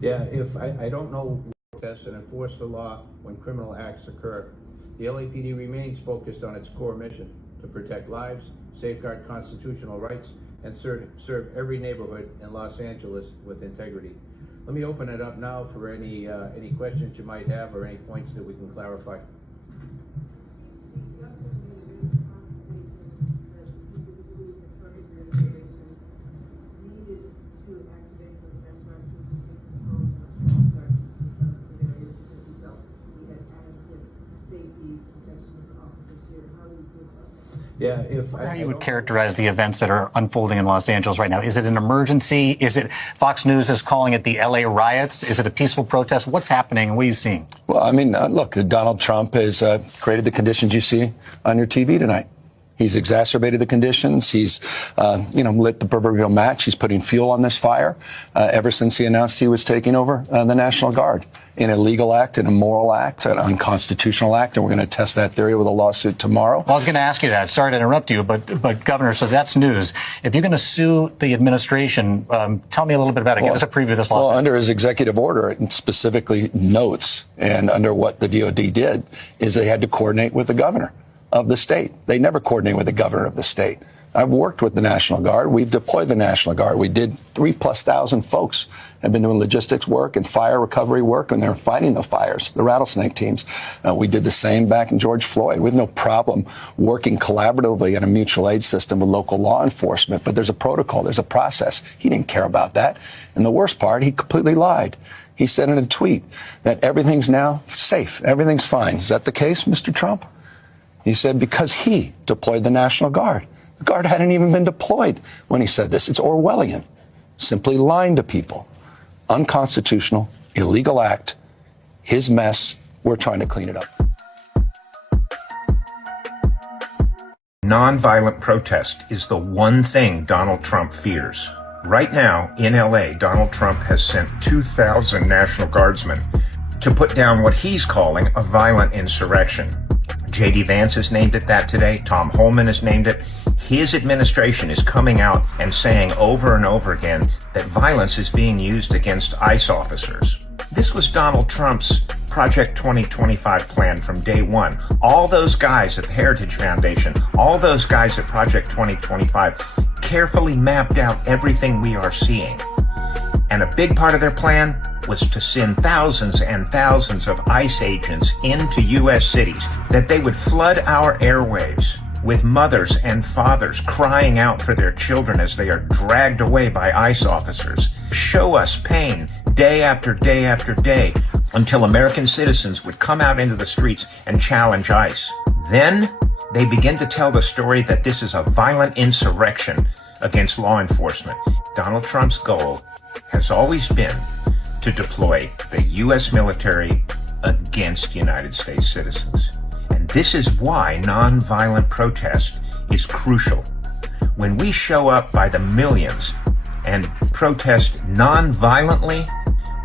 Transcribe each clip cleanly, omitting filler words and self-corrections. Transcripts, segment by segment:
Yeah, if I don't know protests and enforce the law when criminal acts occur. The LAPD remains focused on its core mission to protect lives, safeguard constitutional rights, and serve every neighborhood in Los Angeles with integrity. Let me open it up now for any questions you might have or any points that we can clarify. Yeah, how you would characterize the events that are unfolding in Los Angeles right now? Is it an emergency? Is it Fox News is calling it the LA riots? Is it a peaceful protest? What's happening? What are you seeing? Well, I mean, look, Donald Trump has created the conditions you see on your TV tonight. He's exacerbated the conditions. He's, lit the proverbial match. He's putting fuel on this fire ever since he announced he was taking over the National Guard. An illegal act, an immoral act, an unconstitutional act, and we're going to test that theory with a lawsuit tomorrow. Well, I was going to ask you that. Sorry to interrupt you, but Governor, so that's news. If you're going to sue the administration, tell me a little bit about it. Give us a preview of this lawsuit. Well, under his executive order, it specifically notes, and under what the DOD did, is they had to coordinate with the governor of the state. They never coordinate with the governor of the state. I've worked with the National Guard. We've deployed the National Guard. We did 3,000+ folks have been doing logistics work and fire recovery work, and they're fighting the fires, the rattlesnake teams. We did the same back in George Floyd. We have no problem working collaboratively in a mutual aid system with local law enforcement, but there's a protocol, there's a process. He didn't care about that. And the worst part, he completely lied. He said in a tweet that everything's now safe, everything's fine. Is that the case, Mr. Trump? He said because he deployed the National Guard. The Guard hadn't even been deployed when he said this. It's Orwellian. Simply lying to people. Unconstitutional, illegal act. His mess. We're trying to clean it up. Nonviolent protest is the one thing Donald Trump fears. Right now, in LA, Donald Trump has sent 2,000 National Guardsmen to put down what he's calling a violent insurrection. J.D. Vance has named it that today. Tom Homan has named it. His administration is coming out and saying over and over again that violence is being used against ICE officers. This was Donald Trump's Project 2025 plan from day one. All those guys at the Heritage Foundation, all those guys at Project 2025 carefully mapped out everything we are seeing. And a big part of their plan was to send thousands and thousands of ICE agents into U.S. cities, that they would flood our airwaves with mothers and fathers crying out for their children as they are dragged away by ICE officers. Show us pain day after day after day until American citizens would come out into the streets and challenge ICE. Then they begin to tell the story that this is a violent insurrection against law enforcement. Donald Trump's goal has always been to deploy the U.S. military against United States citizens. And this is why nonviolent protest is crucial. When we show up by the millions and protest nonviolently,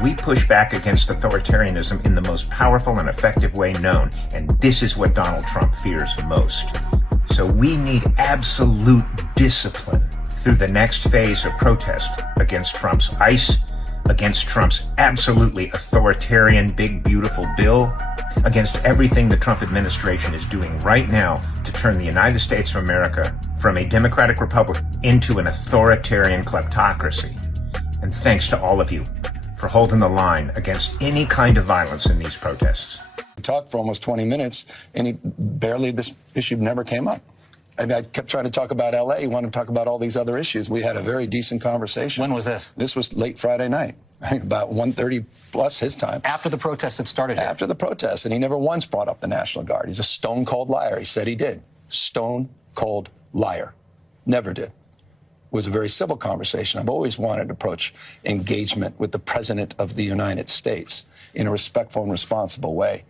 we push back against authoritarianism in the most powerful and effective way known. And this is what Donald Trump fears most. So we need absolute discipline through the next phase of protest against Trump's ICE, against Trump's absolutely authoritarian, big, beautiful bill, against everything the Trump administration is doing right now to turn the United States of America from a democratic republic into an authoritarian kleptocracy. And thanks to all of you for holding the line against any kind of violence in these protests. We talked for almost 20 minutes, and this issue never came up. I kept trying to talk about L.A. He wanted to talk about all these other issues. We had a very decent conversation. When was this? This was late Friday night, I think about 1:30 plus his time. After the protests had started here? After the protests, and he never once brought up the National Guard. He's a stone-cold liar. He said he did. Stone-cold liar. Never did. It was a very civil conversation. I've always wanted to approach engagement with the President of the United States in a respectful and responsible way.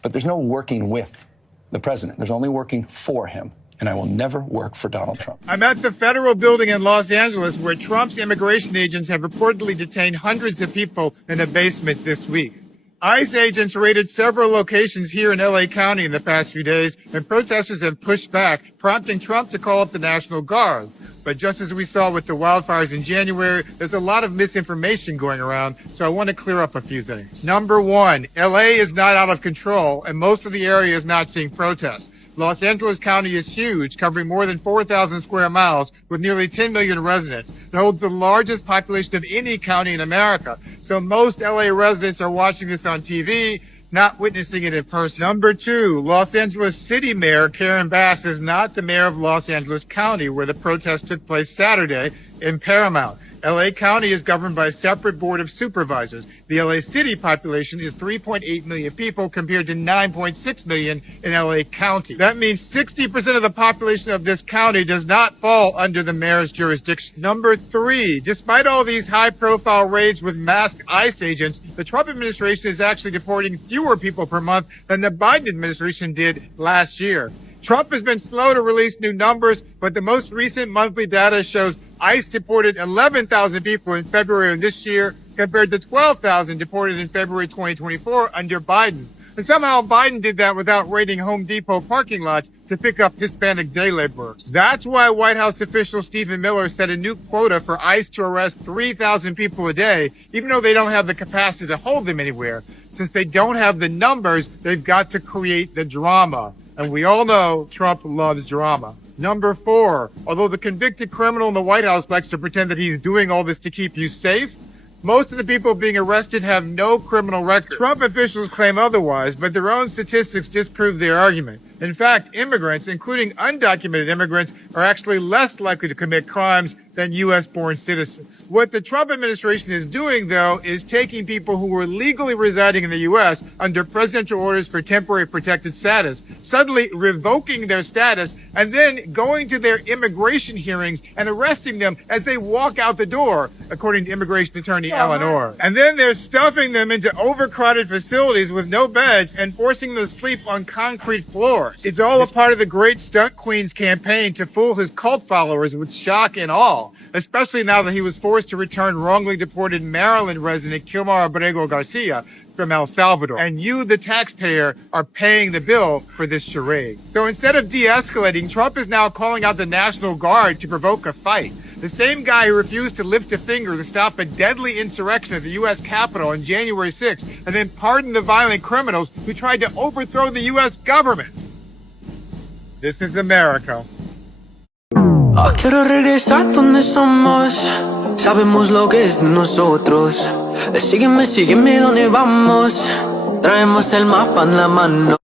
But there's no working with the President. There's only working for him. And I will never work for Donald Trump. I'm at the federal building in Los Angeles where Trump's immigration agents have reportedly detained hundreds of people in a basement this week. ICE agents raided several locations here in LA County in the past few days, and protesters have pushed back, prompting Trump to call up the National Guard. But just as we saw with the wildfires in January, there's a lot of misinformation going around, so I want to clear up a few things. Number one, LA is not out of control, and most of the area is not seeing protests. Los Angeles County is huge, covering more than 4,000 square miles with nearly 10 million residents. It holds the largest population of any county in America. So most LA residents are watching this on TV, not witnessing it in person. Number two, Los Angeles City Mayor Karen Bass is not the mayor of Los Angeles County, where the protest took place Saturday in Paramount. LA County is governed by a separate board of supervisors. The LA City population is 3.8 million people compared to 9.6 million in LA County. That means 60% of the population of this county does not fall under the mayor's jurisdiction. Number three, despite all these high-profile raids with masked ICE agents, the Trump administration is actually deporting fewer people per month than the Biden administration did last year. Trump has been slow to release new numbers, but the most recent monthly data shows ICE deported 11,000 people in February of this year compared to 12,000 deported in February 2024 under Biden. And somehow Biden did that without raiding Home Depot parking lots to pick up Hispanic day laborers. That's why White House official Stephen Miller set a new quota for ICE to arrest 3,000 people a day, even though they don't have the capacity to hold them anywhere. Since they don't have the numbers, they've got to create the drama. And we all know Trump loves drama. Number four, although the convicted criminal in the White House likes to pretend that he's doing all this to keep you safe, most of the people being arrested have no criminal record. Trump officials claim otherwise, but their own statistics disprove their argument. In fact, immigrants, including undocumented immigrants, are actually less likely to commit crimes than U.S.-born citizens. What the Trump administration is doing, though, is taking people who were legally residing in the U.S. under presidential orders for temporary protected status, suddenly revoking their status, and then going to their immigration hearings and arresting them as they walk out the door, according to immigration attorney Alan Orr. And then they're stuffing them into overcrowded facilities with no beds and forcing them to sleep on concrete floors. It's all a part of the great stunt queen's campaign to fool his cult followers with shock and awe, especially now that he was forced to return wrongly deported Maryland resident Kilmar Abrego Garcia from El Salvador. And you, the taxpayer, are paying the bill for this charade. So instead of de-escalating, Trump is now calling out the National Guard to provoke a fight. The same guy who refused to lift a finger to stop a deadly insurrection at the U.S. Capitol on January 6th and then pardon the violent criminals who tried to overthrow the U.S. government. This is America. Quiero regresar donde somos. Sabemos lo que es de nosotros. Sígueme donde vamos. Traemos el mapa en la mano.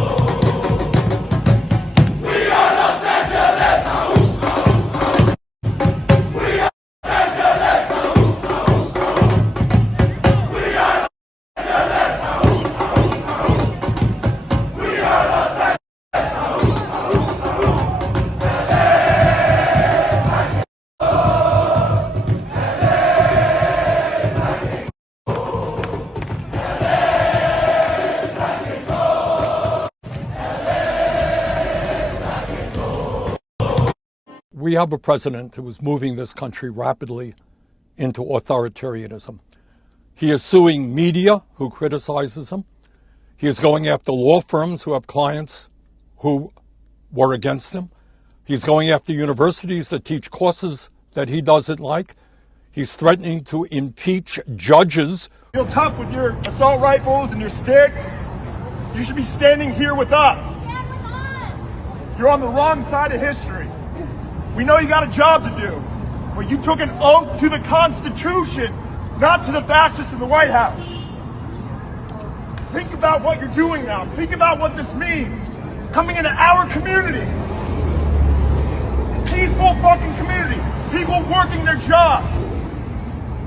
We have a president who is moving this country rapidly into authoritarianism. He is suing media who criticizes him. He is going after law firms who have clients who were against him. He's going after universities that teach courses that he doesn't like. He's threatening to impeach judges. Feel tough with your assault rifles and your sticks. You should be standing here with us. You're on the wrong side of history. We know you got a job to do, but you took an oath to the Constitution, not to the fascists in the White House. Think about what you're doing now. Think about what this means. Coming into our community. Peaceful fucking community. People working their jobs.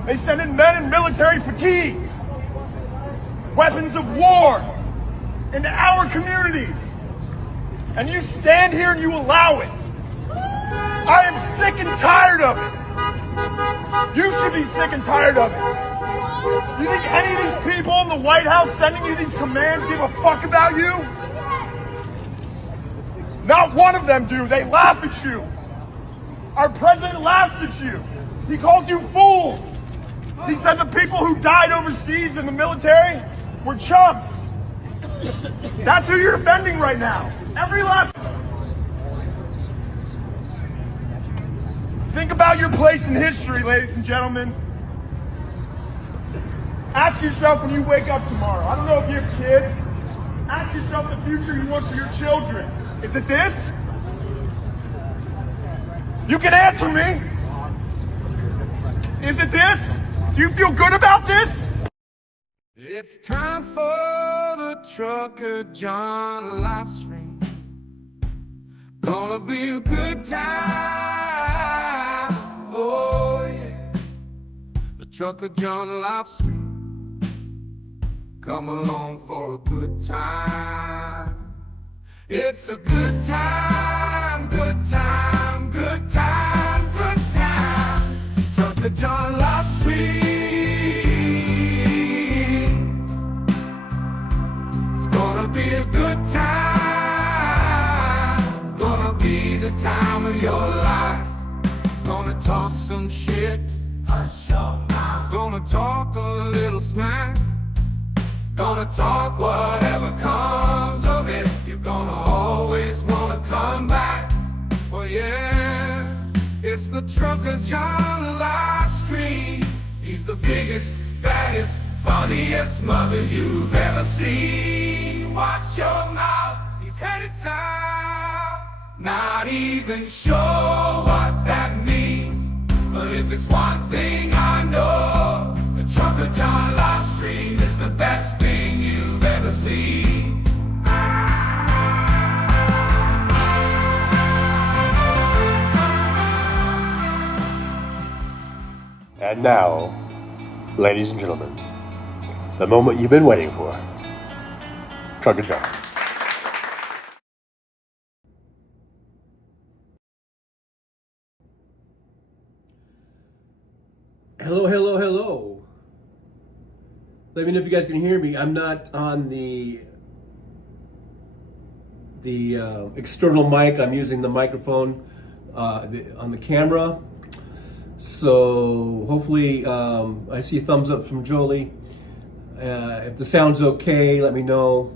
They send in men in military fatigues. Weapons of war into our communities. And you stand here and you allow it. I am sick and tired of it. You should be sick and tired of it. You think any of these people in the White House sending you these commands give a fuck about you? Not one of them do. They laugh at you. Our president laughs at you. He calls you fools. He said the people who died overseas in the military, We're chumps. That's who you're offending right now. Every last. Think about your place in history, ladies and gentlemen. Ask yourself when you wake up tomorrow. I don't know if you have kids. Ask yourself the future you want for your children. Is it this? You can answer me. Is it this? Do you feel good about this? It's time for the Trucker John Livestream. Gonna be a good time. Oh yeah. The Trucker John Livestream. Come along for a good time. It's a good time, good time, good time, good time. Trucker John Livestream. It's gonna be a good time. Gonna be the time of your life. Gonna talk some shit. Hush your mouth. Gonna talk a little smack. Gonna talk whatever comes of it. You're gonna always wanna come back. Well, yeah, it's the Trucker John Livestream. He's the biggest, baddest, funniest mother you've ever seen. Watch your mouth, he's headed south. Not even sure what that means, but if it's one thing I know, the Trucker John Livestream is the best thing you've ever seen. And now, ladies and gentlemen, the moment you've been waiting for. Trucker John. Hello, hello, hello. Let me know if you guys can hear me. I'm not on the external mic. I'm using the microphone on the camera. So hopefully, I see a thumbs up from Jolie. If the sound's okay, let me know.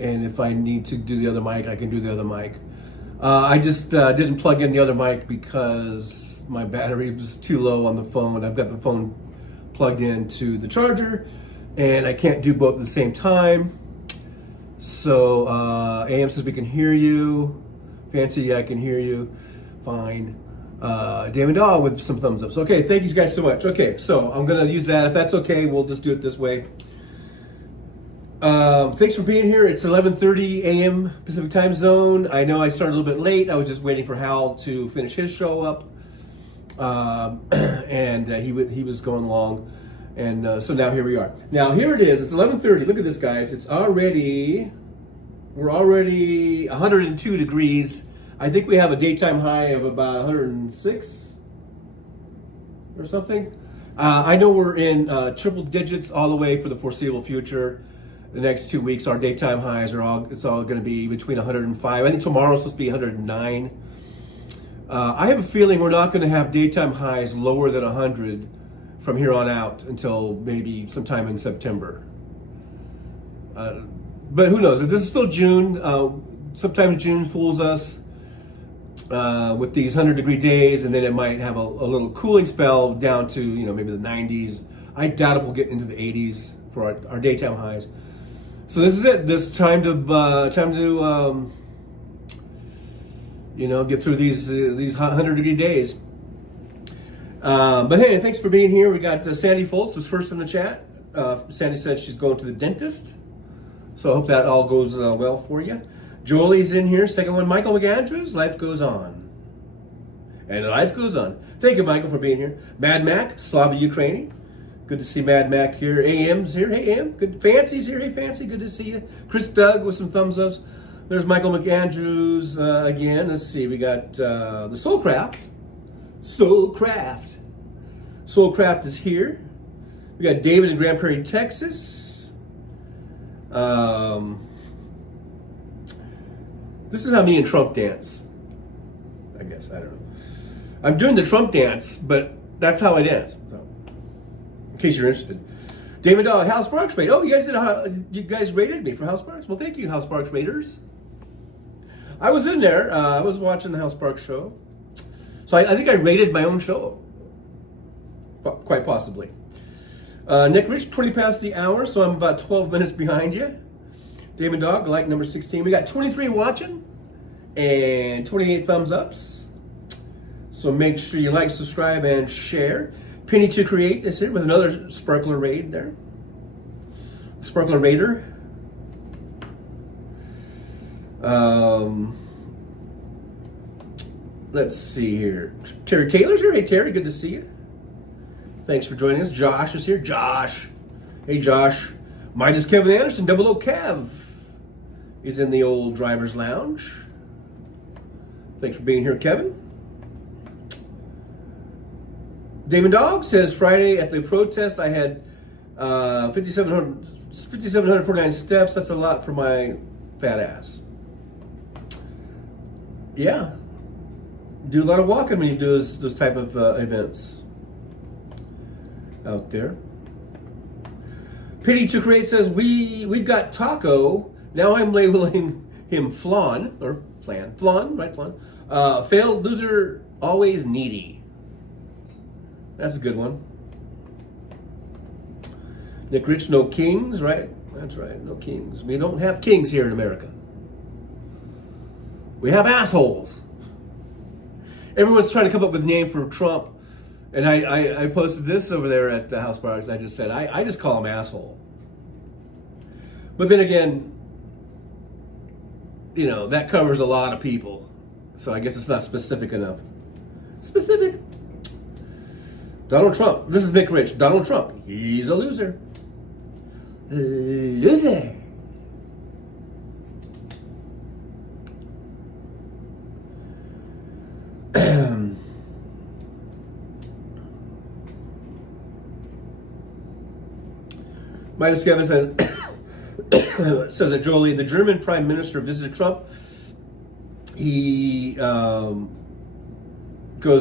And if I need to do the other mic, I can do the other mic. I just didn't plug in the other mic because my battery was too low on the phone. I've got the phone plugged into the charger and I can't do both at the same time. So AM says we can hear you. Fancy, yeah, I can hear you. Fine. Damon Daw with some thumbs up. So, okay, thank you guys so much. Okay, so I'm gonna use that. If that's okay, we'll just do it this way. Thanks for being here. It's 11:30 a.m. Pacific time zone. I know I started a little bit late. I was just waiting for Hal to finish his show up, and he was going long, and so now here we are. Now here it is. It's 11:30. Look at this, guys. We're already 102 degrees. I think we have a daytime high of about 106 or something. I know we're in triple digits all the way for the foreseeable future. The next 2 weeks, our daytime highs it's all going to be between 105. I think tomorrow's supposed to be 109. I have a feeling we're not going to have daytime highs lower than 100 from here on out until maybe sometime in September. But who knows? This is still June. Sometimes June fools us with these 100-degree days, and then it might have a little cooling spell down to maybe the 90s. I doubt if we'll get into the 80s for our daytime highs. So this is it. This time to get through these 100-degree days. But hey, thanks for being here. We got Sandy Foltz was first in the chat. Sandy said she's going to the dentist. So I hope that all goes well for you. Jolie's in here. Second one, Michael McAndrews. Life goes on. And life goes on. Thank you, Michael, for being here. Mad Mac, Slava Ukraini. Good to see Mad Mac here. AM's here. Hey, AM. Good. Fancy's here. Hey, Fancy. Good to see you. Chris Doug with some thumbs ups. There's Michael McAndrews again. Let's see. We got the Soulcraft. Soulcraft is here. We got David in Grand Prairie, Texas. This is how me and Trump dance. I guess. I don't know. I'm doing the Trump dance, but that's how I dance. So. in case you're interested. David Dog, Hal Sparks raid. Oh, you guys rated me for Hal Sparks? Well, thank you, Hal Sparks raiders. I was in there. I was watching the Hal Sparks Show. So I think I rated my own show. Quite possibly. Nick Rich, 20 past the hour, so I'm about 12 minutes behind you. Damon Dog, like number 16. We got 23 watching and 28 thumbs ups. So make sure you like, subscribe, and share. Penny to Create is here with another Sparkler raid there. Sparkler Raider. Let's see here. Terry Taylor's here. Hey, Terry, good to see you. Thanks for joining us. Josh is here. Josh. Hey, Josh. Midas Kevin Anderson, Double O Kev, is in the old driver's lounge. Thanks for being here, Kevin. Damon Dog says, Friday at the protest, I had 5,749 steps. That's a lot for my fat ass. Yeah. Do a lot of walking when you do those type of events out there. Pity to Create says, we've got Taco. Now I'm labeling him Flan, or Flan, right, Flan. Failed loser, always needy. That's a good one. Nick Rich, no kings, right? That's right, no kings. We don't have kings here in America. We have assholes. Everyone's trying to come up with a name for Trump. And I posted this over there at the Hal Sparks. I just said, I just call him asshole. But then again, you know, that covers a lot of people. So I guess it's not specific enough. Specific. Donald Trump. This is Nick Rich. Donald Trump. He's a loser. Loser. Midas Kevin says, says that Jolie, the German Prime Minister, visited Trump. He goes,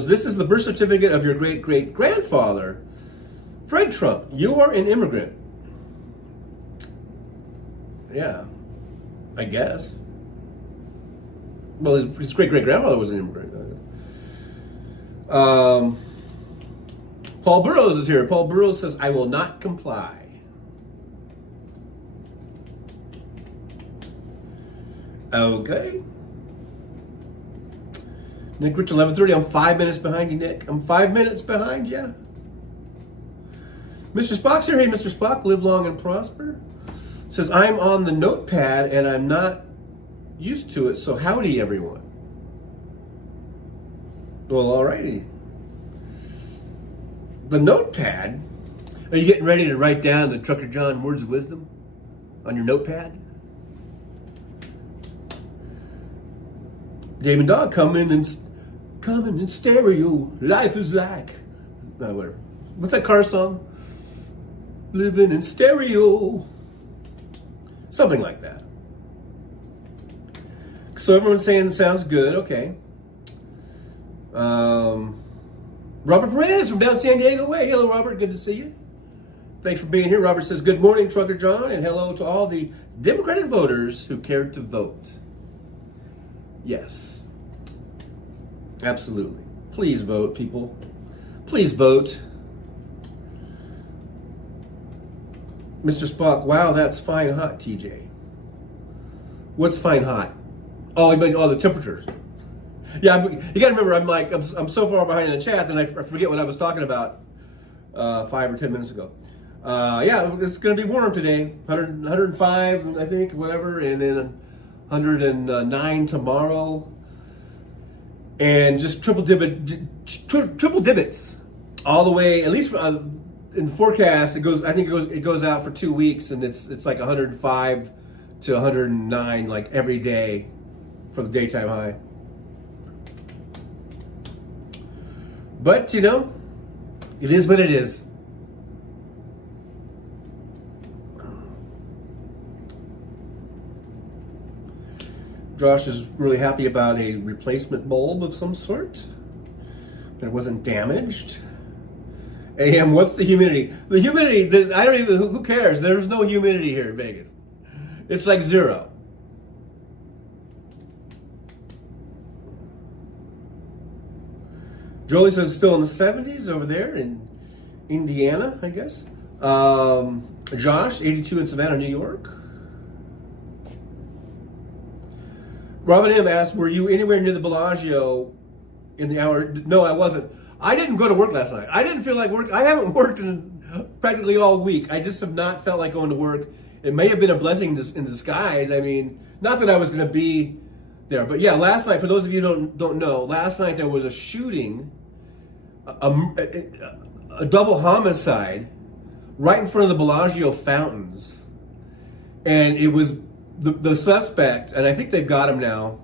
this is the birth certificate of your great-great-grandfather, Fred Trump. You are an immigrant. Yeah, I guess. Well, his great-great-grandfather was an immigrant. Paul Burrows is here. Paul Burrows says, I will not comply. Okay. Nick Rich, 11:30. I'm 5 minutes behind you, Nick. I'm 5 minutes behind you. Mr. Spock's here. Hey, Mr. Spock, live long and prosper. Says, I'm on the notepad and I'm not used to it, so howdy, everyone. Well, alrighty. The notepad? Are you getting ready to write down the Trucker John words of wisdom on your notepad? Damon Dog, coming in stereo. Life is like, no, whatever. What's that car song? Living in stereo. Something like that. So everyone's saying it sounds good. Okay. Robert Perez from down San Diego way. Hello, Robert. Good to see you. Thanks for being here. Robert says, good morning, Trucker John, and hello to all the Democratic voters who cared to vote. Yes. Absolutely. Please vote, people. Please vote. Mr. Spock, wow, that's fine hot, TJ. What's fine hot? Oh, the temperatures. Yeah, you gotta remember, I'm so far behind in the chat that I forget what I was talking about 5 or 10 minutes ago. Yeah, it's gonna be warm today. 105, I think, whatever, and then 109 tomorrow. And just triple divots all the way, at least in the forecast, it goes out for 2 weeks, and it's like 105 to 109 like every day for the daytime high. But you know, it is what it is. Josh is really happy about a replacement bulb of some sort. It wasn't damaged. AM, what's the humidity? The humidity, I don't even, who cares? There's no humidity here in Vegas. It's like 0. Jolie says still in the 70s over there in Indiana, I guess. Josh, 82 in Savannah, New York. Robin M. asked, were you anywhere near the Bellagio in the hour? No, I wasn't. I didn't go to work last night. I didn't feel like work. I haven't worked in practically all week. I just have not felt like going to work. It may have been a blessing in disguise. I mean, not that I was going to be there. But yeah, last night, for those of you who don't know, last night there was a shooting, a double homicide right in front of the Bellagio fountains. And it was the suspect, and I think they've got him now.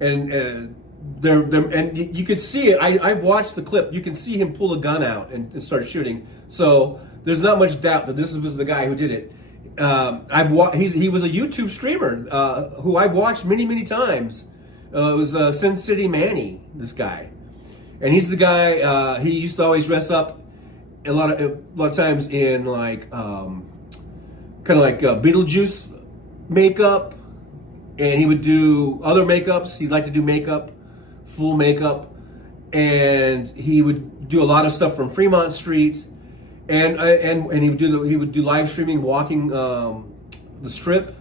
And they're and you could see it. I've watched the clip. You can see him pull a gun out and start shooting. So there's not much doubt that this was the guy who did it. He was a YouTube streamer who I've watched many times. It was Sin City Manny, this guy, and he's the guy. He used to always dress up a lot of times in like kind of like Beetlejuice makeup, and he would do other makeups. He'd like to do makeup, full makeup, and he would do a lot of stuff from Fremont Street. And he would do live streaming, walking the strip.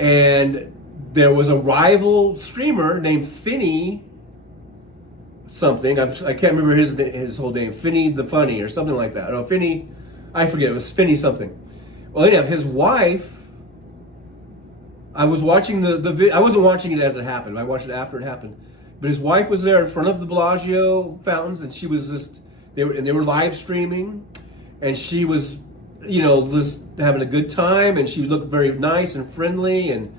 And there was a rival streamer named Finney something. I can't remember his whole name. Finney the Funny or something like that. No, Finney, I forget. It was Finney something. Well, anyhow, his wife. I was watching the video. I wasn't watching it as it happened. I watched it after it happened. But his wife was there in front of the Bellagio fountains, and she was just. They were live streaming, and she was, just having a good time, and she looked very nice and friendly, and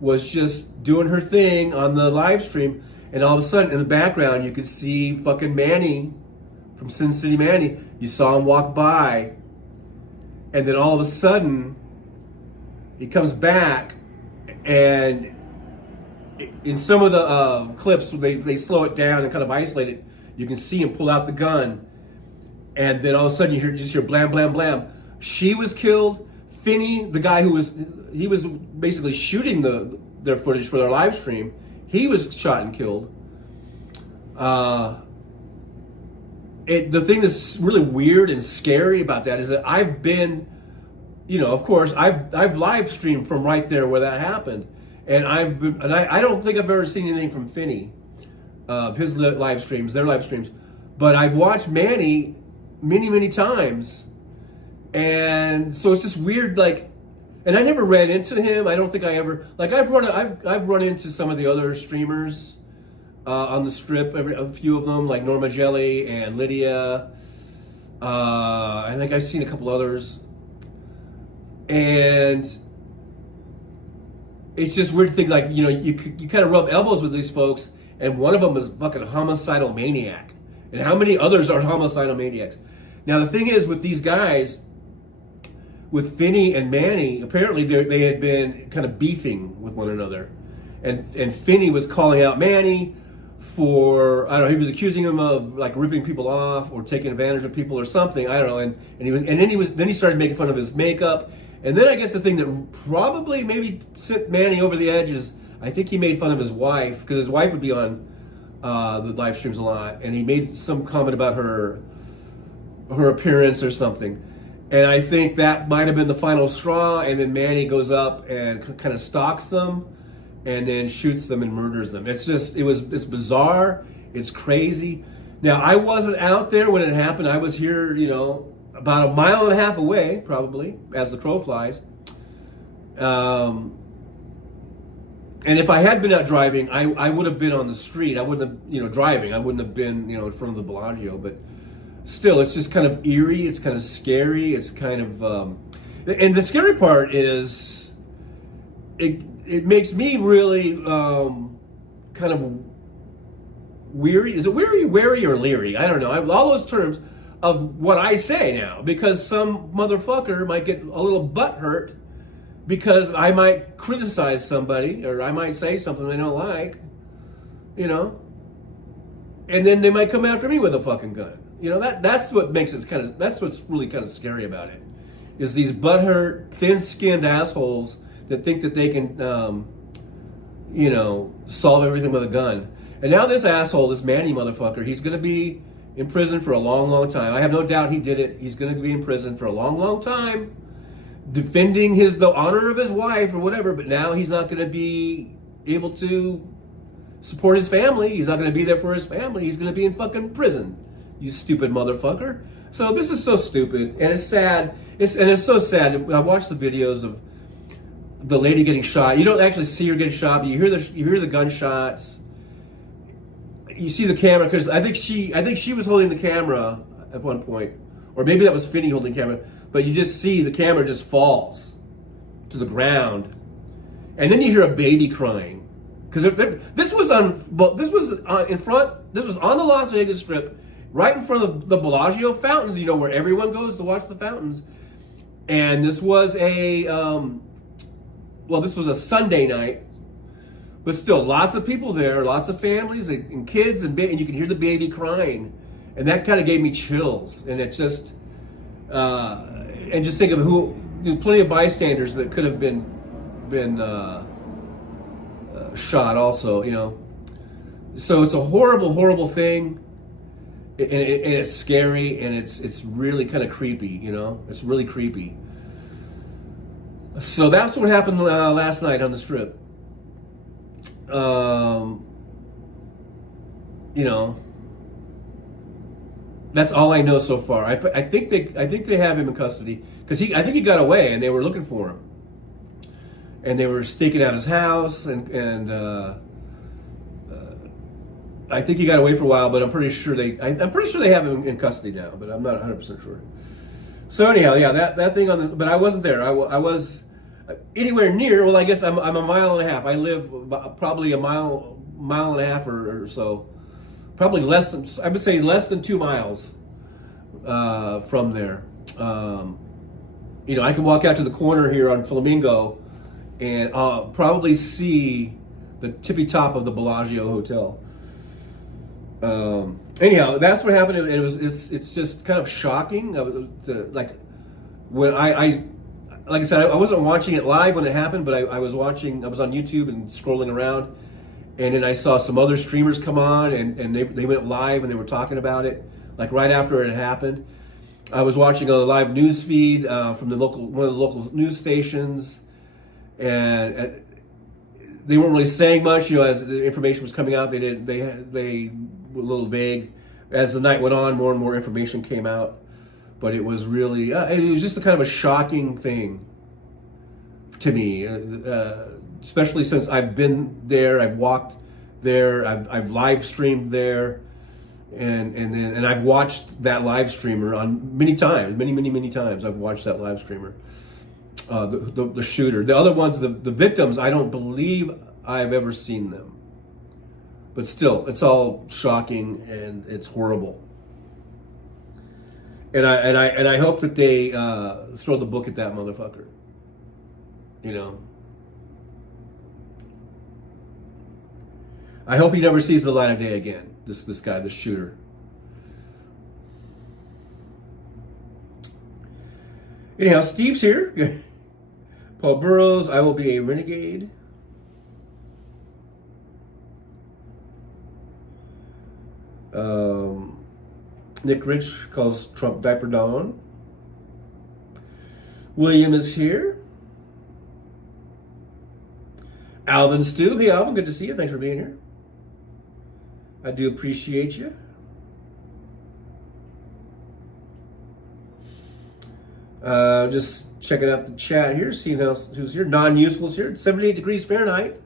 was just doing her thing on the live stream. And all of a sudden, in the background, you could see fucking Manny from Sin City Manny. You saw him walk by, and then all of a sudden, he comes back, and in some of the clips, they slow it down and kind of isolate it. You can see him pull out the gun. And then all of a sudden you just hear blam, blam, blam. She was killed. Finney, the guy who was basically shooting their footage for their live stream, he was shot and killed. The thing that's really weird and scary about that is that I've been, of course, I've live streamed from right there where that happened, and I don't think I've ever seen anything from Finney, his live streams, their live streams, but I've watched Manny many times, and so it's just weird. Like, and I never ran into him. I don't think I ever I've run into some of the other streamers on the strip. A few of them, like Norma Jelly and Lydia. I think I've seen a couple others, and it's just weird to think like you kind of rub elbows with these folks, and one of them is fucking homicidal maniac. And how many others are homicidal maniacs? Now, the thing is with these guys, with Finney and Manny, apparently they had been kind of beefing with one another. And Finney was calling out Manny for, I don't know, he was accusing him of like ripping people off or taking advantage of people or something. I don't know. Then he started making fun of his makeup. And then I guess the thing that probably maybe sent Manny over the edge is I think he made fun of his wife, because his wife would be on the live streams a lot, and he made some comment about her appearance or something, and I think that might have been the final straw. And then Manny goes up and kind of stalks them, and then shoots them and murders them. It's bizarre. It's crazy. Now, I wasn't out there when it happened. I was here, about a mile and a half away, probably, as the crow flies. And if I had been out driving, I would have been on the street. I wouldn't have, driving. I wouldn't have been, in front of the Bellagio. But still, it's just kind of eerie. It's kind of scary. It's kind of, and the scary part is, it makes me really kind of weary. Is it weary, wary, or leery? I don't know. All those terms of what I say now, because some motherfucker might get a little butthurt because I might criticize somebody, or I might say something they don't like, and then they might come after me with a fucking gun. You know, that's what makes it kind of, that's what's really kind of scary about it, is these butthurt, thin-skinned assholes that think that they can, you know, solve everything with a gun. And now this asshole, this Manny motherfucker, he's going to be in prison for a long, long time. I have no doubt he did it. He's going to be in prison for a long, long time, defending the honor of his wife or whatever. But now he's not going to be able to support his family. He's not going to be there for his family. He's going to be in fucking prison, you stupid motherfucker. So this is so stupid, and it's sad. It's so sad. I watched the videos of the lady getting shot. You don't actually see her get shot, but you hear the gunshots. You see the camera, because I think she was holding the camera at one point, or maybe that was Finney holding the camera. But you just see the camera just falls to the ground, and then you hear a baby crying, because this was on the Las Vegas Strip, right in front of the Bellagio fountains. You know, where everyone goes to watch the fountains, and this was this was a Sunday night. But still, lots of people there, lots of families and kids, and you can hear the baby crying, and that kind of gave me chills. And it's just, and just think of plenty of bystanders that could have been shot also, you know. So it's a horrible, horrible thing, and it's scary, and it's really kind of creepy, you know. It's really creepy. So that's what happened last night on the Strip. You know, that's all I know so far. I think they have him in custody, because I think he got away, and they were looking for him, and they were staking out his house, and I think he got away for a while, but I'm pretty sure they have him in custody now, but I'm not 100% sure. So anyhow, yeah, that thing on the, but I wasn't there. I was anywhere near. Well, I guess I'm a mile and a half. I live probably a mile and a half or so, probably less than, I would say less than 2 miles from there. You know, I can walk out to the corner here on Flamingo and probably see the tippy top of the Bellagio Hotel. Anyhow, that's what happened. It's just kind of shocking. Like when like I said, I wasn't watching it live when it happened, but I was on YouTube and scrolling around, and then I saw some other streamers come on, and they went live and they were talking about it, like right after it had happened. I was watching a live news feed from one of the local news stations, and they weren't really saying much, you know, as the information was coming out. They were a little vague. As the night went on, more and more information came out. But it was really, it was just a kind of a shocking thing to me, especially since I've been there, I've walked there, I've live streamed there, and I've watched that live streamer on many times. I've watched that live streamer, the shooter. The other ones, the victims, I don't believe I've ever seen them. But still, it's all shocking and it's horrible. And I hope that they throw the book at that motherfucker. You know. I hope he never sees the light of day again. This guy, this shooter. Anyhow, Steve's here. Paul Burrows, I will be a renegade. Nick Rich calls Trump Diaper Dawn. William is here. Alvin Stu. Hey, Alvin, good to see you. Thanks for being here. I do appreciate you. Just checking out the chat here, seeing who's here. Non-useful's here. It's 78 degrees Fahrenheit,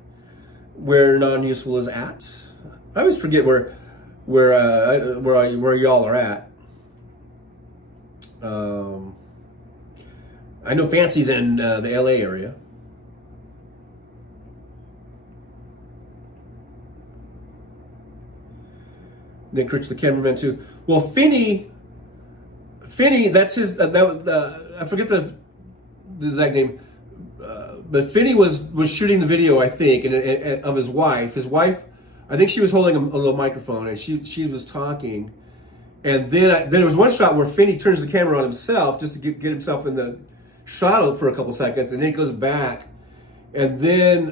where non-useful is at. I always forget where y'all are at. I know Fancy's in the LA area. Nick Rich, the cameraman too. Well, Finney, that's his. I forget the exact name, but Finney was shooting the video, I think, and of his wife. His wife, I think she was holding a little microphone, and she was talking, And then there was one shot where Finney turns the camera on himself just to get himself in the shot for a couple seconds, and then he goes back. And then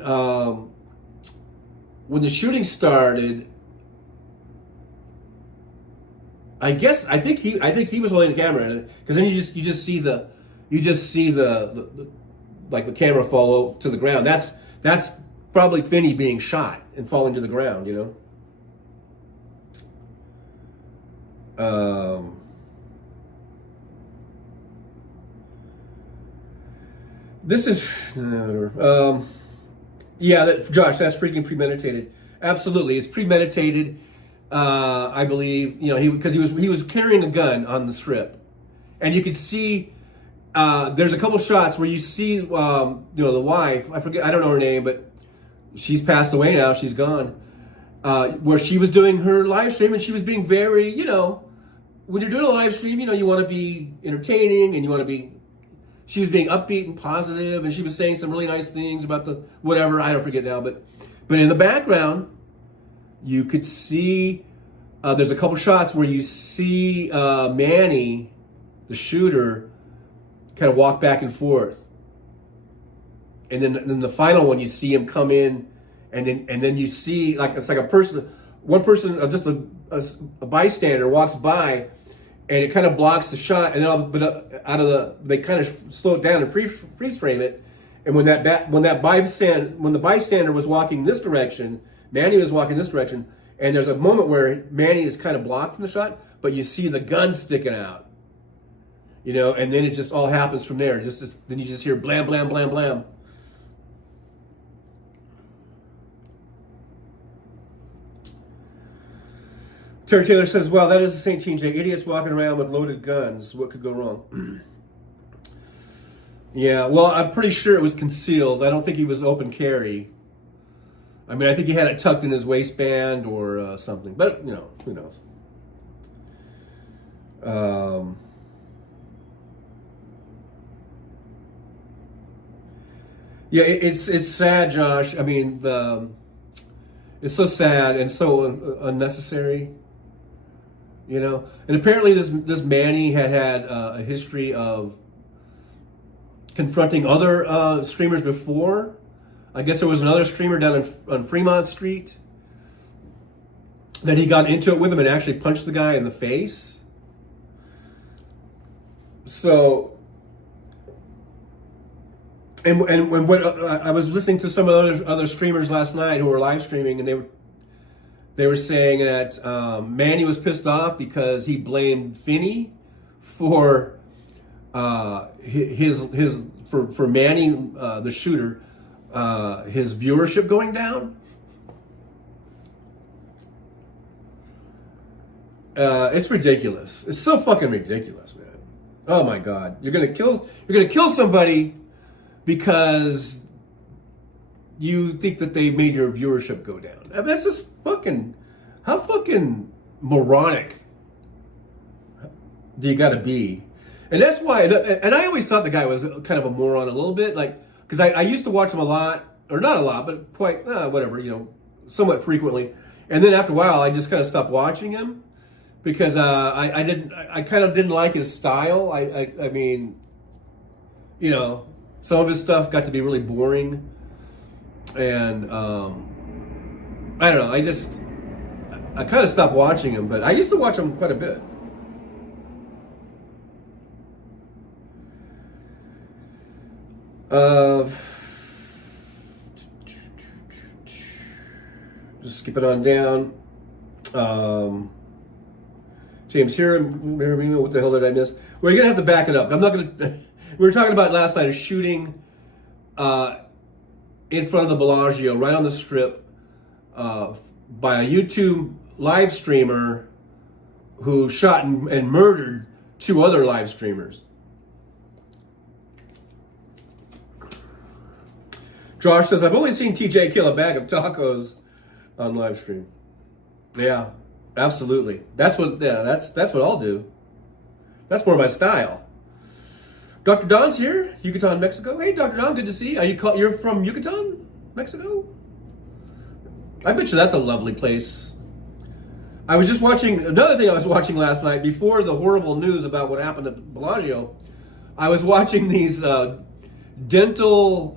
when the shooting started, I think he was holding the camera, because then you just see the like the camera fall to the ground. That's probably Finney being shot and falling to the ground, you know. This is Josh, that's freaking premeditated. Absolutely, it's premeditated. I believe, you know, because he was carrying a gun on the strip, and you could see there's a couple shots where you see you know, the wife, I don't know her name, but she's passed away now, she's gone, where she was doing her live stream, and she was being very, you know, when you're doing a live stream, you know, you want to be entertaining, and you want to be, she was being upbeat and positive, and she was saying some really nice things about the whatever, I don't forget now, but in the background you could see there's a couple shots where you see Manny, the shooter, kind of walk back and forth, and then the final one you see him come in, and then you see, like, it's like one person, just a bystander walks by, and it kind of blocks the shot, and they kind of slow it down and freeze frame it, and when the bystander was walking this direction, Manny was walking this direction, and there's a moment where Manny is kind of blocked from the shot, but you see the gun sticking out, you know, and then it just all happens from there. Then you just hear blam, blam, blam, blam. Terry Taylor says, well, that is the St. TJ. Idiots walking around with loaded guns. What could go wrong? Yeah, well, I'm pretty sure it was concealed. I don't think he was open carry. I mean, I think he had it tucked in his waistband or something. But, you know, who knows? Yeah, it's sad, Josh. I mean, it's so sad and so unnecessary. You know, and apparently this Manny had a history of confronting other streamers before. I guess there was another streamer down on Fremont Street that he got into it with him and actually punched the guy in the face. So, and when I was listening to some of the other streamers last night who were live streaming, and they were saying that Manny was pissed off because he blamed Finney for for Manny, the shooter, his viewership going down. It's ridiculous. It's so fucking ridiculous, man. Oh my God, you're gonna kill somebody because you think that they made your viewership go down. I mean, that's just how fucking moronic do you gotta be? And that's why, and I always thought the guy was kind of a moron a little bit, like, because I used to watch him a lot, or not a lot, but quite, whatever, you know, somewhat frequently. And then after a while, I just kind of stopped watching him because I kind of didn't like his style. I mean, you know, some of his stuff got to be really boring. And I don't know, I kind of stopped watching him, but I used to watch him quite a bit. Just skip it on down. James here, what the hell did I miss? Well, you're gonna have to back it up. I'm not gonna. We were talking about last night a shooting in front of the Bellagio, right on the Strip, by a YouTube live streamer who shot and murdered 2 other live streamers. Josh says, I've only seen TJ kill a bag of tacos on live stream. Yeah, absolutely. That's what I'll do. That's more my style. Dr. Don's here, Yucatan, Mexico. Hey, Dr. Don, good to see you. You're from Yucatan, Mexico? I bet you that's a lovely place. I was just watching, another thing I was watching last night, before the horrible news about what happened at Bellagio, I was watching these dental,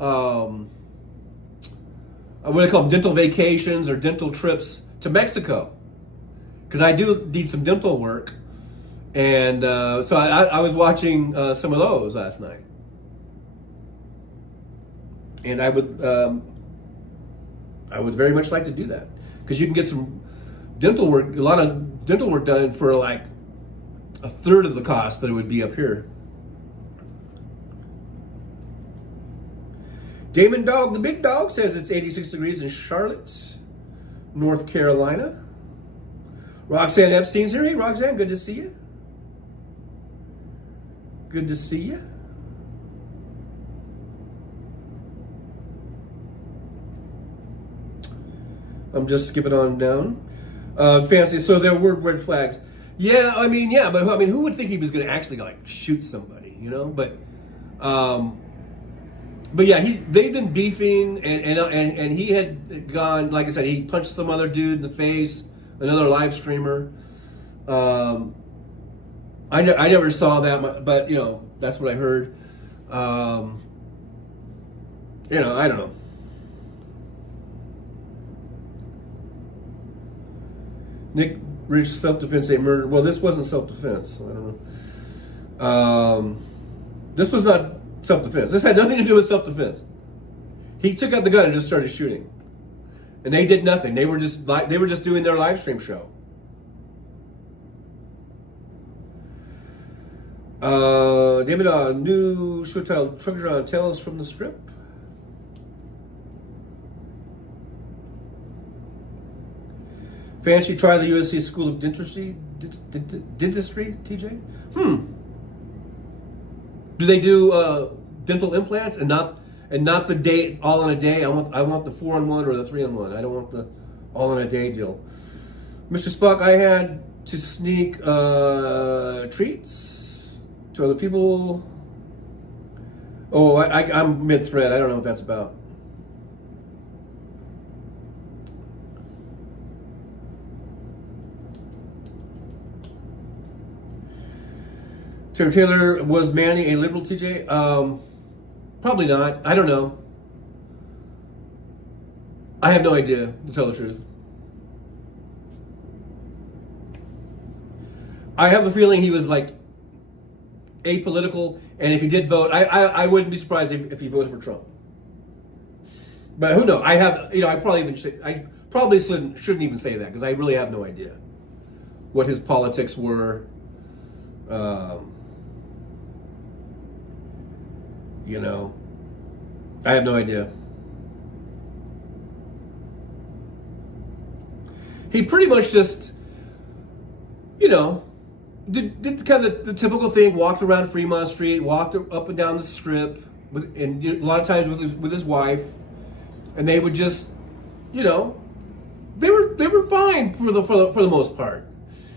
what do they call them, dental vacations or dental trips to Mexico. Because I do need some dental work. And so I was watching some of those last night. And I would very much like to do that. Because you can get some dental work, a lot of dental work done for like a third of the cost that it would be up here. Damon Dog, the big dog, says it's 86 degrees in Charlotte, North Carolina. Roxanne Epstein's here. Hey, Roxanne, good to see you. Good to see you. I'm just skipping on down. Fancy. So there were red flags. Yeah, I mean, who would think he was going to actually like shoot somebody, you know? But yeah, they've been beefing, and he had gone, like I said, he punched some other dude in the face, another live streamer. I never saw that, but you know, that's what I heard. You know, I don't know. Nick Rich, self-defense ain't murder. Well, this wasn't self-defense, so I don't know. This was not self-defense. This had nothing to do with self-defense. He took out the gun and just started shooting, and they did nothing. They were just doing their live stream show. David, new show titled Trucker John Tales from the Strip. Fancy try the USC School of Dentistry, TJ? Do they do dental implants and not the day all in a day? I want the 4-in-1 or the 3-in-1. I don't want the all in a day deal. Mr. Spock, I had to sneak treats to other people. Oh, I'm mid-thread. I don't know what that's about. Sarah Taylor, was Manny a liberal, TJ? Probably not. I don't know. I have no idea, to tell the truth. I have a feeling he was like apolitical, and if he did vote, I wouldn't be surprised if he voted for Trump. But who knows? I probably shouldn't even say that, because I really have no idea what his politics were. You know, I have no idea. He pretty much just, you know, did kind of the typical thing, walked around Fremont Street, walked up and down the Strip, and a lot of times with his wife, and they would just, you know, they were fine for the most part.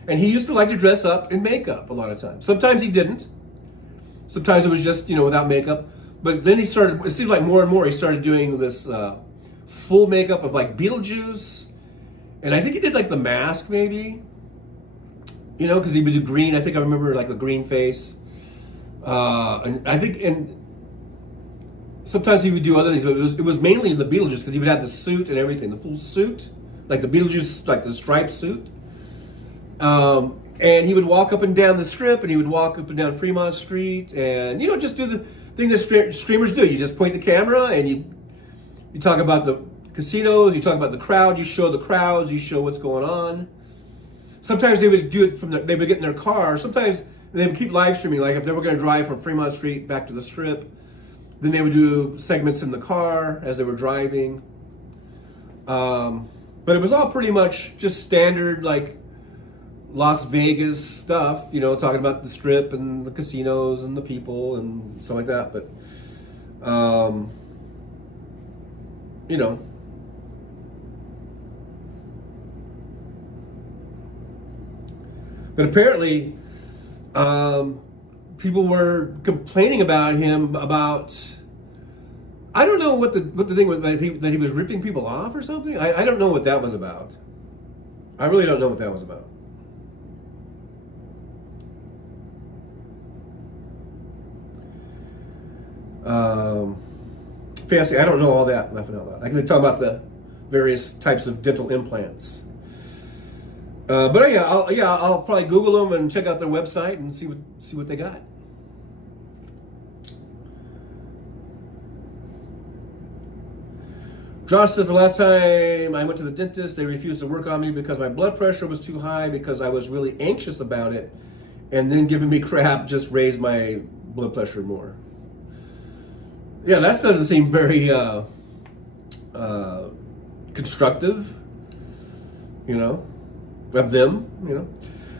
And he used to like to dress up in makeup a lot of times. Sometimes he didn't. Sometimes it was just, you know, without makeup. But then it seemed like more and more he started doing this full makeup of like Beetlejuice. And I think he did like the mask maybe. You know, because he would do green. I think I remember like the green face. And sometimes he would do other things, but it was mainly the Beetlejuice, because he would have the suit and everything, the full suit. Like the Beetlejuice, like the striped suit. And he would walk up and down the Strip, and he would walk up and down Fremont Street, and, you know, just do the thing that streamers do. You just point the camera, and you talk about the casinos, you talk about the crowd, you show the crowds, you show what's going on. Sometimes they would do it they would get in their car. Sometimes they would keep live streaming, like if they were going to drive from Fremont Street back to the Strip, then they would do segments in the car as they were driving. But it was all pretty much just standard, like, Las Vegas stuff, you know, talking about the Strip and the casinos and the people and stuff like that. But, you know, but apparently, people were complaining about him about, I don't know what the thing was, that he was ripping people off or something. I don't know what that was about. I really don't know what that was about. Fancy, I don't know all that, laughing out loud. I can talk about the various types of dental implants. But yeah, I'll probably Google them and check out their website and see what they got. Josh says, the last time I went to the dentist, they refused to work on me because my blood pressure was too high because I was really anxious about it, and then giving me crap just raised my blood pressure more. Yeah, that doesn't seem very constructive, of them,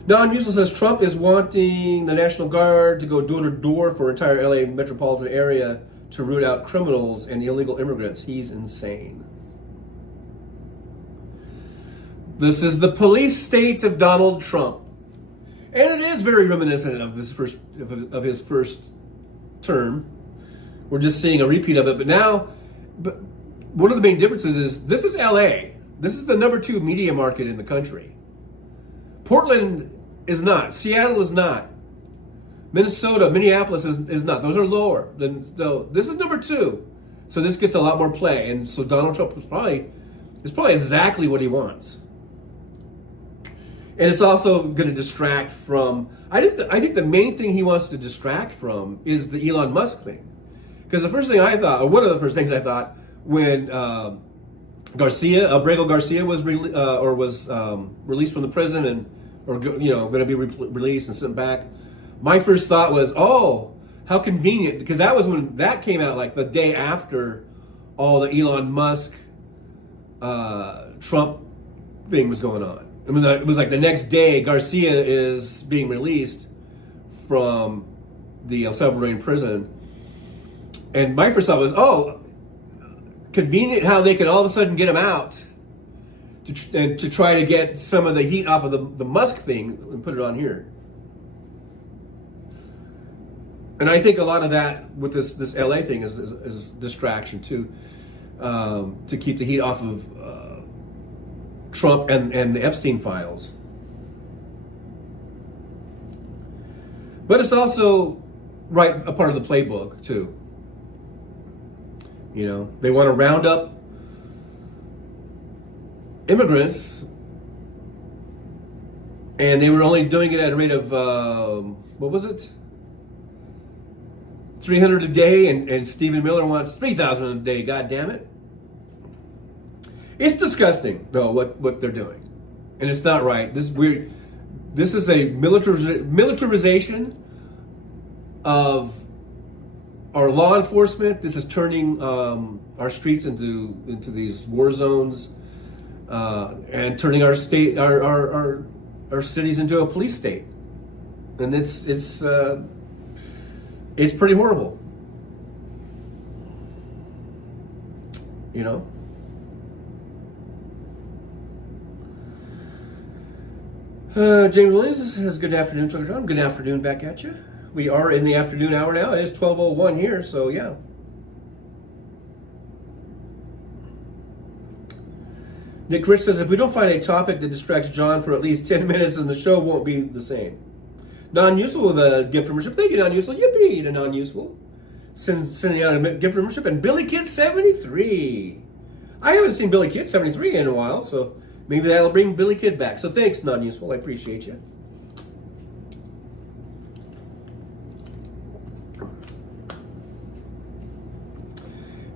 Don Usual says, Trump is wanting the National Guard to go door to door for entire LA metropolitan area to root out criminals and illegal immigrants. He's insane. This is the police state of Donald Trump. And it is very reminiscent of his first term. We're just seeing a repeat of it. But one of the main differences is this is LA. This is the number 2 media market in the country. Portland is not. Seattle is not. Minnesota, Minneapolis is not. Those are lower. So this is number 2. So this gets a lot more play. And so Donald Trump is probably exactly what he wants. And it's also going to distract from, I think the main thing he wants to distract from is the Elon Musk thing. Because the first thing I thought, or one of the first things I thought, when Abrego Garcia was released from the prison going to be released and sent back, my first thought was, oh, how convenient, because that was when that came out, like the day after all the Elon Musk Trump thing was going on. I mean, it was like the next day Garcia is being released from the El Salvadorian prison. And my first thought was, oh, convenient how they can all of a sudden get him out to try to get some of the heat off of the Musk thing and put it on here. And I think a lot of that with this LA thing is distraction too, to keep the heat off of Trump and the Epstein files. But it's also a part of the playbook too. They want to round up immigrants, and they were only doing it at a rate of, what was it? 300 a day, and Stephen Miller wants 3,000 a day, God damn it. It's disgusting, though, what they're doing. And it's not right. This is a militarization of our law enforcement. This is turning our streets into these war zones, and turning our state, our cities into a police state, and it's pretty horrible, James Williams says, good afternoon, Trucker John. Good afternoon back at you. We are in the afternoon hour now. It is 12:01 here, so yeah. Nick Rich says, if we don't find a topic that distracts John for at least 10 minutes, then the show won't be the same. Non-useful with a gift from membership. Thank you, non-useful. Yippee to non-useful. Sending out a gift from membership. And Billy Kid 73. I haven't seen Billy Kid 73 in a while, so maybe that'll bring Billy Kid back. So thanks, non-useful. I appreciate you.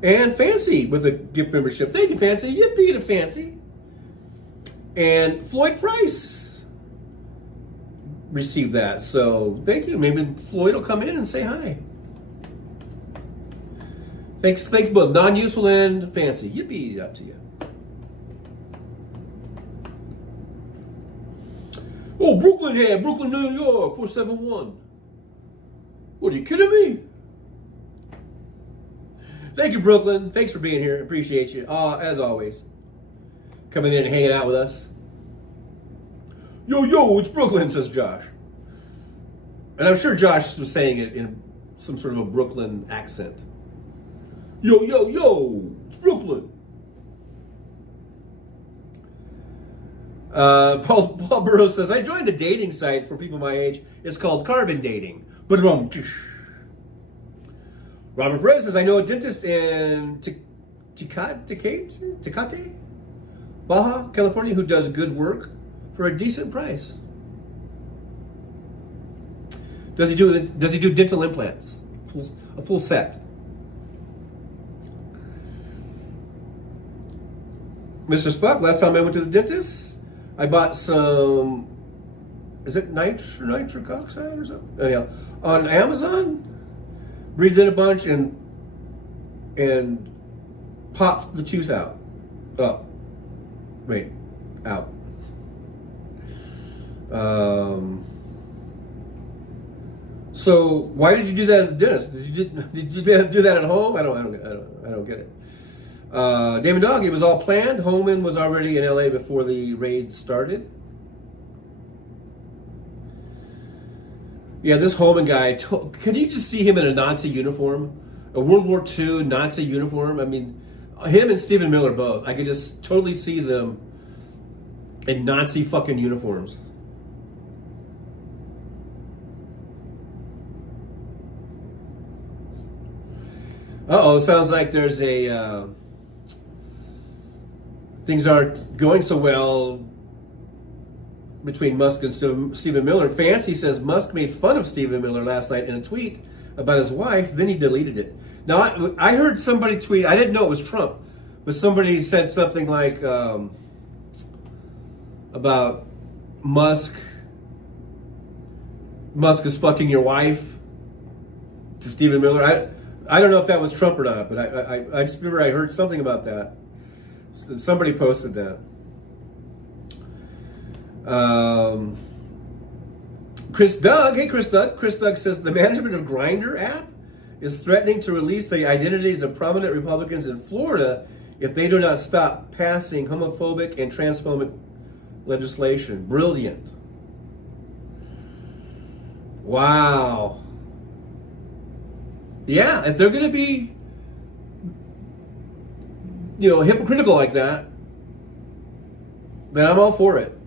And Fancy with a gift membership. Thank you, Fancy. Yippee to Fancy. And Floyd Price received that. So thank you. Maybe Floyd will come in and say hi. Thanks. Thank you both. Non-useful and Fancy. Yippee up to you. Oh, Brooklyn here. Brooklyn, New York. 471. What, are you kidding me? Thank you, Brooklyn. Thanks for being here. Appreciate you. As always. Coming in and hanging out with us. Yo, it's Brooklyn, says Josh. And I'm sure Josh was saying it in some sort of a Brooklyn accent. Yo, it's Brooklyn. Paul Burrows says, I joined a dating site for people my age. It's called Carbon Dating. Robert Perez says, I know a dentist in Tecate, Baja, California, who does good work for a decent price. Does he do dental implants? A full set. Mr. Spock, last time I went to the dentist, I bought some, is it nitric oxide or something? Oh, yeah. On Amazon, breathed in a bunch and popped the tooth out. Out. So why did you do that at the dentist? Did you do that at home? I don't get it. Damon Dog, it was all planned. Holman was already in LA before the raid started. Yeah, this Holman guy, can you just see him in a Nazi uniform? A World War II Nazi uniform? I mean, him and Stephen Miller both. I could just totally see them in Nazi fucking uniforms. Uh-oh, sounds like there's a... things aren't going so well between Musk and Stephen Miller. Fancy says Musk made fun of Stephen Miller last night in a tweet about his wife, then he deleted it. Now, I heard somebody tweet, I didn't know it was Trump, but somebody said something like about Musk is fucking your wife to Stephen Miller. I don't know if that was Trump or not, but I just remember I heard something about that. Somebody posted that. Chris Doug, hey Chris Doug. Chris Doug says the management of Grindr app is threatening to release the identities of prominent Republicans in Florida if they do not stop passing homophobic and transphobic legislation. Brilliant. Wow. Yeah, if they're going to be, hypocritical like that, then I'm all for it.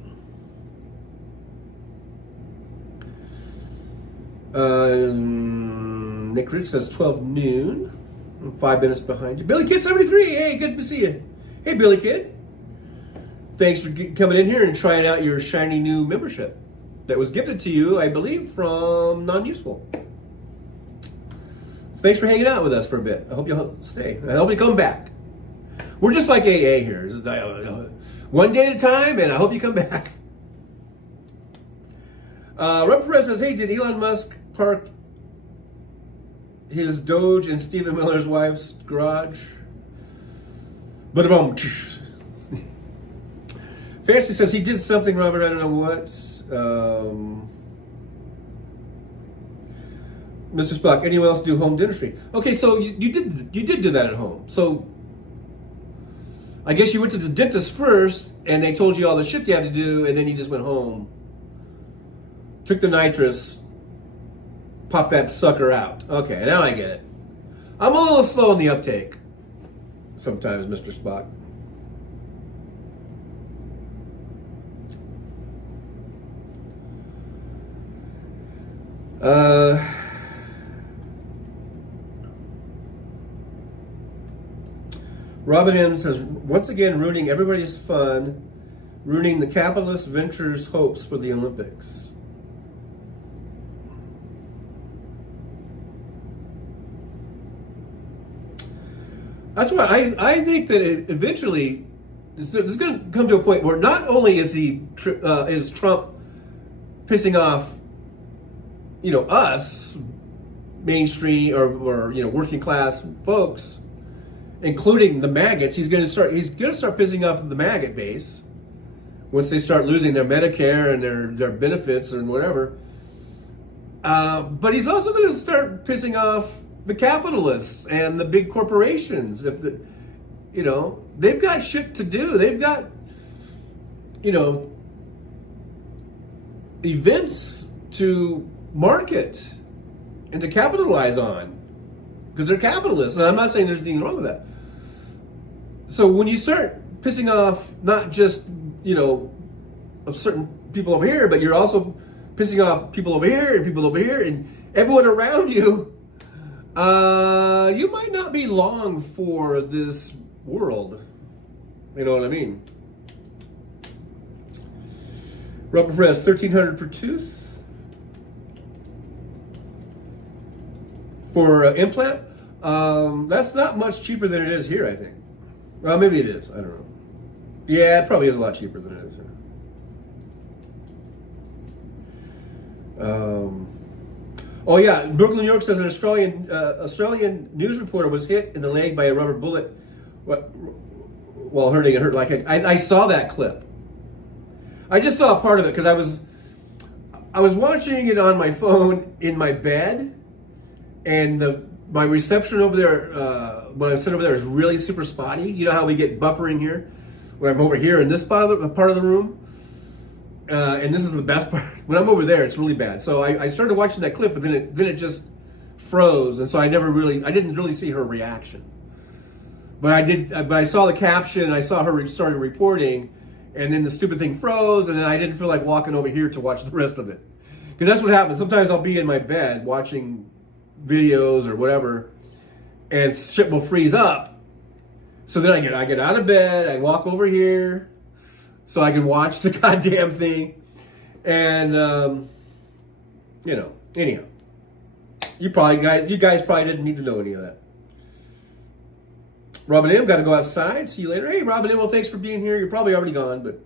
Nick Rich says 12 noon. I'm 5 minutes behind you. Billy Kid 73. Hey, good to see you. Hey, Billy Kid. Thanks for coming in here and trying out your shiny new membership that was gifted to you, I believe, from Non-Useful. So thanks for hanging out with us for a bit. I hope you'll stay. I hope you come back. We're just like AA here. One day at a time, and I hope you come back. Rob Perez says, hey, did Elon Musk park his Doge in Stephen Miller's wife's garage? Fancy says he did something, Robert, I don't know what. Mr. Spock, anyone else do home dentistry? Okay, so you did do that at home. So I guess you went to the dentist first, and they told you all the shit you had to do, and then you just went home, took the nitrous, popped that sucker out. Okay, now I get it. I'm a little slow in the uptake sometimes, Mr. Spock. Robin M says, once again, ruining everybody's fun, ruining the capitalist ventures' hopes for the Olympics. That's why I think that eventually there's going to come to a point where not only is Trump pissing off, us, mainstream or working class folks, including the maggots. He's going to start pissing off the maggot base once they start losing their Medicare and their benefits and whatever. But he's also going to start pissing off the capitalists and the big corporations. They've got shit to do. They've got, events to market and to capitalize on because they're capitalists. And I'm not saying there's anything wrong with that. So when you start pissing off not just, of certain people over here, but you're also pissing off people over here and people over here and everyone around you. You might not be long for this world. You know what I mean? Rubber press, $1,300 per tooth. For implant, that's not much cheaper than it is here, I think. Well, maybe it is. I don't know. Yeah, it probably is a lot cheaper than it is here. Oh yeah, Brooklyn, New York says an Australian news reporter was hit in the leg by a rubber bullet while hurting. It hurt like I saw that clip. I just saw a part of it because I was watching it on my phone in my bed. And my reception over there, when I'm sitting over there, is really super spotty. You know how we get buffering here? When I'm over here in this part of the room. And this is the best part. When I'm over there, it's really bad. So I started watching that clip, but then it just froze. And so I didn't really see her reaction. But I saw the caption, I saw her started reporting, and then the stupid thing froze, and then I didn't feel like walking over here to watch the rest of it. Because that's what happens. Sometimes I'll be in my bed watching videos or whatever, and shit will freeze up. So then I get out of bed, I walk over here so I can watch the goddamn thing. And anyhow. You guys probably didn't need to know any of that. Robin M, got to go outside. See you later. Hey, Robin M, well, thanks for being here. You're probably already gone, but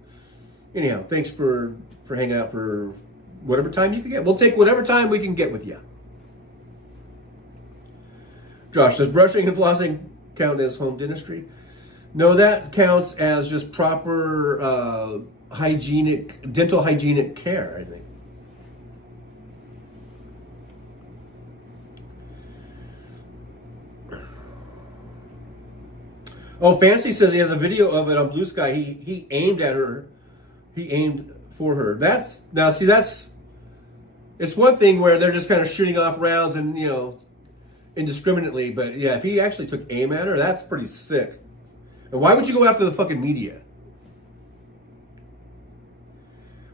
anyhow, thanks for hanging out for whatever time you can get. We'll take whatever time we can get with you. Josh, does brushing and flossing count as home dentistry? No, that counts as just proper dental hygienic care, I think. Oh, Fancy says he has a video of it on Blue Sky. He aimed at her. He aimed for her. That's it's one thing where they're just kind of shooting off rounds and, indiscriminately, but yeah, if he actually took aim at her, that's pretty sick. And why would you go after the fucking media?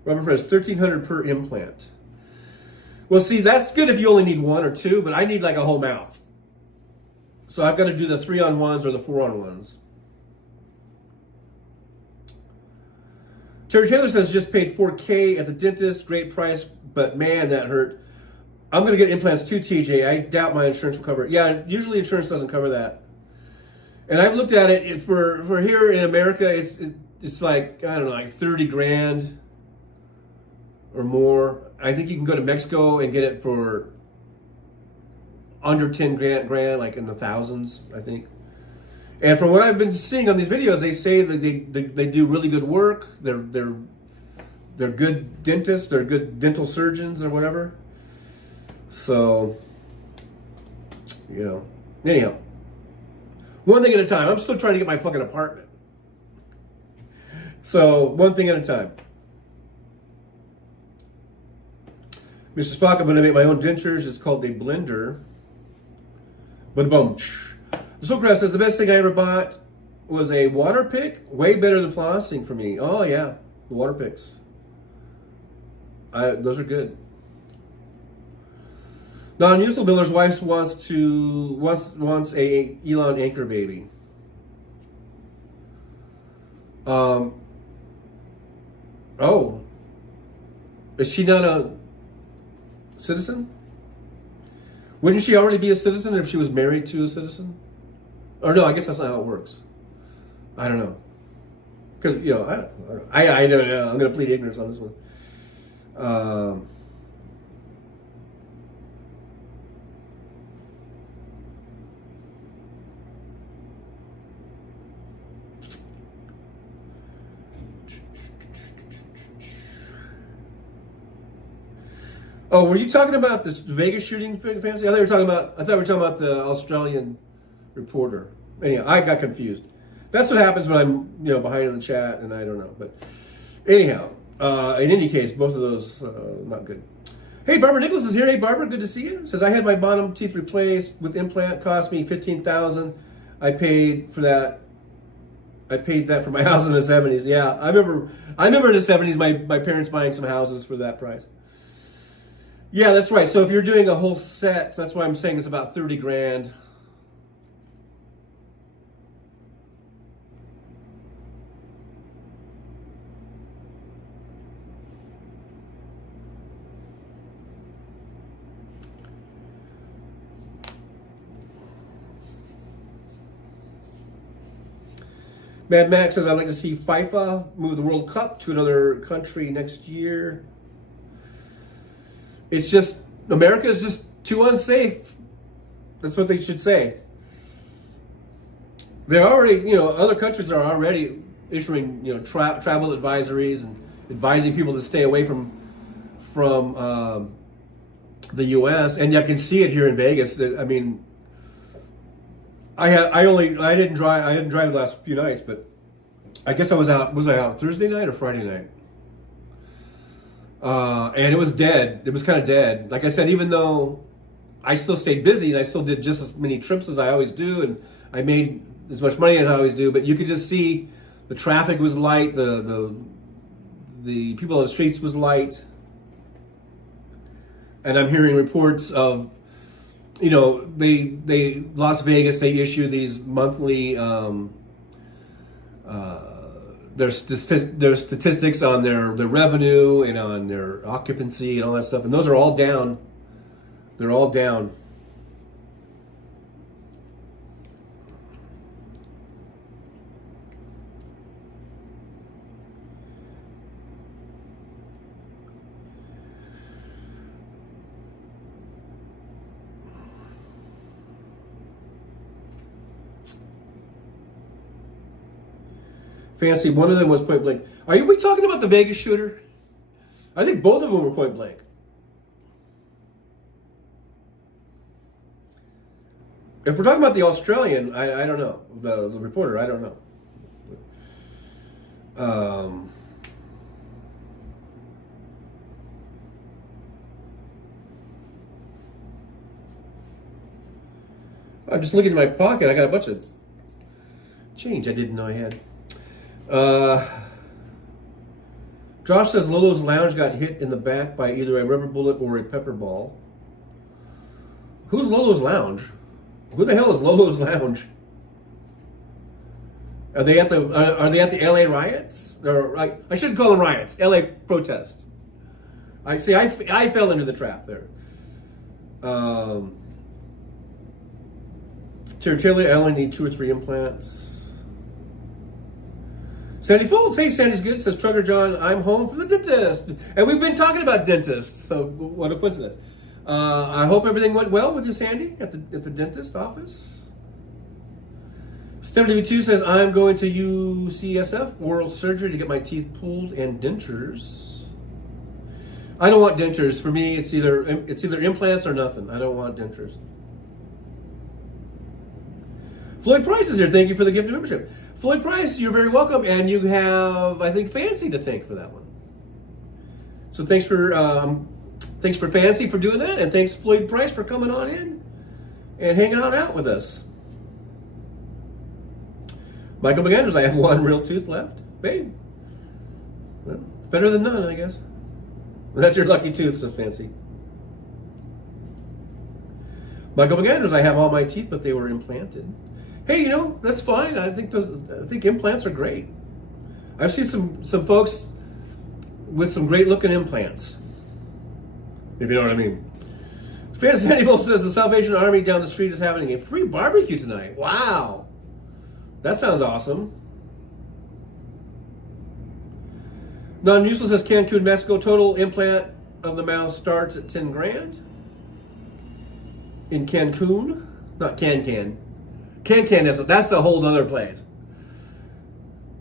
Robert Press, $1,300 per implant. Well, see, that's good if you only need one or two, but I need like a whole mouth. So I've got to do the 3-on-1s or the 4-on-1s. Terry Taylor says just paid $4K at the dentist, great price, but man, that hurt. I'm going to get implants too, TJ. I doubt my insurance will cover it. Yeah, usually insurance doesn't cover that. And I've looked at it for here in America. It's like, I don't know, like 30 grand or more. I think you can go to Mexico and get it for under 10 grand, like in the thousands, I think. And from what I've been seeing on these videos, they say that they do really good work. They're good dentists. They're good dental surgeons or whatever. So, anyhow, one thing at a time. I'm still trying to get my fucking apartment. So, one thing at a time. Mr. Spock, I'm going to make my own dentures. It's called a blender. Ba-boom. The Soulcraft says the best thing I ever bought was a water pick. Way better than flossing for me. Oh, yeah. The water picks. Those are good. Don Miller's wife wants a Elon anchor baby. Oh, is she not a citizen? Wouldn't she already be a citizen if she was married to a citizen? Or no, I guess that's not how it works. I don't know. Because I don't know. I'm going to plead ignorance on this one. Oh, were you talking about this Vegas shooting, Fancy? I thought we were talking about the Australian reporter. Anyhow, I got confused. That's what happens when I'm, behind in the chat, and I don't know. But anyhow, in any case, both of those not good. Hey, Barbara Nicholas is here. Hey, Barbara, good to see you. Says I had my bottom teeth replaced with implant. Cost me $15,000. I paid for that I paid that for my house in the 70s. Yeah, I remember in the 70s my parents buying some houses for that price. Yeah, that's right. So if you're doing a whole set, that's why I'm saying it's about 30 grand. Mad Max says, I'd like to see FIFA move the World Cup to another country next year. It's just, America is just too unsafe. That's what they should say. They're already, other countries are already issuing, travel advisories and advising people to stay away from the U.S. And I can see it here in Vegas. I mean, I didn't drive the last few nights, but I guess I was out Thursday night or Friday night? And it was dead. It was kind of dead. Like I said, even though I still stayed busy and I still did just as many trips as I always do, and I made as much money as I always do, but you could just see the traffic was light, the people on the streets was light. And I'm hearing reports of, they Las Vegas, they issue these monthly there's statistics on their revenue and on their occupancy and all that stuff, and those are all down. They're all down. Fancy, one of them was point blank. Are we talking about the Vegas shooter? I think both of them were point blank. If we're talking about the Australian, I don't know. The reporter, I don't know. I'm just looking in my pocket. I got a bunch of change I didn't know I had. Josh says Lolo's Lounge got hit in the back by either a rubber bullet or a pepper ball. Who's Lolo's Lounge? Who the hell is Lolo's Lounge? Are they at the LA riots? Or I shouldn't call them riots. LA protests. I see. I fell into the trap there. Taylor, I only need 2 or 3 implants. Sandy Folds, hey, Sandy's good. Says Trucker John, I'm home from the dentist, and we've been talking about dentists. So what a coincidence. I hope everything went well with you, Sandy, at the dentist office. Stephanie 2 says I'm going to UCSF oral surgery to get my teeth pulled and dentures. I don't want dentures. For me, it's either implants or nothing. I don't want dentures. Floyd Price is here. Thank you for the gift of membership. Floyd Price, you're very welcome, and you have, I think, Fancy to thank for that one. So thanks for Fancy for doing that, and thanks Floyd Price for coming on in and hanging on out with us. Michael McAndrews, I have 1 real tooth left. Hey, well, it's better than none, I guess. Well, that's your lucky tooth, says Fancy. Michael McAndrews, I have all my teeth, but they were implanted. Hey, that's fine. I think implants are great. I've seen some folks with some great looking implants, if you know what I mean. Fancy Sandyville says the Salvation Army down the street is having a free barbecue tonight. Wow, that sounds awesome. Non-Useless says Cancun, Mexico. Total implant of the mouth starts at 10 grand in Cancun, not Can. That's a whole other place.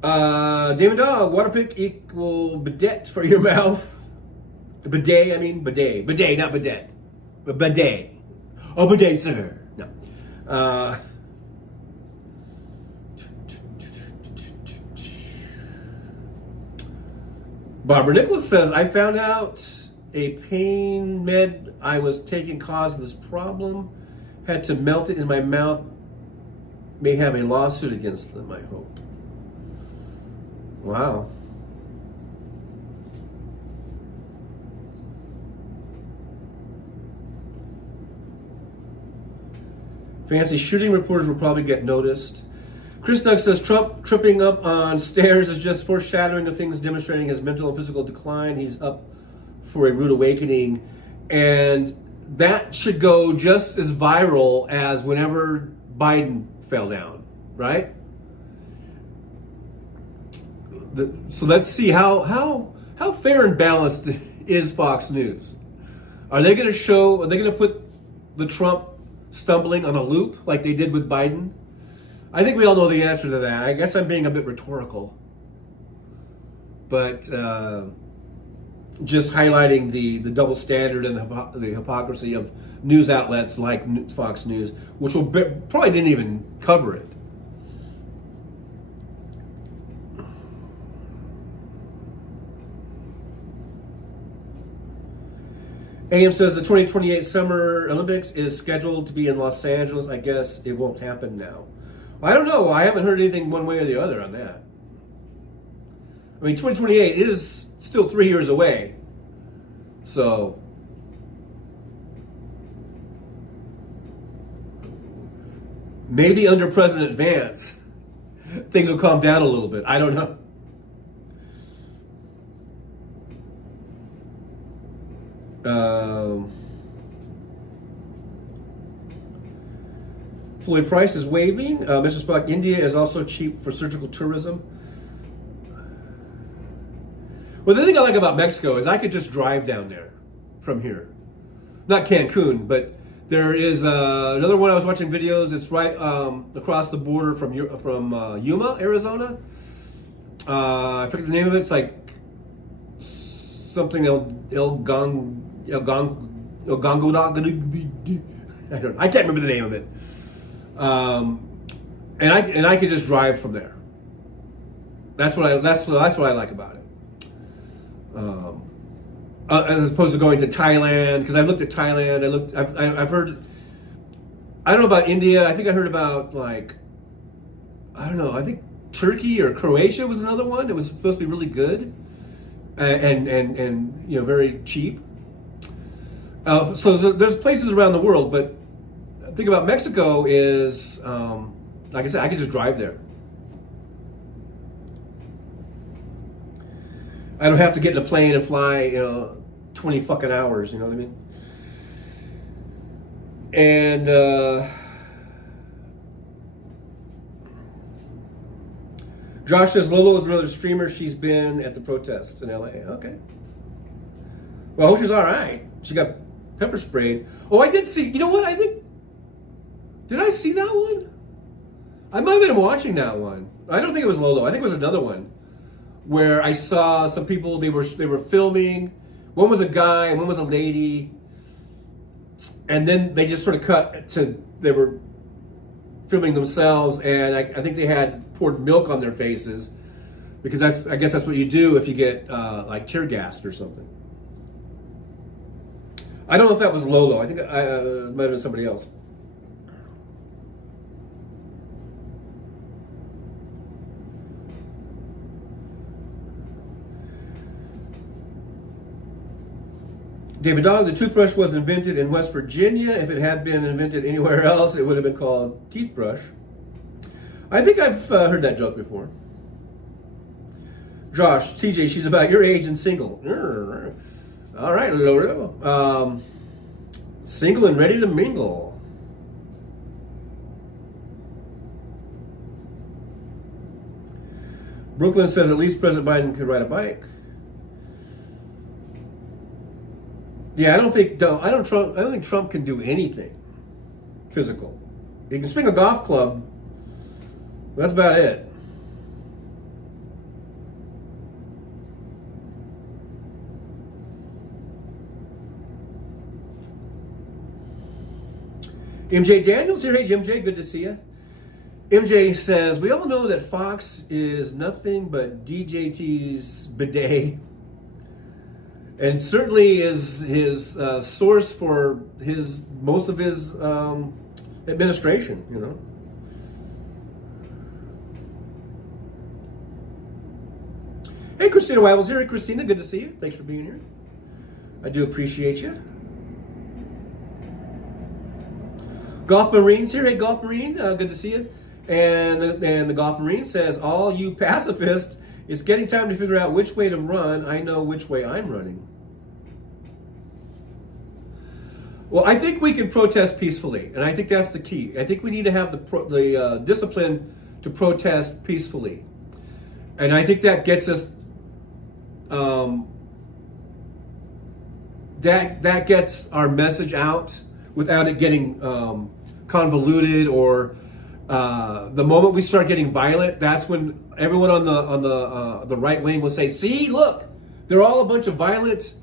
Damon Dog, water pick equal bidet for your mouth. Bidet, not bidet. Bidet. Oh, bidet, sir. No. Barbara Nicholas says, I found out a pain med I was taking caused this problem. Had to melt it in my mouth. May have a lawsuit against them, I hope. Wow. Fancy shooting reporters will probably get noticed. Chris Doug says Trump tripping up on stairs is just foreshadowing of things demonstrating his mental and physical decline. He's up for a rude awakening. And that should go just as viral as whenever Biden fell down, right? So let's see how fair and balanced is Fox News. Are they going to put the Trump stumbling on a loop like they did with Biden? I think we all know the answer to that. I guess I'm being a bit rhetorical. But just highlighting the double standard and the hypocrisy of news outlets like Fox News, which probably didn't even cover it. AM says the 2028 Summer Olympics is scheduled to be in Los Angeles. I guess it won't happen now. I don't know. I haven't heard anything one way or the other on that. I mean, 2028 is still 3 years away. So, maybe under President Vance, things will calm down a little bit. I don't know. Floyd Price is waving. Mr. Spock, India is also cheap for surgical tourism. Well, the thing I like about Mexico is I could just drive down there from here. Not Cancun, but there is another one I was watching videos. It's right across the border from Yuma, Arizona. I forget the name of it. It's like something El Gongo. I don't know. I can't remember the name of it. And I could just drive from there. That's what I like about it. As opposed to going to Thailand, because I've looked at Thailand. I've heard. I don't know about India. I think I heard about I think Turkey or Croatia was another one that was supposed to be really good, and very cheap. So there's places around the world, but the thing about Mexico is, like I said, I could just drive there. I don't have to get in a plane and fly, 20 fucking hours, you know what I mean? And Josh says Lolo is another streamer. She's been at the protests in LA. Okay. Well, I hope she's all right. She got pepper sprayed. Oh, I did see. You know what? Did I see that one? I might have been watching that one. I don't think it was Lolo. I think it was another one where I saw some people. They were filming. One was a guy and one was a lady. And then they just sort of cut to, they were filming themselves, and I think they had poured milk on their faces, because I guess that's what you do if you get like tear gassed or something. I don't know if that was Lolo. I think it might have been somebody else. David Dog, the toothbrush was invented in West Virginia. If it had been invented anywhere else, it would have been called teeth brush. I think I've heard that joke before. Josh, TJ, she's about your age and single. All right, Lolo. Single and ready to mingle. Brooklyn says at least President Biden could ride a bike. Yeah, I don't think Trump can do anything physical. He can swing a golf club. But that's about it. MJ Daniels here. Hey, MJ, good to see you. MJ says, we all know that Fox is nothing but DJT's bidet, and certainly is his source for most of his administration, Christina Weibel's here. Hey, Christina, good to see you. Thanks for being here. I do appreciate you. Golf Marine's here. Hey, Golf Marine, good to see you. And the Golf Marine says, all you pacifists, it's getting time to figure out which way to run. I know which way I'm running. Well, I think we can protest peacefully, and I think that's the key. I think we need to have the discipline to protest peacefully. And I think that gets us, that gets our message out without it getting convoluted, or the moment we start getting violent, that's when everyone on the right wing will say, see, look, they're all a bunch of violent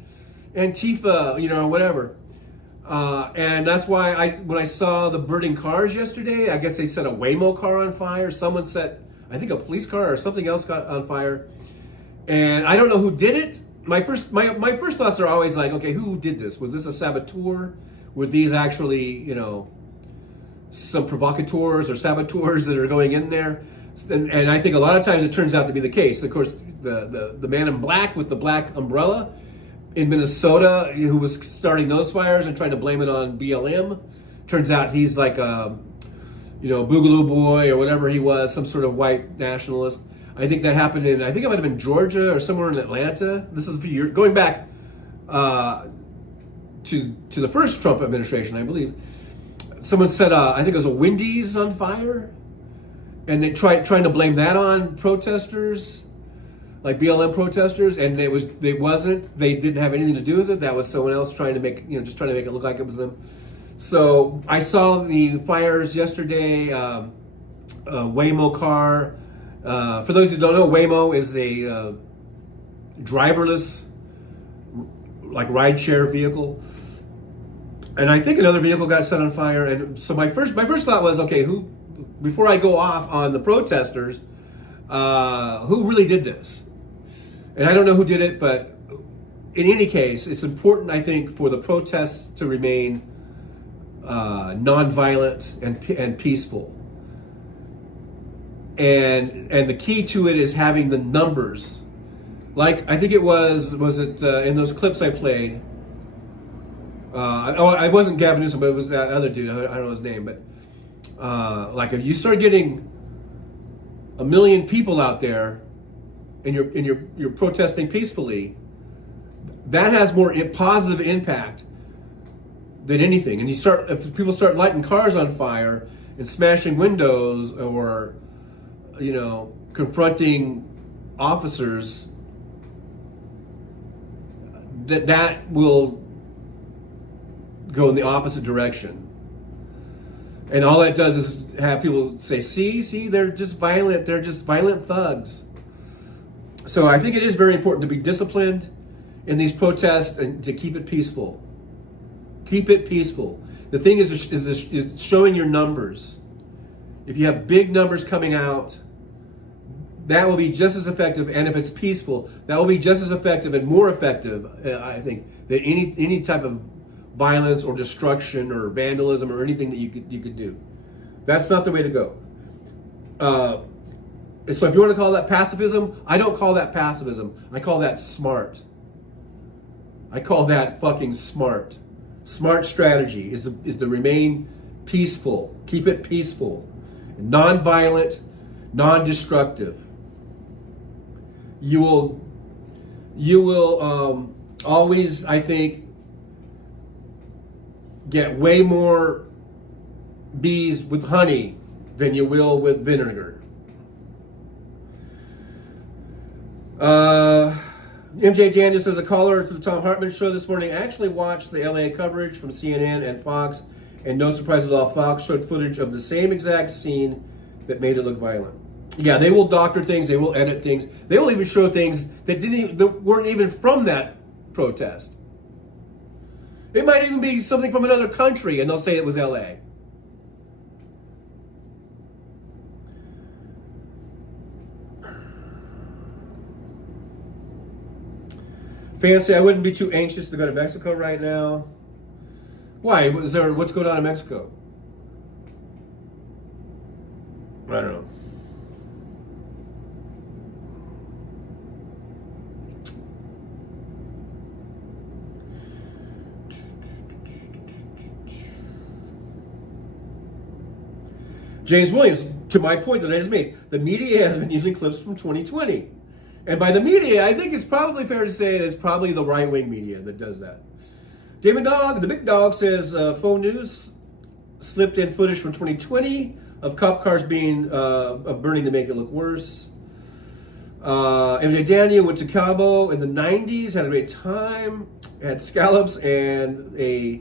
Antifa, or whatever. And that's why when I saw the burning cars yesterday, I guess they set a Waymo car on fire. Someone set, I think, a police car or something else got on fire. And I don't know who did it. My first thoughts are always like, okay, who did this? Was this a saboteur? Were these actually, some provocateurs or saboteurs that are going in there? And I think a lot of times it turns out to be the case. Of course, the man in black with the black umbrella in Minnesota, who was starting those fires and trying to blame it on BLM, turns out he's like a, Boogaloo Boy or whatever he was, some sort of white nationalist. I think that happened I think it might have been Georgia or somewhere in Atlanta. This is a few years, going back to the first Trump administration, I believe. Someone set, I think it was a Wendy's on fire, and they trying to blame that on protesters, like BLM protesters, and they didn't have anything to do with it. That was someone else trying to make, just trying to make it look like it was them. So I saw the fires yesterday, Waymo car. For those who don't know, Waymo is a driverless, like rideshare vehicle. And I think another vehicle got set on fire. And so my first thought was, okay, before I go off on the protesters, who really did this? And I don't know who did it, but in any case, it's important, I think, for the protests to remain nonviolent and peaceful. And the key to it is having the numbers. Like, I think it was it in those clips I played? I wasn't Gavin Newsom, but it was that other dude. I don't know his name, but like if you start getting 1 million people out there, and you're protesting peacefully, that has more positive impact than anything. And if people start lighting cars on fire and smashing windows, or confronting officers, that will go in the opposite direction. And all that does is have people say, see, they're just violent. They're just violent thugs. So I think it is very important to be disciplined in these protests and to keep it peaceful. Keep it peaceful. The thing is showing your numbers. If you have big numbers coming out, that will be just as effective. And if it's peaceful, that will be just as effective and more effective, I think, than any type of violence or destruction or vandalism or anything that you could do. That's not the way to go. So if you want to call that pacifism, I don't call that pacifism. I call that smart. I call that fucking smart. Smart strategy is to remain peaceful. Keep it peaceful, non-violent, non-destructive. You will always, I think, get way more bees with honey than you will with vinegar. MJ Daniel says, a caller to the Tom Hartman show this morning actually watched the LA coverage from CNN and Fox, and no surprise at all, Fox showed footage of the same exact scene that made it look violent. Yeah, they will doctor things, they will edit things, they will even show things that weren't even from that protest. It might even be something from another country, and they'll say it was LA. Fancy, I wouldn't be too anxious to go to Mexico right now. Why? What's going on in Mexico? I don't know. James Williams, to my point that I just made, the media has been using clips from 2020. And by the media, I think it's probably fair to say it's probably the right-wing media that does that. David Dog, the big dog, says phone news slipped in footage from 2020 of cop cars being burning to make it look worse. MJ Daniel went to Cabo in the 90s, had a great time, had scallops and a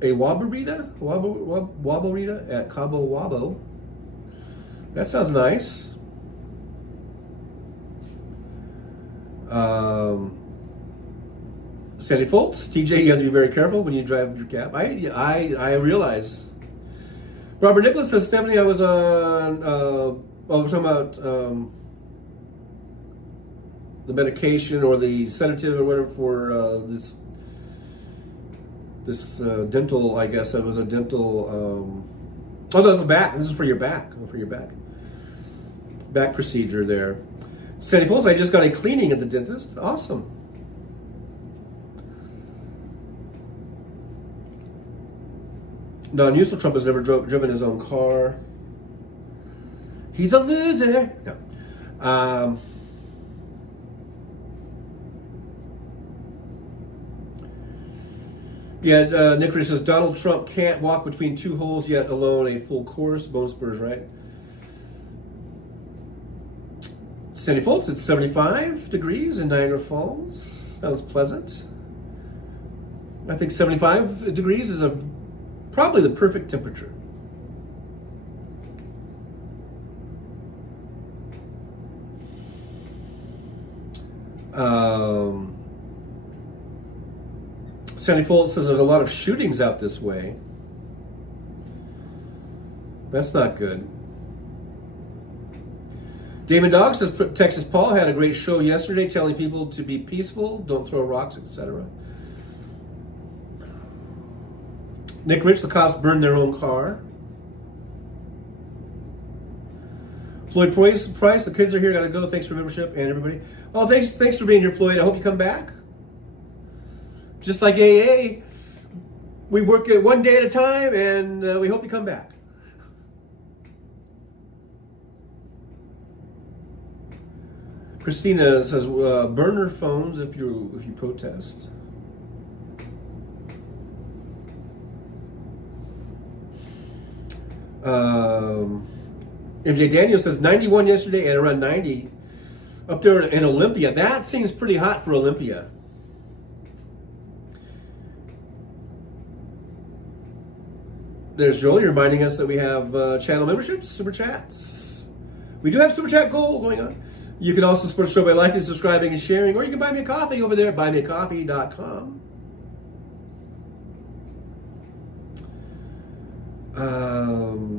wabarita at Cabo Wabo. That sounds nice. Sandy Foltz, TJ, you have to be very careful when you drive your cab. I realize. Robert Nicholas says, Stephanie, I was on, we're talking about the medication or the sedative or whatever for this dental, I guess it was a dental, oh, no, this is back. This is for your back, back procedure there. Sandy Foltz, I just got a cleaning at the dentist. Awesome. Non-useful Trump has never driven his own car. He's a loser. No. Nick Rich says Donald Trump can't walk between two holes yet alone a full course. Bone spurs, right? Sandy Foltz, it's 75 degrees in Niagara Falls. That was pleasant. I think 75 degrees is probably the perfect temperature. Sandy Foltz says there's a lot of shootings out this way. That's not good. Damon Dog says Texas Paul had a great show yesterday telling people to be peaceful, don't throw rocks, etc. Nick Rich, the cops burned their own car. Floyd Price, the kids are here, gotta go. Thanks for membership and everybody. Oh, thanks for being here, Floyd. I hope you come back. Just like AA, we work it one day at a time, and we hope you come back. Christina says, burner phones if you protest. MJ Daniel says 91 yesterday and around 90 up there in Olympia. That seems pretty hot for Olympia. There's Jolie reminding us that we have channel memberships, super chats. We do have super chat goal going on. You can also support the show by liking, subscribing, and sharing, or you can buy me a coffee over there at buymeacoffee.com.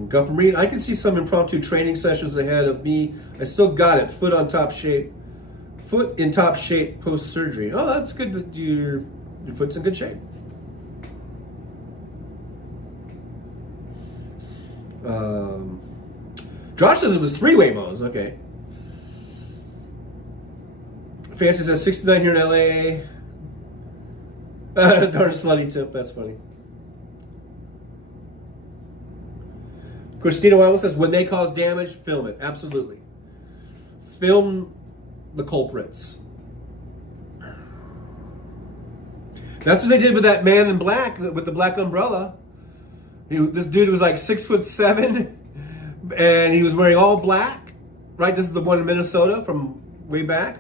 Guff from Reed, I can see some impromptu training sessions ahead of me. I still got it. Foot in top shape post surgery. Oh, that's good that your foot's in good shape. Josh says it was 3-way mows. Okay. Fancy says 69 here in LA. Darn slutty tip. That's funny. Christina Wild says, when they cause damage, film it. Absolutely. Film the culprits. That's what they did with that man in black, with the black umbrella. This dude was like 6'7", and he was wearing all black. Right? This is the one in Minnesota from way back.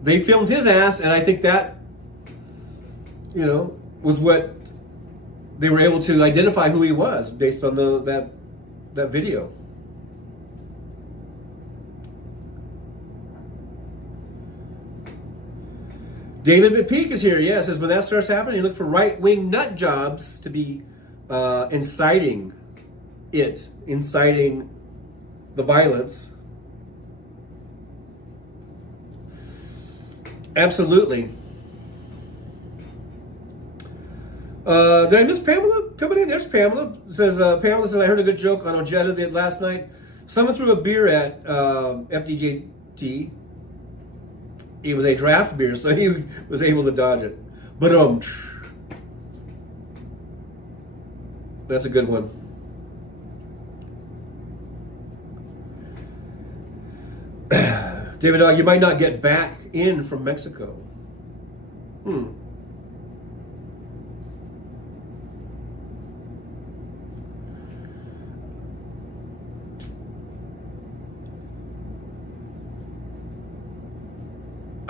They filmed his ass, and I think that, was what they were able to identify who he was based on that video. David McPeak is here. Yeah, says when that starts happening, look for right-wing nut jobs to be inciting the violence. Absolutely. Did I miss Pamela coming in? There's Pamela. Pamela says, I heard a good joke on Ojeda last night. Someone threw a beer at FDJT. It was a draft beer, so he was able to dodge it. But That's a good one. David Dog, you might not get back in from Mexico.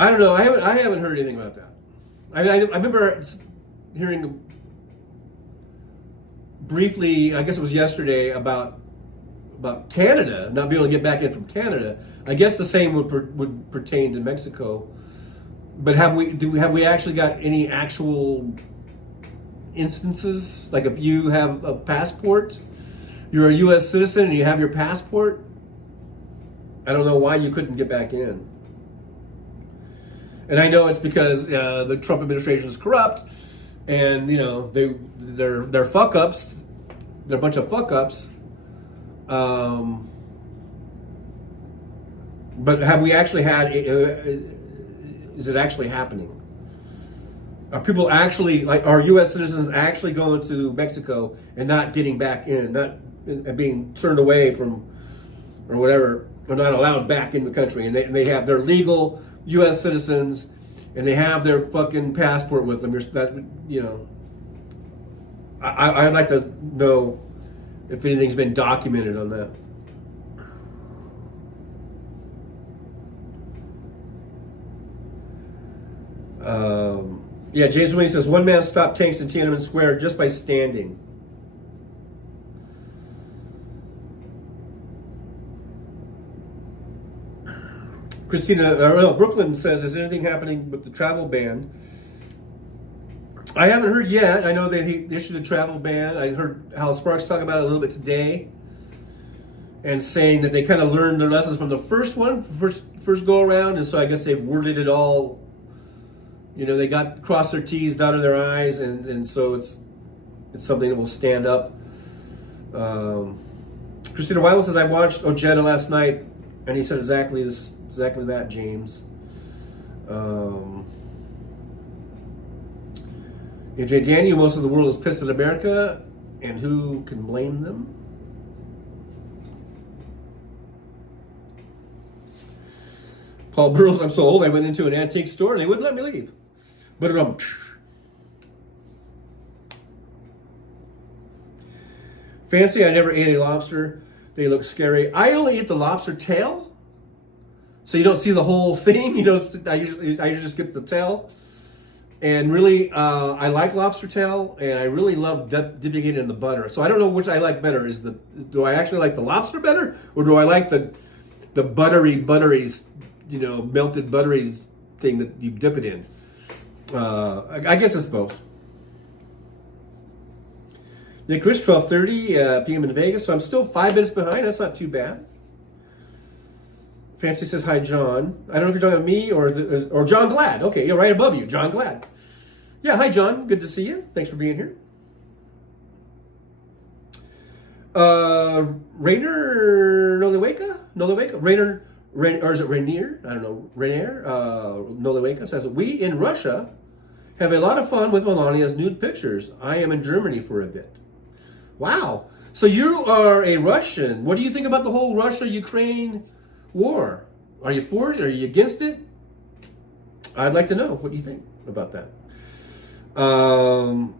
I don't know. I haven't heard anything about that. I remember hearing briefly, I guess it was yesterday, about Canada not being able to get back in from Canada. I guess the same would pertain to Mexico. But have we actually got any actual instances? Like if you have a passport, you're a U.S. citizen and you have your passport, I don't know why you couldn't get back in. And I know it's because the Trump administration is corrupt, and you know they're fuck ups. They're a bunch of fuck ups. But have we actually had? Is it actually happening? Are people actually, like, are U.S. citizens actually going to Mexico and not getting back in, not being turned away from, or whatever, or not allowed back in the country, and they have their legal U.S. citizens, and they have their fucking passport with them? I'd like to know if anything's been documented on that. Yeah, James Williams says, one man stopped tanks in Tiananmen Square just by standing. Brooklyn says, is anything happening with the travel ban? I haven't heard yet. I know that he issued a travel ban. I heard Hal Sparks talk about it a little bit today, and saying that they kind of learned their lessons from the first go around, and so I guess they've worded it all. You know, they crossed their T's, dotted their I's, and so it's something that will stand up. Christina Weidel says, I watched Ojeda last night, and he said exactly that, James. AJ Daniel, most of the world is pissed at America, and who can blame them? Paul Burrows, I'm so old, I went into an antique store and they wouldn't let me leave. But Fancy, I never ate a lobster. They look scary. I only eat the lobster tail, so you don't see the whole thing. I usually just get the tail. And really, I like lobster tail, and I really love dipping it in the butter. So I don't know which I like better. Do I actually like the lobster better, or do I like the buttery, melted buttery thing that you dip it in? I guess it's both. Nick Chris, 12:30 p.m. in Vegas, so I'm still 5 minutes behind. That's not too bad. Fancy says, hi, John. I don't know if you're talking about me or John Glad. Okay, you're right above you, John Glad. Yeah, hi, John. Good to see you. Thanks for being here. Rainer Noliweka? Rainer, or is it Rainier? I don't know. Rainier Noliweka says, we in Russia have a lot of fun with Melania's nude pictures. I am in Germany for a bit. Wow. So you are a Russian. What do you think about the whole Russia-Ukraine war? Are you for it? Are you against it? I'd like to know. What do you think about that? Gotham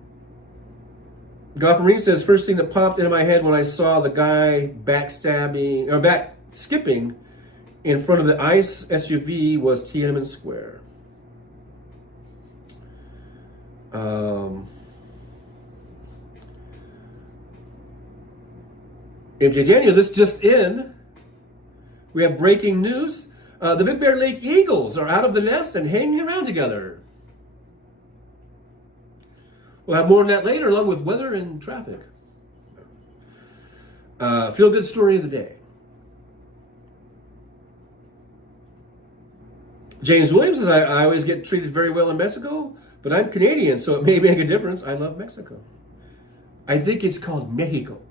Marine says, first thing that popped into my head when I saw the guy back skipping in front of the ICE SUV was Tiananmen Square. MJ Daniel, this just in. We have breaking news. The Big Bear Lake Eagles are out of the nest and hanging around together. We'll have more on that later, along with weather and traffic. Feel-good story of the day. James Williams says, I always get treated very well in Mexico, but I'm Canadian, so it may make a difference. I love Mexico. I think it's called Mexico.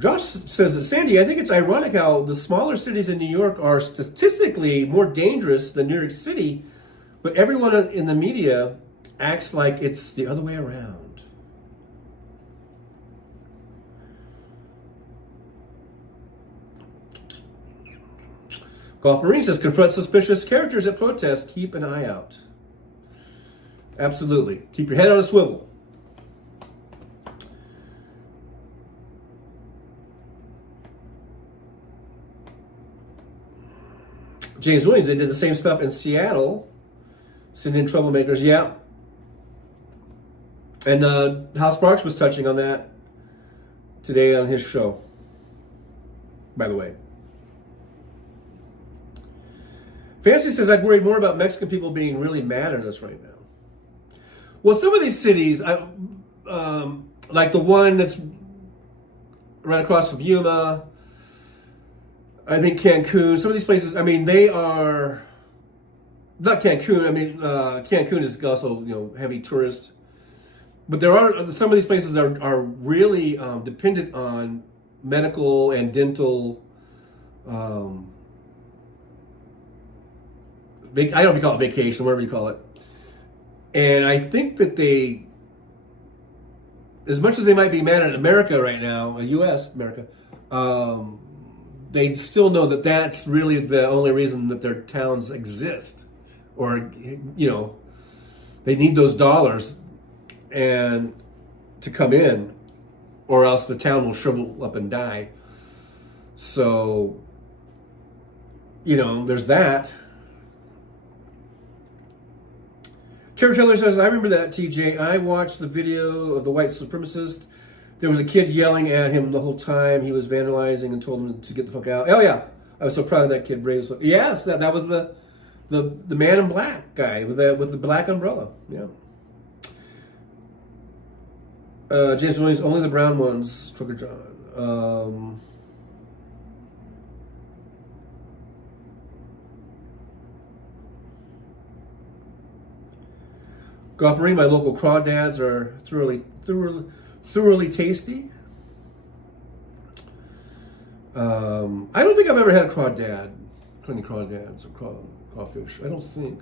Josh says that, Sandy, I think it's ironic how the smaller cities in New York are statistically more dangerous than New York City, but everyone in the media acts like it's the other way around. Golf Marine says, confront suspicious characters at protests, keep an eye out. Absolutely. Keep your head on a swivel. James Williams, they did the same stuff in Seattle, sending in troublemakers. Yeah. And Hal Sparks was touching on that today on his show, by the way. Fancy says, I'd worried more about Mexican people being really mad at us right now. Well, some of these cities, like the one that's right across from Yuma, I think Cancun, some of these places, I mean, they are, not Cancun, I mean, Cancun is also, heavy tourist. But there are, some of these places are really dependent on medical and dental, I don't know if you call it vacation, whatever you call it. And I think that they, as much as they might be mad at America right now, U.S., America, they still know that that's really the only reason that their towns exist. Or, they need those dollars and to come in, or else the town will shrivel up and die. So, there's that. Terry Taylor says, I remember that, TJ. I watched the video of the white supremacist. There was a kid yelling at him the whole time. He was vandalizing and told him to get the fuck out. Oh, yeah. I was so proud of that kid. Brave. Yes, that was the man in black guy with the black umbrella. Yeah. James Williams, only the brown ones. Trucker John. Golf Marine, my local crawdads are thoroughly tasty. I don't think I've ever had crawdads or crawfish. I don't think.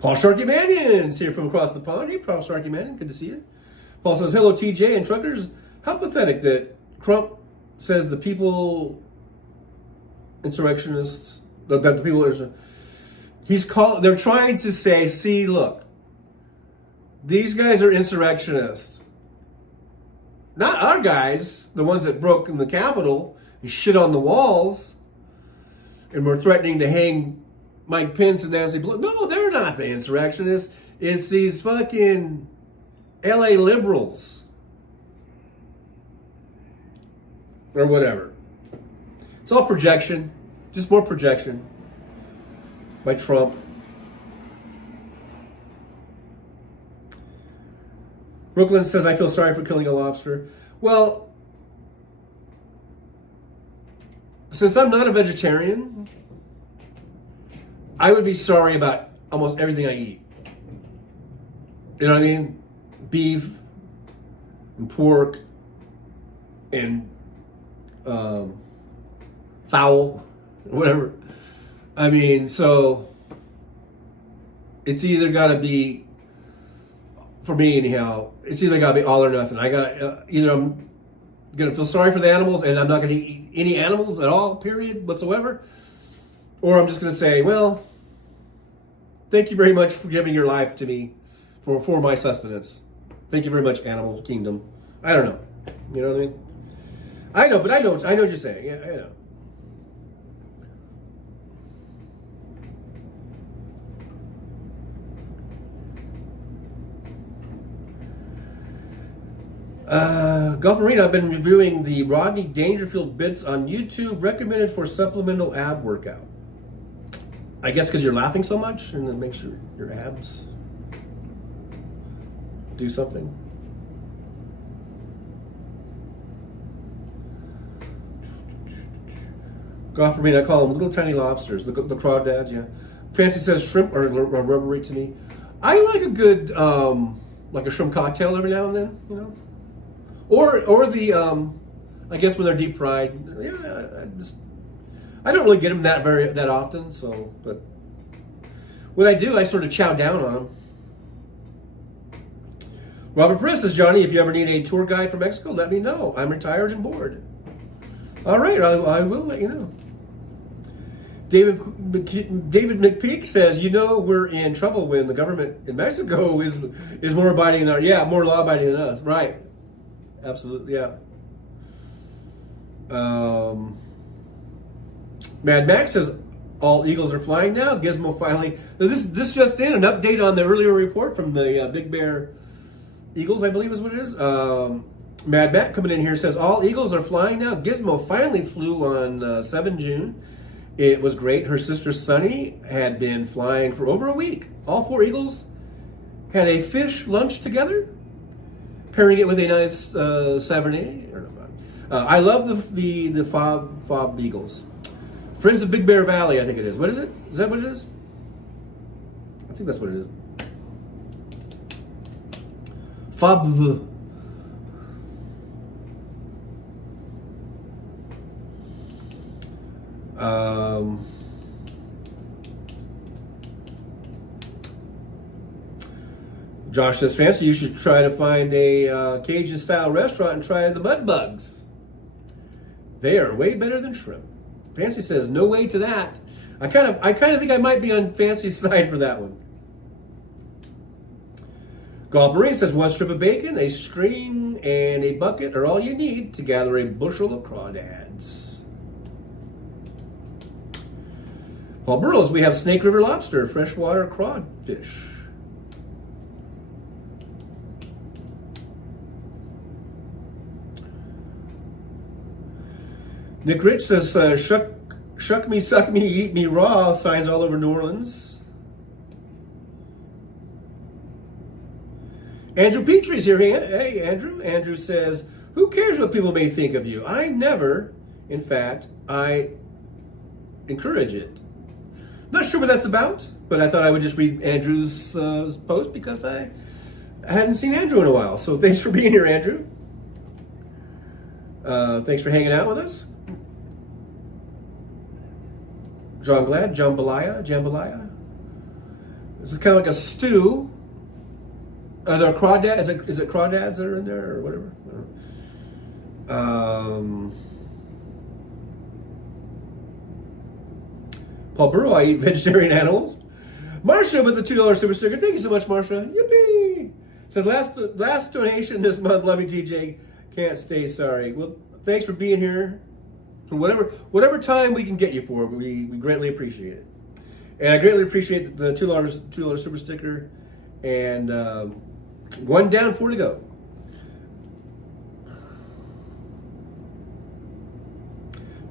Paul Sharkey Mannion's here from across the pond. Hey, Paul Sharkey Mannion, good to see you. Paul says, hello, TJ and truckers. How pathetic that Trump says the people insurrectionists, that the people are... They're trying to say, see, look, these guys are insurrectionists. Not our guys, the ones that broke in the Capitol and shit on the walls and were threatening to hang Mike Pence and Nancy Pelosi. No, they're not the insurrectionists. It's these fucking LA liberals. Or whatever. It's all projection. Just more projection. By Trump. Brooklyn says, I feel sorry for killing a lobster. Well, since I'm not a vegetarian, I would be sorry about almost everything I eat. You know what I mean? Beef and pork and fowl, whatever. I mean, so it's either got to be, for me anyhow, it's either got to be all or nothing. I got either I'm going to feel sorry for the animals and I'm not going to eat any animals at all, period, whatsoever. Or I'm just going to say, well, thank you very much for giving your life to me for my sustenance. Thank you very much, animal kingdom. I don't know. You know what I mean? I know, but I know what you're saying. Yeah, I know. Golf Marine, I've been reviewing the Rodney Dangerfield bits on YouTube, recommended for supplemental ab workout. I guess because you're laughing so much and it makes your abs do something. Golf Marine, I call them little tiny lobsters, the crawdads, yeah. Fancy says shrimp are rubbery to me. I like a good like a shrimp cocktail every now and then, you know, or the I guess when they're deep fried. Yeah, I don't really get them that often. So, but when I do, I sort of chow down on them. Robert Perez says, Johnny, if you ever need a tour guide for Mexico, let me know. I'm retired and bored. All right, I will let you know. David McPeak says, you know, we're in trouble when the government in Mexico is more abiding than more law abiding than us. Right. Absolutely, yeah. Mad Max says, all eagles are flying now. Gizmo finally. This just in, an update on the earlier report from the Big Bear Eagles, I believe is what it is. Mad Mac coming in here says, all eagles are flying now. Gizmo finally flew on 7 June. It was great. Her sister Sunny had been flying for over a week. All 4 eagles had a fish lunch together, pairing it with a nice Savernet. I love the fob eagles. Friends of Big Bear Valley, I think it is. What is it? Is that what it is? I think that's what it is. Fob. Josh says, Fancy, you should try to find a Cajun-style restaurant and try the mud bugs. They are way better than shrimp. Fancy says, no way to that. I kind of think I might be on Fancy's side for that one. Golf Marine says, 1 strip of bacon, a string, and a bucket are all you need to gather a bushel of crawdads. Paul Burrows, we have Snake River lobster, freshwater crawfish. Nick Rich says, shuck me, suck me, eat me raw, signs all over New Orleans. Andrew Petrie's here. Hey, Andrew. Andrew says, who cares what people may think of you? I never, in fact, I encourage it. Not sure what that's about, but I thought I would just read Andrew's post because I hadn't seen Andrew in a while. So thanks for being here, Andrew. Thanks for hanging out with us. John Glad, Jambalaya. This is kind of like a stew. Are there crawdads? Is it crawdads that are in there or whatever? Paul Burrow, I eat vegetarian animals. Marsha with the $2 super sticker. Thank you so much, Marsha. Yippee! Says last donation this month. Love you, TJ. Can't stay sorry. Well, thanks for being here. For whatever time we can get you for, we greatly appreciate it. And I greatly appreciate the $2 super sticker. And 1 down, 4 to go.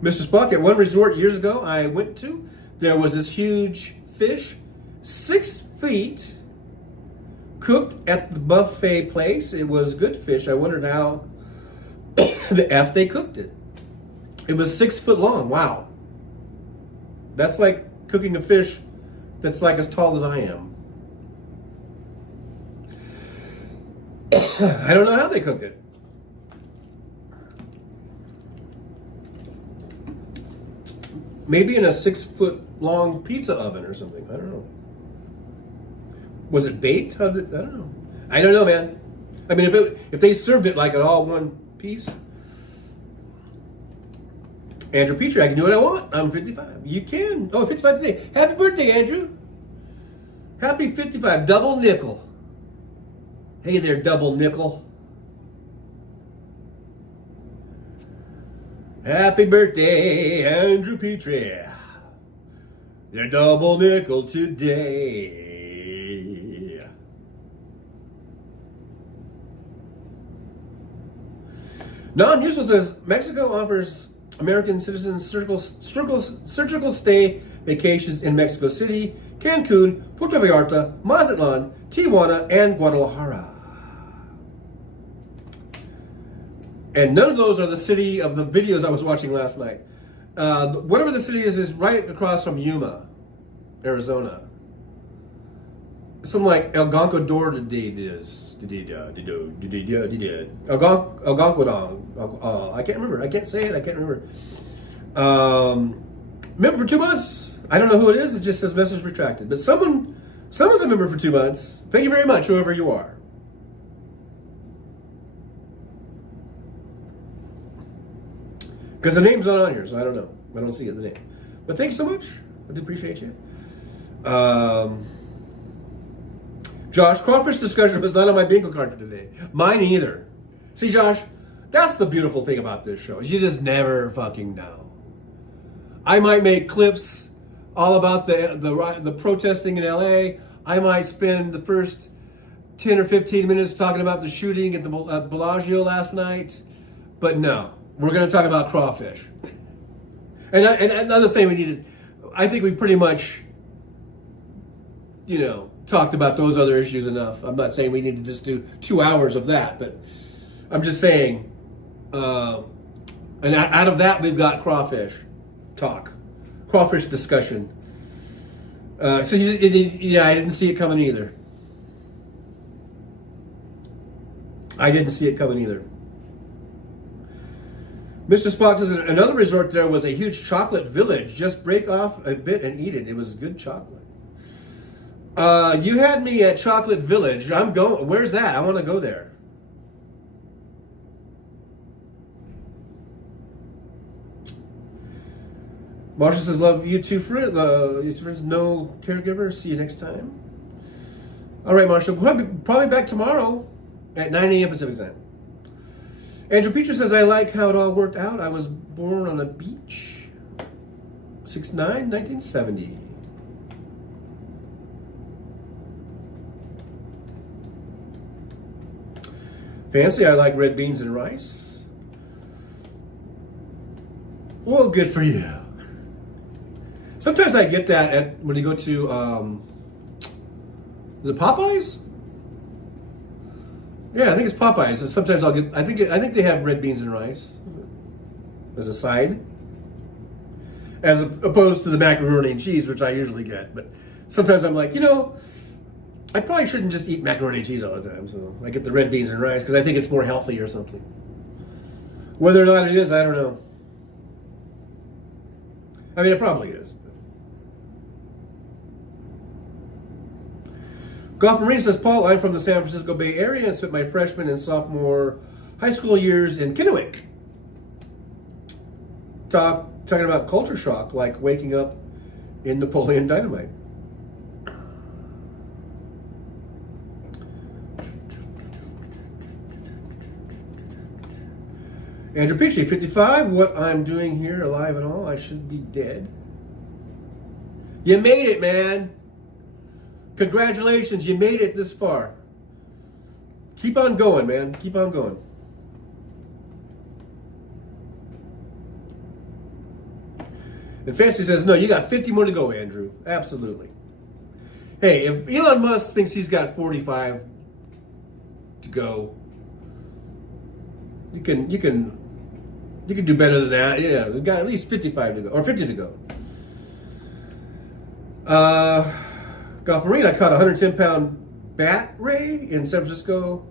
Mr. Spock, at one resort years ago I went to, there was this huge fish, 6 feet, cooked at the buffet place. It was good fish. I wondered how the F they cooked it. It was 6 foot long. Wow. That's like cooking a fish that's like as tall as I am. I don't know how they cooked it. Maybe in a 6 foot long pizza oven or something. I don't know. Was it baked? I don't know. I don't know, man. I mean, if they served it like at all one piece. Andrew Petrie, I can do what I want. I'm 55. You can. Oh, 55 today. Happy birthday, Andrew. Happy 55. Double nickel. Hey there, double nickel. Happy birthday, Andrew Petrie. You're double nickel today. Non-useful says, Mexico offers American citizens surgical stay vacations in Mexico City, Cancun, Puerto Vallarta, Mazatlan, Tijuana, and Guadalajara. And none of those are the city of the videos I was watching last night. Whatever the city is right across from Yuma, Arizona. something like Algonquador Algonquadon. I can't remember. I can't say it. I can't remember. Member for 2 months. I don't know who it is. It just says message retracted. But someone's a member for 2 months. Thank you very much, whoever you are. Because the name's not on here, so I don't know. I don't see it, the name. But thank you so much. I do appreciate you. Josh, crawfish discussion was not on my bingo card for today. Mine either. See, Josh, that's the beautiful thing about this show, is you just never fucking know. I might make clips all about the protesting in LA. I might spend the first 10 or 15 minutes talking about the shooting at the Bellagio last night. But no, we're going to talk about crawfish. And I'm not saying we needed, I think we pretty much, talked about those other issues enough. I'm not saying we need to just do 2 hours of that, but I'm just saying, and out of that, we've got crawfish talk, crawfish discussion. I didn't see it coming either. Mr. Spock says another resort there was a huge chocolate village. Just break off a bit and eat it. It was good chocolate. You had me at Chocolate Village. I'm going. Where's that? I want to go there. Marsha says, love you too, friends. No caregiver. See you next time. All right, Marsha. We'll probably back tomorrow at 9 a.m. Pacific time. Andrew Petrie says, I like how it all worked out. I was born on a beach. 6/9/1970. Fancy, I like red beans and rice. Well, good for you. Sometimes I get that when you go to, is it Popeyes? Yeah, I think it's Popeyes. Sometimes I'll get, I think they have red beans and rice as a side, as opposed to the macaroni and cheese, which I usually get. But sometimes I'm like, I probably shouldn't just eat macaroni and cheese all the time, so I get the red beans and rice because I think it's more healthy or something. Whether or not it is, I don't know. I mean, it probably is. Golf Marine says, Paul, I'm from the San Francisco Bay Area and spent my freshman and sophomore high school years in Kennewick. Talking about culture shock, like waking up in Napoleon Dynamite. Andrew Petrie, 55. What I'm doing here, alive and all, I should be dead. You made it, man. Congratulations, you made it this far. Keep on going, man. Keep on going. And Fancy says, no, you got 50 more to go, Andrew. Absolutely. Hey, if Elon Musk thinks he's got 45 to go, you can do better than that. Yeah, we've got at least 55 to go, or 50 to go. Golf Marine, I caught a 110-pound bat ray in San Francisco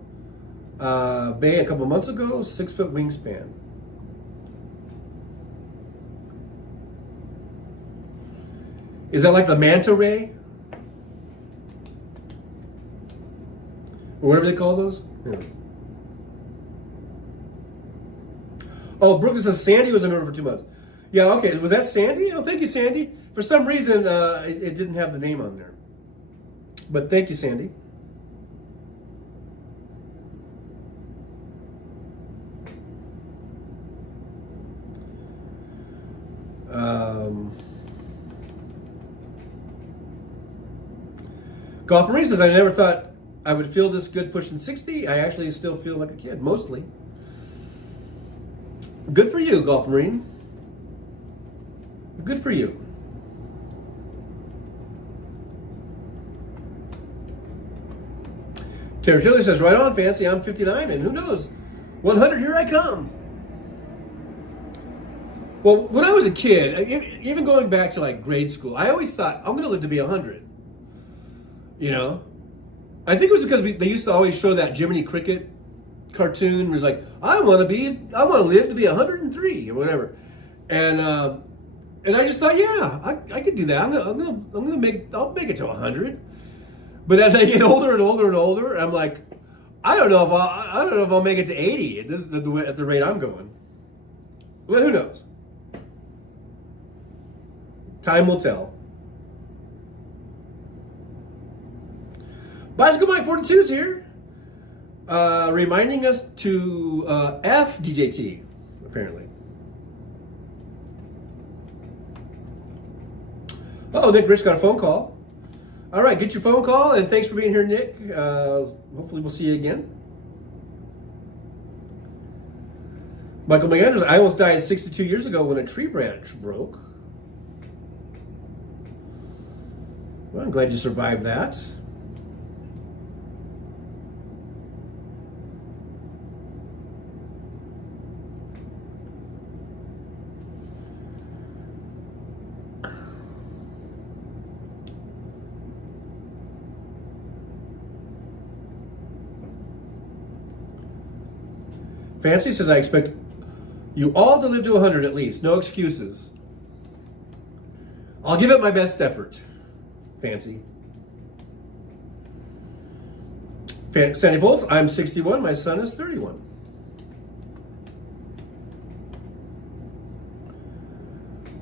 Bay a couple of months ago, 6-foot wingspan. Is that like the manta ray? Or whatever they call those? Yeah. Oh, Brooklyn says Sandy was a member for 2 months. Yeah, okay. Was that Sandy? Oh, thank you, Sandy. For some reason, it didn't have the name on there. But thank you, Sandy. Golf Marine says, I never thought I would feel this good pushing 60. I actually still feel like a kid, mostly. Good for you, Golf Marine. Good for you. Terry Tilly says, right on, Fancy. I'm 59, and who knows? 100, here I come. Well, when I was a kid, even going back to like grade school, I always thought, I'm going to live to be 100. I think it was because they used to always show that Jiminy Cricket cartoon. Where it's like, I want to live to be 103 or whatever, and I just thought, yeah, I could do that. I'll make it to 100. But as I get older and older and older, I'm like, I don't know if I'll make it to 80 at the rate I'm going. Well, who knows? Time will tell. Bicycle Mike 42 is here, reminding us to F DJT, apparently. Oh, Nick Rich got a phone call. All right, get your phone call, and thanks for being here, Nick. Hopefully we'll see you again. Michael McAndrews, I almost died 62 years ago when a tree branch broke. Well, I'm glad you survived that. Fancy says, I expect you all to live to 100 at least. No excuses. I'll give it my best effort. Fancy. Sandy Foltz, I'm 61. My son is 31.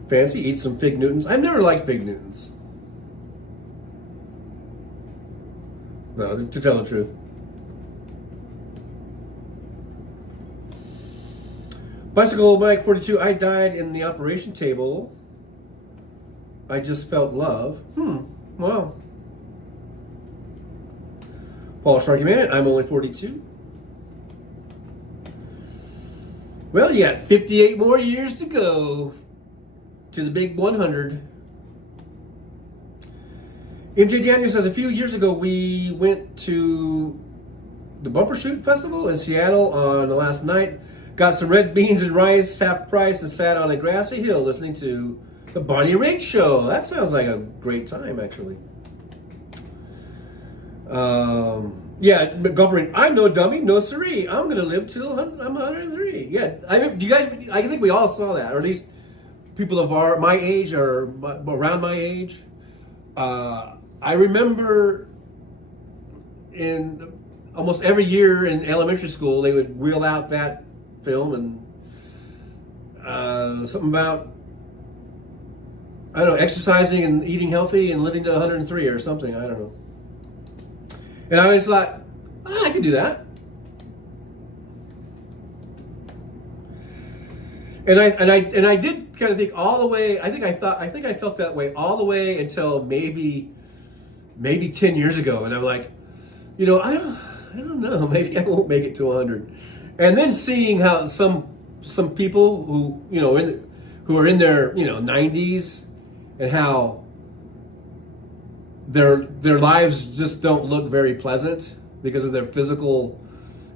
Fancy, eat some Fig Newtons. I've never liked Fig Newtons. No, to tell the truth. Bicycle Mike 42, I died in the operation table. I just felt love. Wow. Paul Sharky Man, I'm only 42. Well, you got 58 more years to go to the big 100. MJ Daniel says, a few years ago we went to the Bumper Shoot Festival in Seattle on the last night. Got some red beans and rice, half price, and sat on a grassy hill listening to the Bonnie Raitt Show. That sounds like a great time, actually. Yeah, Governor, I'm no dummy, no siree. I'm going to live till I'm 103. Yeah, I think we all saw that, or at least people of my age or around my age. I remember in almost every year in elementary school, they would reel out that film and something about, I don't know, exercising and eating healthy and living to 103 or something. I don't know. And I always thought, I could do that. And I did kind of think all the way. I think I felt that way all the way until maybe 10 years ago, and I'm like, I don't know. Maybe I won't make it to 100. And then seeing how some people who who are in their 90s, and how their lives just don't look very pleasant because of their physical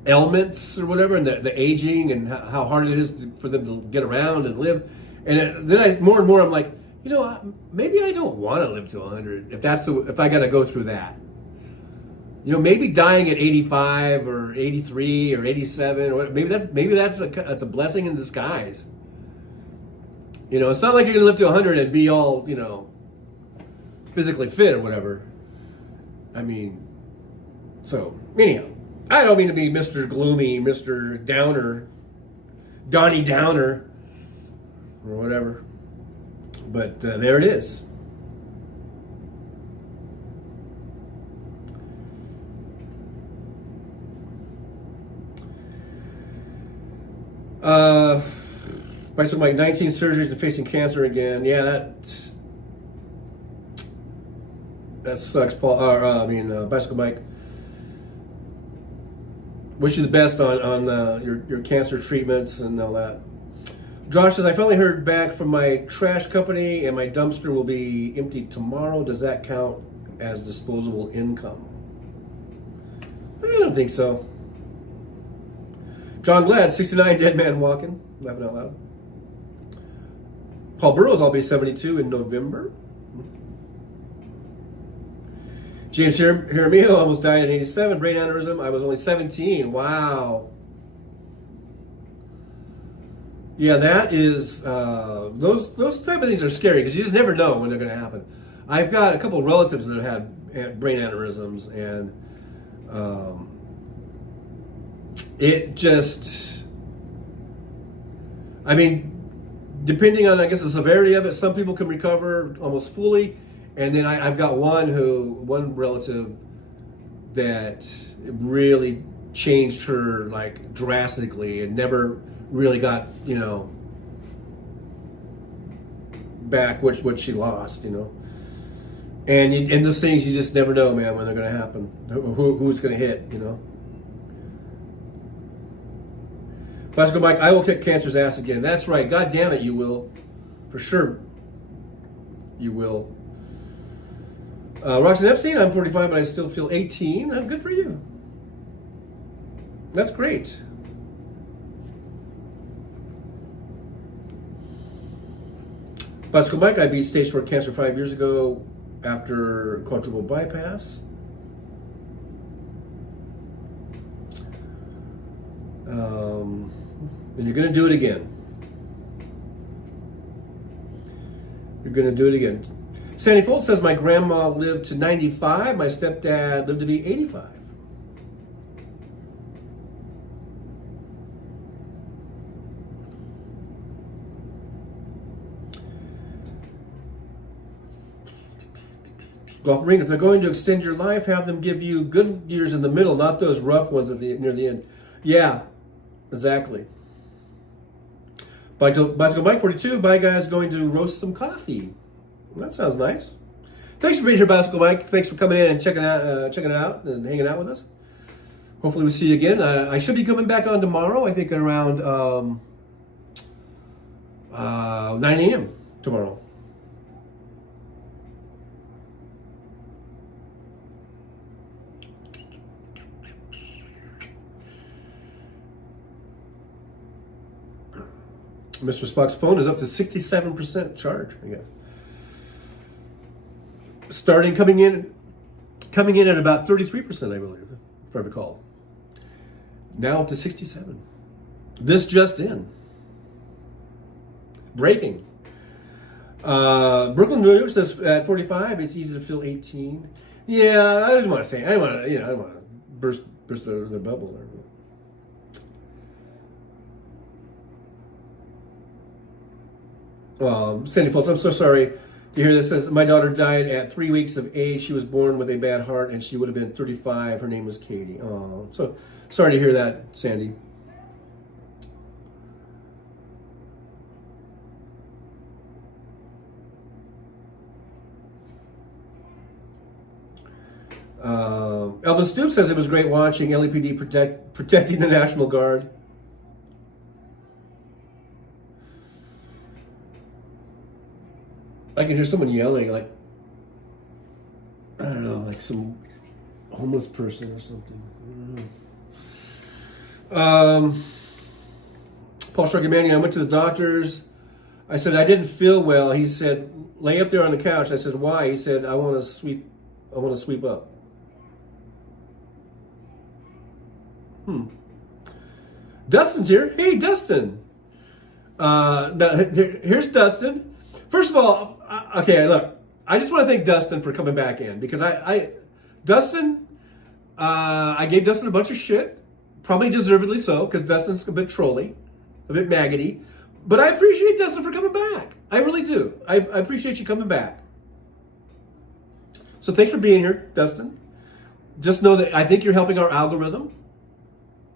ailments or whatever, and the aging, and how hard it is for them to get around and live. And then more and more I'm like, maybe I don't want to live to 100 if I got to go through that. Maybe dying at 85 or 83 or 87, or maybe that's a blessing in disguise. It's not like you're gonna live to 100 and be all physically fit or whatever. I mean, so anyhow, I don't mean to be Mr. Gloomy, Mr. Downer, Donnie Downer, or whatever, but there it is. Bicycle Mike, 19 surgeries and facing cancer again. Yeah, that sucks, Paul. Bicycle Mike. Wish you the best on your cancer treatments and all that. Josh says, I finally heard back from my trash company and my dumpster will be empty tomorrow. Does that count as disposable income? I don't think so. John Glad, 69, dead man walking, laughing out loud. Paul Burrows, I'll be 72 in November. James Jaramillo almost died at 87, brain aneurysm. I was only 17. Wow. Yeah, that is, those type of things are scary because you just never know when they're going to happen. I've got a couple of relatives that have had brain aneurysms, and it just, I mean, depending on, I guess, the severity of it, some people can recover almost fully. And then I've got one relative that really changed her like drastically and never really got, you know, back what she lost, you know. And those things you just never know, man, when they're going to happen. Who's going to hit, you know. Classical Mike, I will kick cancer's ass again. That's right. God damn it, you will. For sure. You will. Roxanne Epstein, I'm 45, but I still feel 18. Good for you. That's great. Classical Mike, I beat stage 4 cancer 5 years ago after quadruple bypass. And you're going to do it again. You're going to do it again. Sandy Fold says, my grandma lived to 95. My stepdad lived to be 85. Golf Marine, if they're going to extend your life, have them give you good years in the middle, not those rough ones near the end. Yeah, exactly. Bicycle Mike 42, bye guys, going to roast some coffee. Well, that sounds nice. Thanks for being here, Bicycle Mike. Thanks for coming in and checking it out and hanging out with us. Hopefully we'll see you again. I should be coming back on tomorrow, I think around 9 a.m. tomorrow. Mr. Spock's phone is up to 67% charge, I guess. Coming in at about 33%, I believe, if I recall. Now up to 67. This just in. Breaking. Brooklyn, New York says at 45, it's easy to feel 18. Yeah, I didn't want to say. I didn't want to burst their bubble there. Sandy Foltz, I'm so sorry to hear this. Says, my daughter died at 3 weeks of age. She was born with a bad heart and she would have been 35. Her name was Katie. Oh, so sorry to hear that, Sandy. Elvis Stoops says it was great watching LAPD protecting the National Guard. I can hear someone yelling, like, I don't know, like some homeless person or something. Paul Sharkimani, I went to the doctor's. I said, I didn't feel well. He said, lay up there on the couch. I said, why? He said, I want to sweep up. Dustin's here. Hey, Dustin. Here's Dustin. First of all, okay, look, I just want to thank Dustin for coming back in because I gave Dustin a bunch of shit, probably deservedly so, because Dustin's a bit trolly, a bit maggoty, but I appreciate Dustin for coming back. I really do. I appreciate you coming back. So thanks for being here, Dustin. Just know that I think you're helping our algorithm.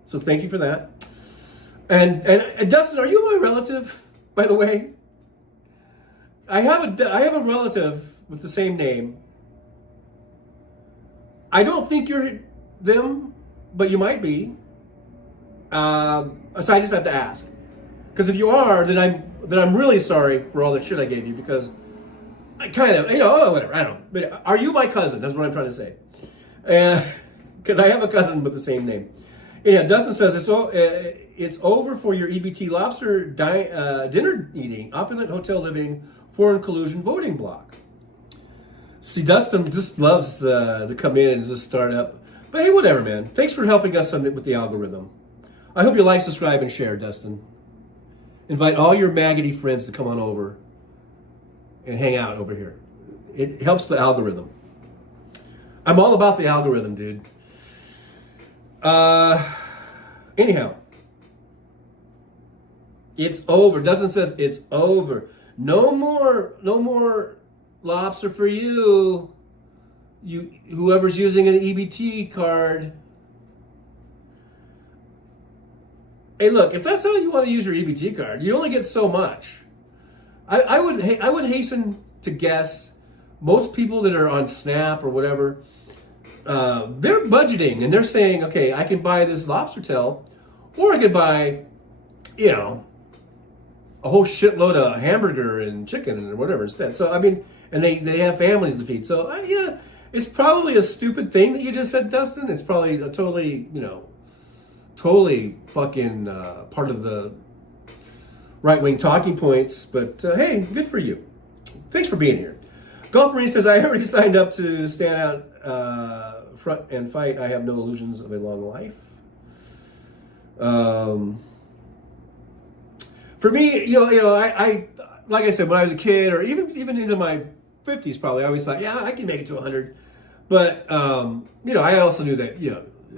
So thank you for that. And Dustin, are you my relative, by the way? I have a relative with the same name. I don't think you're them, but you might be. So I just have to ask, because if you are, then I'm really sorry for all the shit I gave you, because I kind of, whatever, I don't know. But are you my cousin? That's what I'm trying to say. Because I have a cousin with the same name. Yeah, Dustin says it's over for your EBT lobster dinner eating, opulent hotel living, foreign collusion voting block. See, Dustin just loves to come in and just start up. But hey, whatever, man. Thanks for helping us with the algorithm. I hope you like, subscribe, and share, Dustin. Invite all your maggoty friends to come on over and hang out over here. It helps the algorithm. I'm all about the algorithm, dude. Anyhow, it's over. Dustin says it's over. No more lobster for you. Whoever's using an EBT card. Hey, look, if that's how you want to use your EBT card, you only get so much. I would hasten to guess most people that are on SNAP or whatever, they're budgeting and they're saying, okay, I can buy this lobster tail, or I could buy, a whole shitload of hamburger and chicken or whatever instead. So, I mean, and they have families to feed. So, yeah, it's probably a stupid thing that you just said, Dustin. It's probably a totally fucking part of the right-wing talking points. But, hey, good for you. Thanks for being here. Golf Marine says, I already signed up to stand out front and fight. I have no illusions of a long life. For me, I like I said, when I was a kid, or even into my 50s, probably, I always thought, yeah, I can make it to 100. But I also knew that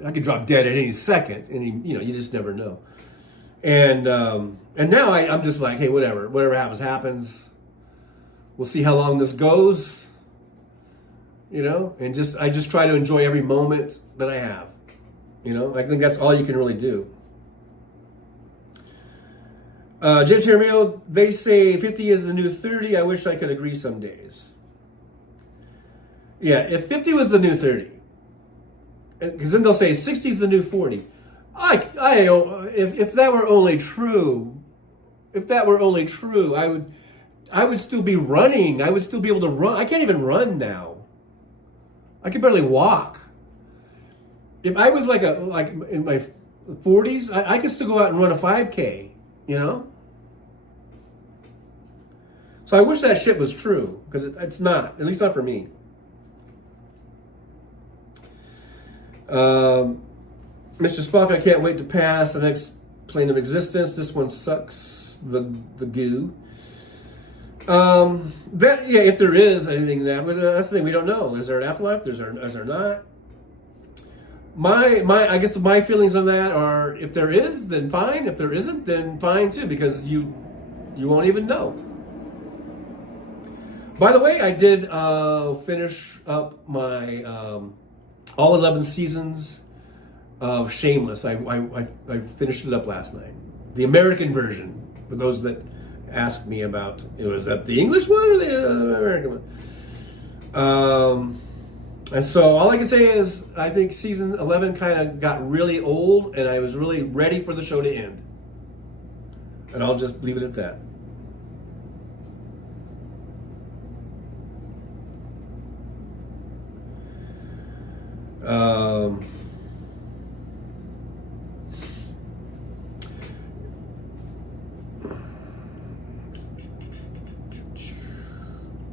I could drop dead at any second, and you just never know. And now I'm just like, hey, whatever happens. We'll see how long this goes, and I just try to enjoy every moment that I have. I think that's all you can really do. James Jeremio, they say 50 is the new 30. I wish I could agree some days. Yeah, if 50 was the new 30, because then they'll say 60 is the new 40. If that were only true, I would still be running. I would still be able to run. I can't even run now. I can barely walk. If I was like in my 40s, I could still go out and run a 5K. So I wish that shit was true, because it's not. At least not for me. Mr. Spock, I can't wait to pass the next plane of existence. This one sucks the goo. If there is anything that's the thing, we don't know. Is there an afterlife? Is there not? I guess my feelings on that are, if there is, then fine. If there isn't, then fine too, because you won't even know. By the way, I did finish up my all 11 seasons of Shameless. I finished it up last night. The American version, for those that asked me about, is that the English one or the American one? And so all I can say is, I think season 11 kind of got really old, and I was really ready for the show to end. And I'll just leave it at that.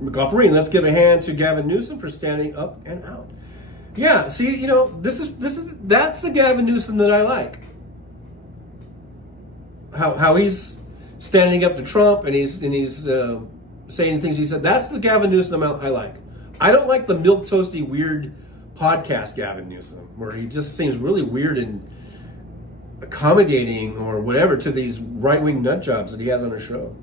McGofferine, let's give a hand to Gavin Newsom for standing up and out. Yeah, see, that's the Gavin Newsom that I like. How he's standing up to Trump and he's saying things he said. That's the Gavin Newsom I like. I don't like the milquetoasty weird podcast Gavin Newsom, where he just seems really weird and accommodating or whatever to these right-wing nut jobs that he has on his show.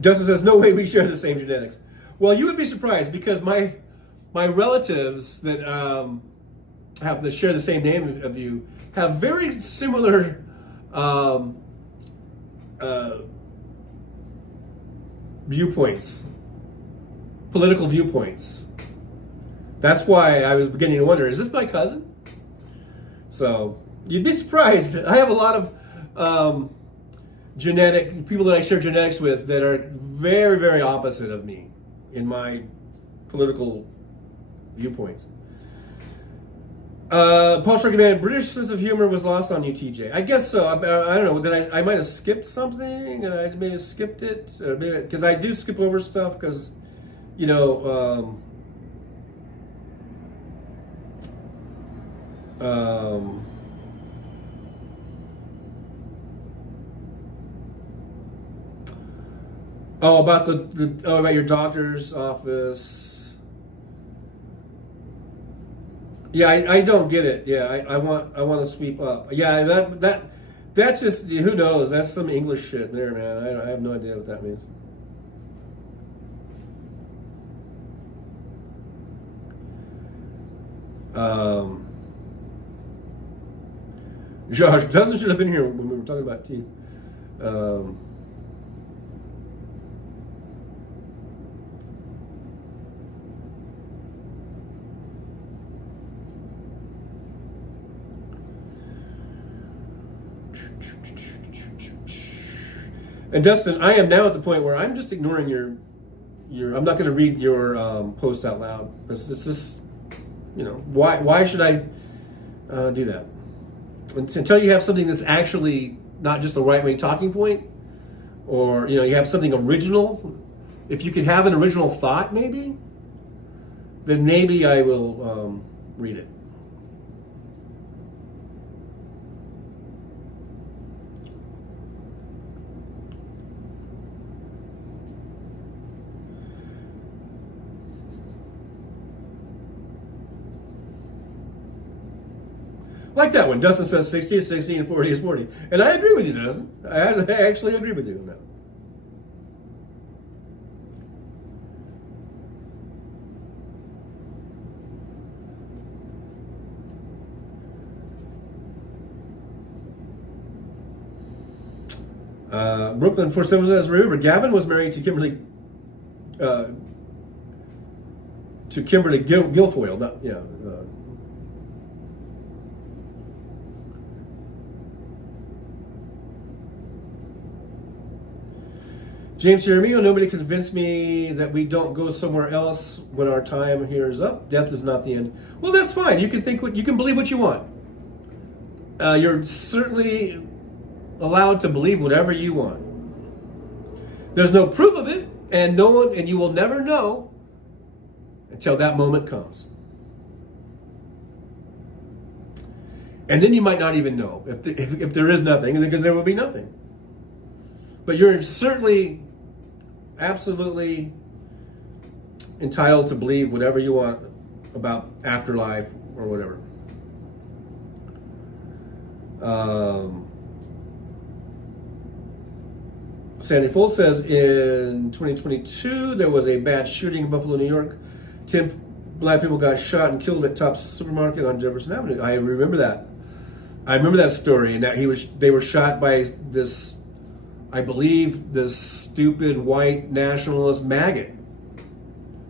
Justin says, no way we share the same genetics. Well, you would be surprised, because my relatives that share the same name of you have very similar viewpoints, political viewpoints. That's why I was beginning to wonder, is this my cousin? So you'd be surprised. I have a lot of genetic people that I share genetics with that are very, very opposite of me in my political viewpoints. Paul Sharkman, British sense of humor was lost on you, TJ. I guess so. I don't know. Did I might have skipped something, and I maybe skipped it, or maybe because I do skip over stuff because, you know, about about your doctor's office. Yeah, I don't get it. Yeah, I want to sweep up. Yeah, that's just, who knows? That's some English shit there, man. I have no idea what that means. Josh Dustin should have been here when we were talking about teeth. And Dustin, I am now at the point where I'm just ignoring your I'm not going to read your post out loud. It's just, you know, why should I do that? Until you have something that's actually not just a right-wing talking point, or, you know, you have something original. If you could have an original thought, maybe, then maybe I will read it. Like that one. Dustin says 60 is 60 and 40 is 40. And I agree with you, Dustin. I actually agree with you on that. Brooklyn 47 says, remember, Gavin was married to Kimberly Guilfoyle. Not, yeah. James Jeremio, nobody convinced me that we don't go somewhere else when our time here is up. Death is not the end. Well, that's fine. You can think you can believe what you want. You're certainly allowed to believe whatever you want. There's no proof of it, and you will never know until that moment comes. And then you might not even know if there is nothing, because there will be nothing. But you're certainly, absolutely entitled to believe whatever you want about afterlife or whatever. Sandy Fold says, in 2022, there was a bad shooting in Buffalo, New York. 10 black people got shot and killed at Tops Supermarket on Jefferson Avenue. I remember that. I remember that story, and that they were shot by this, I believe, this stupid white nationalist maggot.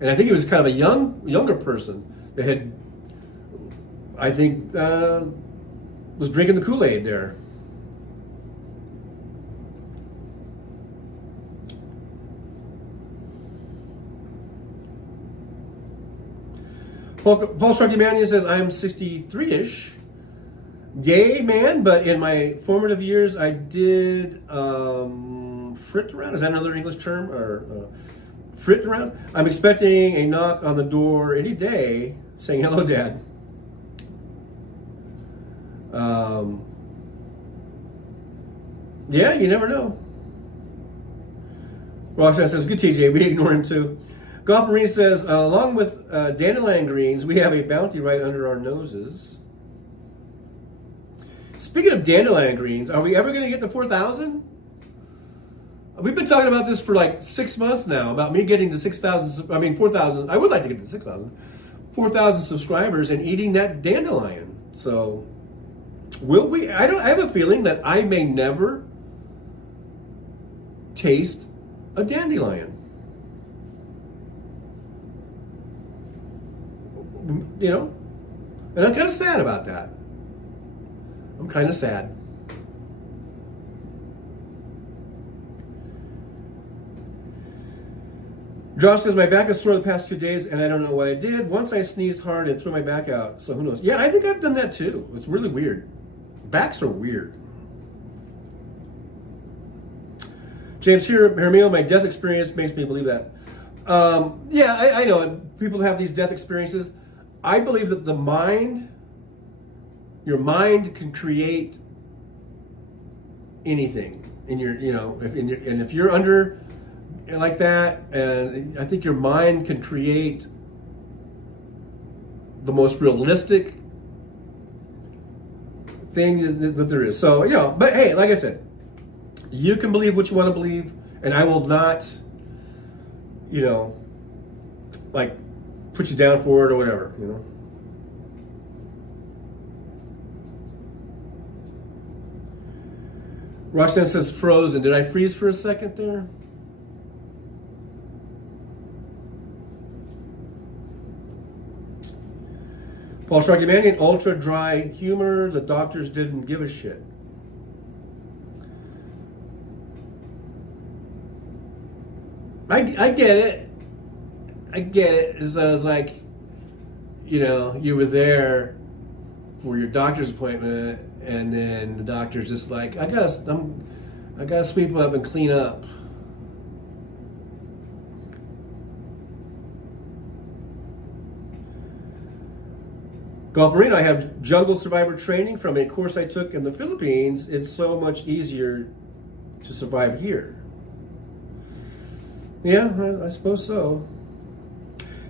And I think he was kind of a younger person that had, I think, was drinking the Kool-Aid there. Paul Sharkymania says, I'm 63-ish. Gay man, but in my formative years, I did frit around. Is that another English term? Or frit around? I'm expecting a knock on the door any day saying, hello, Dad. Yeah, you never know. Roxanne says, good TJ, we ignore him too. Golf Marine says, along with dandelion greens, we have a bounty right under our noses. Speaking of dandelion greens, are we ever going to get to 4,000? We've been talking about this for like 6 months now, about me getting to 4,000. I would like to get to 6,000. 4,000 subscribers and eating that dandelion. So, will we? I have a feeling that I may never taste a dandelion. You know? And I'm kind of sad about that. I'm kind of sad. Josh says, my back is sore the past 2 days, and I don't know what I did. Once I sneezed hard and threw my back out, so who knows? Yeah, I think I've done that too. It's really weird. Backs are weird. James Hermio, my death experience makes me believe that. Yeah, I know people have these death experiences. I believe that your mind can create anything in your, if you're under like that, and I think your mind can create the most realistic thing that there is. So, but hey, like I said, you can believe what you want to believe, and I will not, like put you down for it or whatever, Roxanne says frozen. Did I freeze for a second there? Paul Sharkymanian, ultra dry humor. The doctors didn't give a shit. I get it. I get it. It's like, you were there for your doctor's appointment, and then the doctor's just like, I gotta sweep up and clean up. Golf Marine, I have jungle survivor training from a course I took in the Philippines. It's so much easier to survive here. Yeah, I suppose so.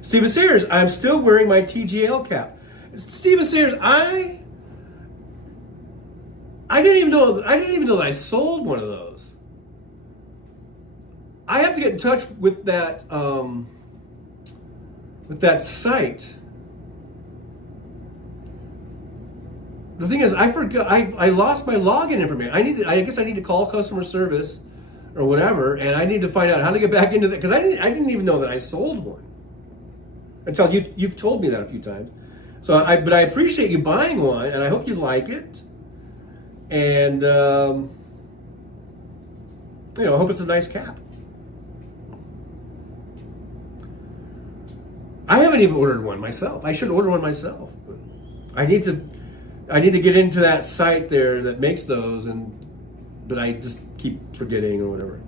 Stephen Sayers, I'm still wearing my TGL cap. Stephen Sayers, I didn't even know that I sold one of those. I have to get in touch with that site. The thing is, I forgot. I lost my login information. I guess I need to call customer service or whatever, and I need to find out how to get back into that, because I didn't even know that I sold one until you've told me that a few times. So but I appreciate you buying one, and I hope you like it, and I hope it's a nice cap. I haven't even ordered one myself. I should order one myself, but I need to get into that site there that makes those, but I just keep forgetting or whatever.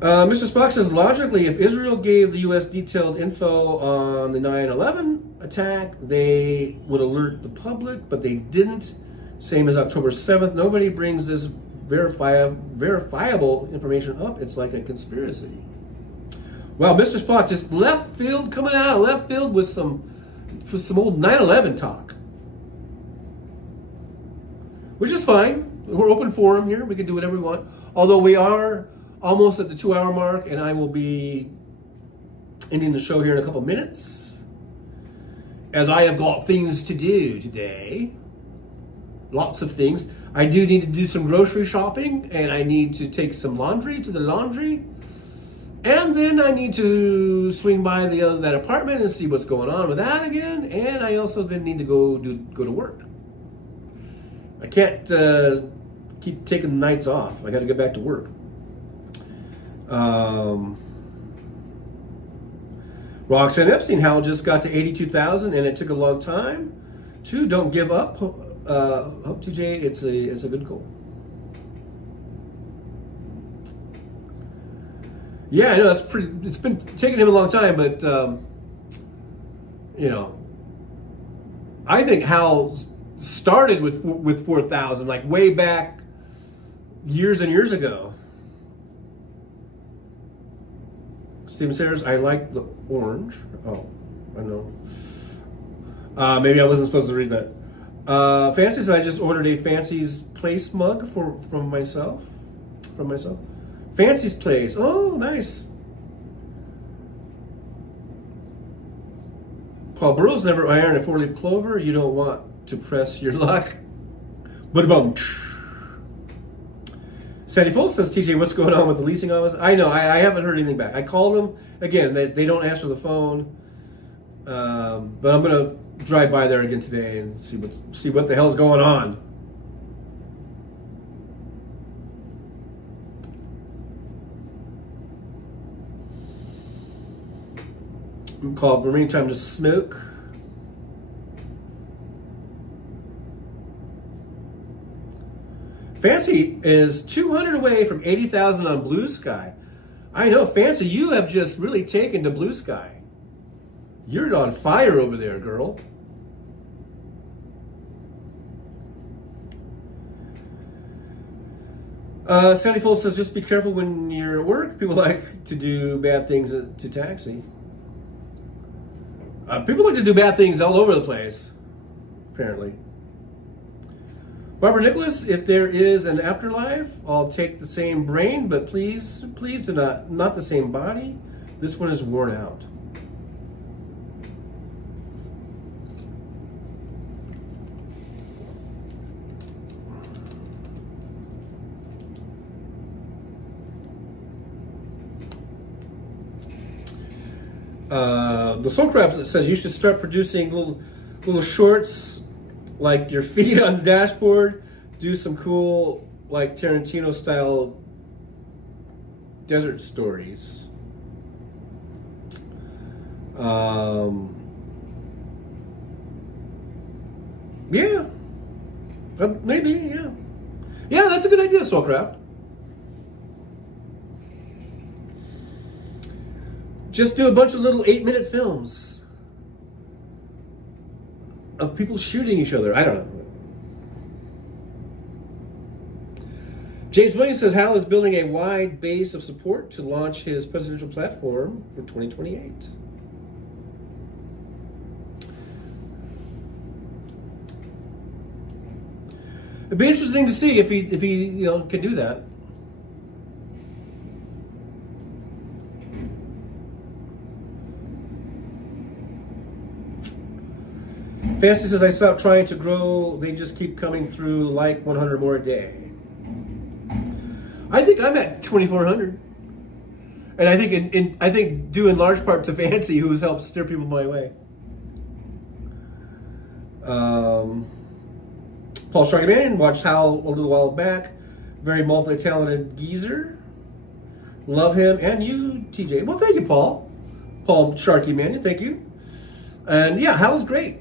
Mr. Spock says, logically, if Israel gave the U.S. detailed info on the 9/11 attack, they would alert the public, but they didn't. Same as October 7th. Nobody brings this verifiable information up. It's like a conspiracy. Wow, Mr. Spock just coming out of left field with some old 9/11 talk. Which is fine. We're open forum here. We can do whatever we want. Although we are almost at the 2-hour mark, and I will be ending the show here in a couple minutes, as I have got things to do today. Lots of things. I do need to do some grocery shopping, and I need to take some laundry to the laundry, and then I need to swing by that apartment and see what's going on with that again, and I also then need to go to work. I can't keep taking the nights off. I got to get back to work. Roxanne Epstein, Hal just got to 82,000, and it took a long time. 2, don't give up. Hope TJ, it's a good goal. Yeah, I know it's been taking him a long time, but I think Hal's started with 4,000, like way back years and years ago. Steven Sayers, I like the orange. Oh, I know. Maybe I wasn't supposed to read that. Fancies, I just ordered a Fancy's Place mug from myself. Fancy's Place. Oh, nice. Paul Burrows, never iron a 4-leaf clover. You don't want to press your luck. Ba-da-boom. Sandy Foltz says, TJ, what's going on with the leasing office? I know, I haven't heard anything back. I called them. Again, they don't answer the phone. But I'm going to drive by there again today and see what the hell's going on. called Remaining Time to Smoke. Fancy is 200 away from 80,000 on Blue Sky. I know, Fancy, you have just really taken to Blue Sky. You're on fire over there, girl. Sandy Fold says, just be careful when you're at work. People like to do bad things to taxi. People like to do bad things all over the place, apparently. Barbara Nicholas, if there is an afterlife, I'll take the same brain, but please do not the same body. This one is worn out. The Soulcraft says you should start producing little shorts like your feet on the dashboard. Do some cool, like Tarantino style desert stories. Yeah, maybe, yeah. Yeah, that's a good idea, Soulcraft. Just do a bunch of little 8-minute films of people shooting each other. I don't know. James Williams says Hal is building a wide base of support to launch his presidential platform for 2028. It'd be interesting to see if he can do that. Fancy says, I stopped trying to grow. They just keep coming through like 100 more a day. I think I'm at 2,400. And I think due in large part to Fancy, who's helped steer people my way. Paul Sharkman watched Hal a little while back. Very multi-talented geezer. Love him. And you, TJ. Well, thank you, Paul. Paul Sharky Mannion, thank you. And yeah, Hal's great.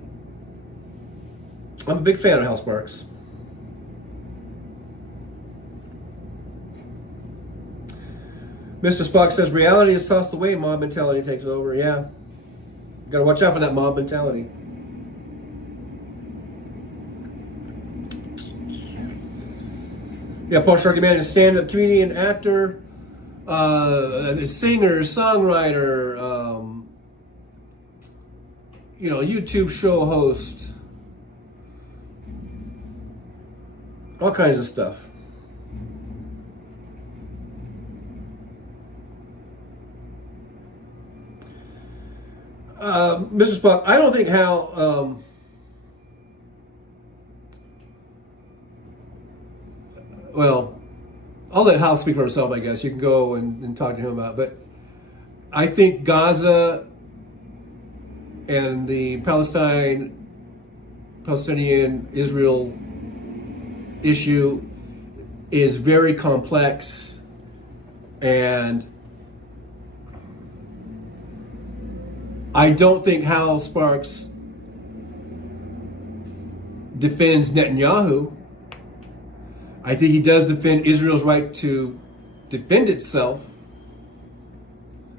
I'm a big fan of Hal Sparks. Mr. Spock says, reality is tossed away, mob mentality takes over. Yeah. Gotta watch out for that mob mentality. Yeah, Paul Sharkman is a stand-up comedian, actor, singer, songwriter, YouTube show host. All kinds of stuff. Mr. Spock, I don't think Hal, well, I'll let Hal speak for himself, I guess. You can go and talk to him about it. But I think Gaza and the Palestinian-Israel issue is very complex, and I don't think Hal Sparks defends Netanyahu. I think he does defend Israel's right to defend itself,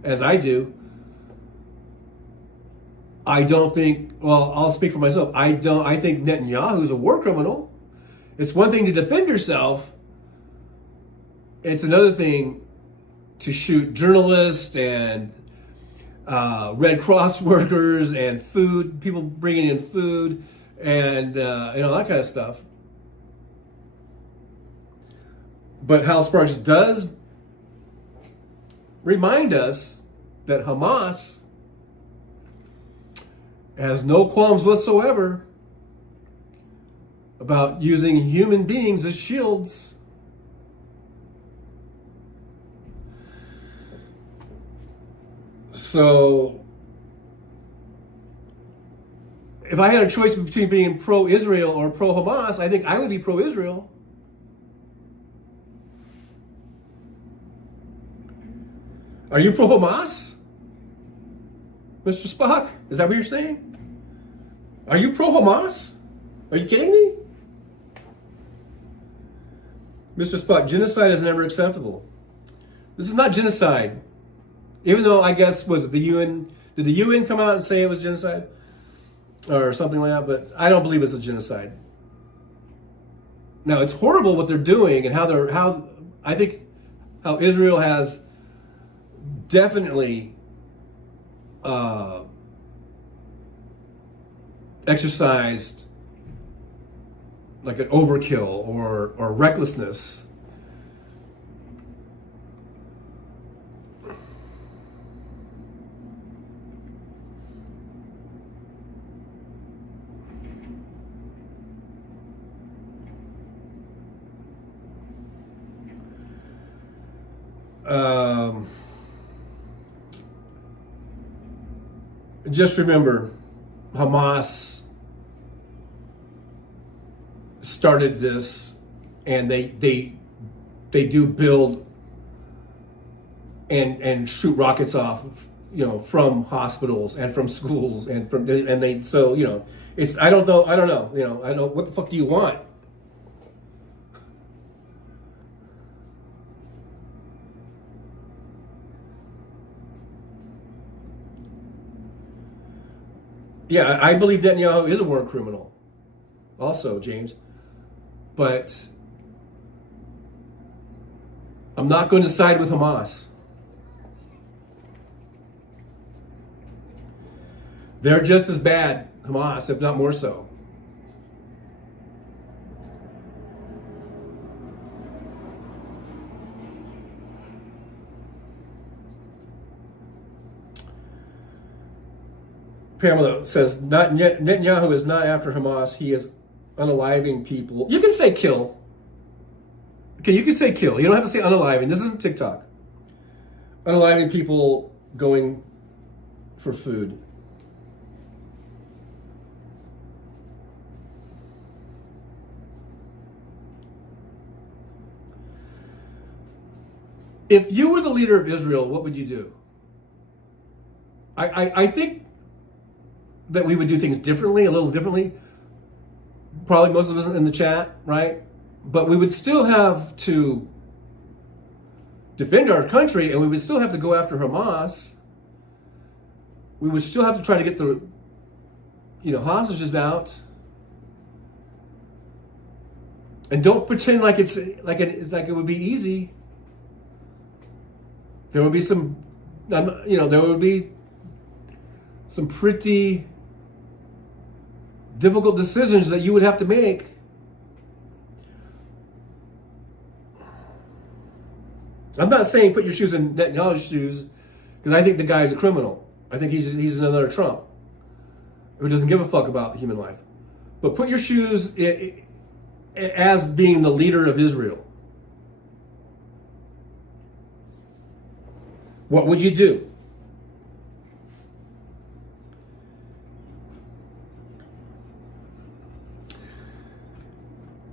as I do. I don't think, well, I'll speak for myself. I think Netanyahu's a war criminal. It's one thing to defend yourself. It's another thing to shoot journalists and Red Cross workers and food, people bringing in food and that kind of stuff. But Hal Sparks does remind us that Hamas has no qualms whatsoever about using human beings as shields. So, if I had a choice between being pro-Israel or pro-Hamas, I think I would be pro-Israel. Are you pro-Hamas, Mr. Spock? Is that what you're saying? Are you pro-Hamas? Are you kidding me? Mr. Spock, genocide is never acceptable. This is not genocide. Even though I guess was the UN, did the UN come out and say it was genocide? Or something like that, but I don't believe it's a genocide. Now, it's horrible what they're doing and how I think how Israel has definitely exercised like an overkill or recklessness. Just remember, Hamas started this, and they do build and shoot rockets off, from hospitals and from schools and they so it's I don't know what the fuck do you want? Yeah, I believe Netanyahu is a war criminal. Also, James. But I'm not going to side with Hamas. They're just as bad, Hamas, if not more so. Pamela says, Netanyahu is not after Hamas. He is unaliving people. You can say kill. Okay, you can say kill. You don't have to say unaliving. This isn't TikTok. Unaliving people going for food. If you were the leader of Israel, what would you do? I think that we would do things differently, a little differently. Probably most of us in the chat, right? But we would still have to defend our country, and we would still have to go after Hamas. We would still have to try to get the, hostages out. And don't pretend like it would be easy. There would be some, there would be some pretty difficult decisions that you would have to make. I'm not saying put your shoes in Netanyahu's shoes, because I think the guy's a criminal. I think he's another Trump who doesn't give a fuck about human life. But put your shoes as being the leader of Israel. What would you do?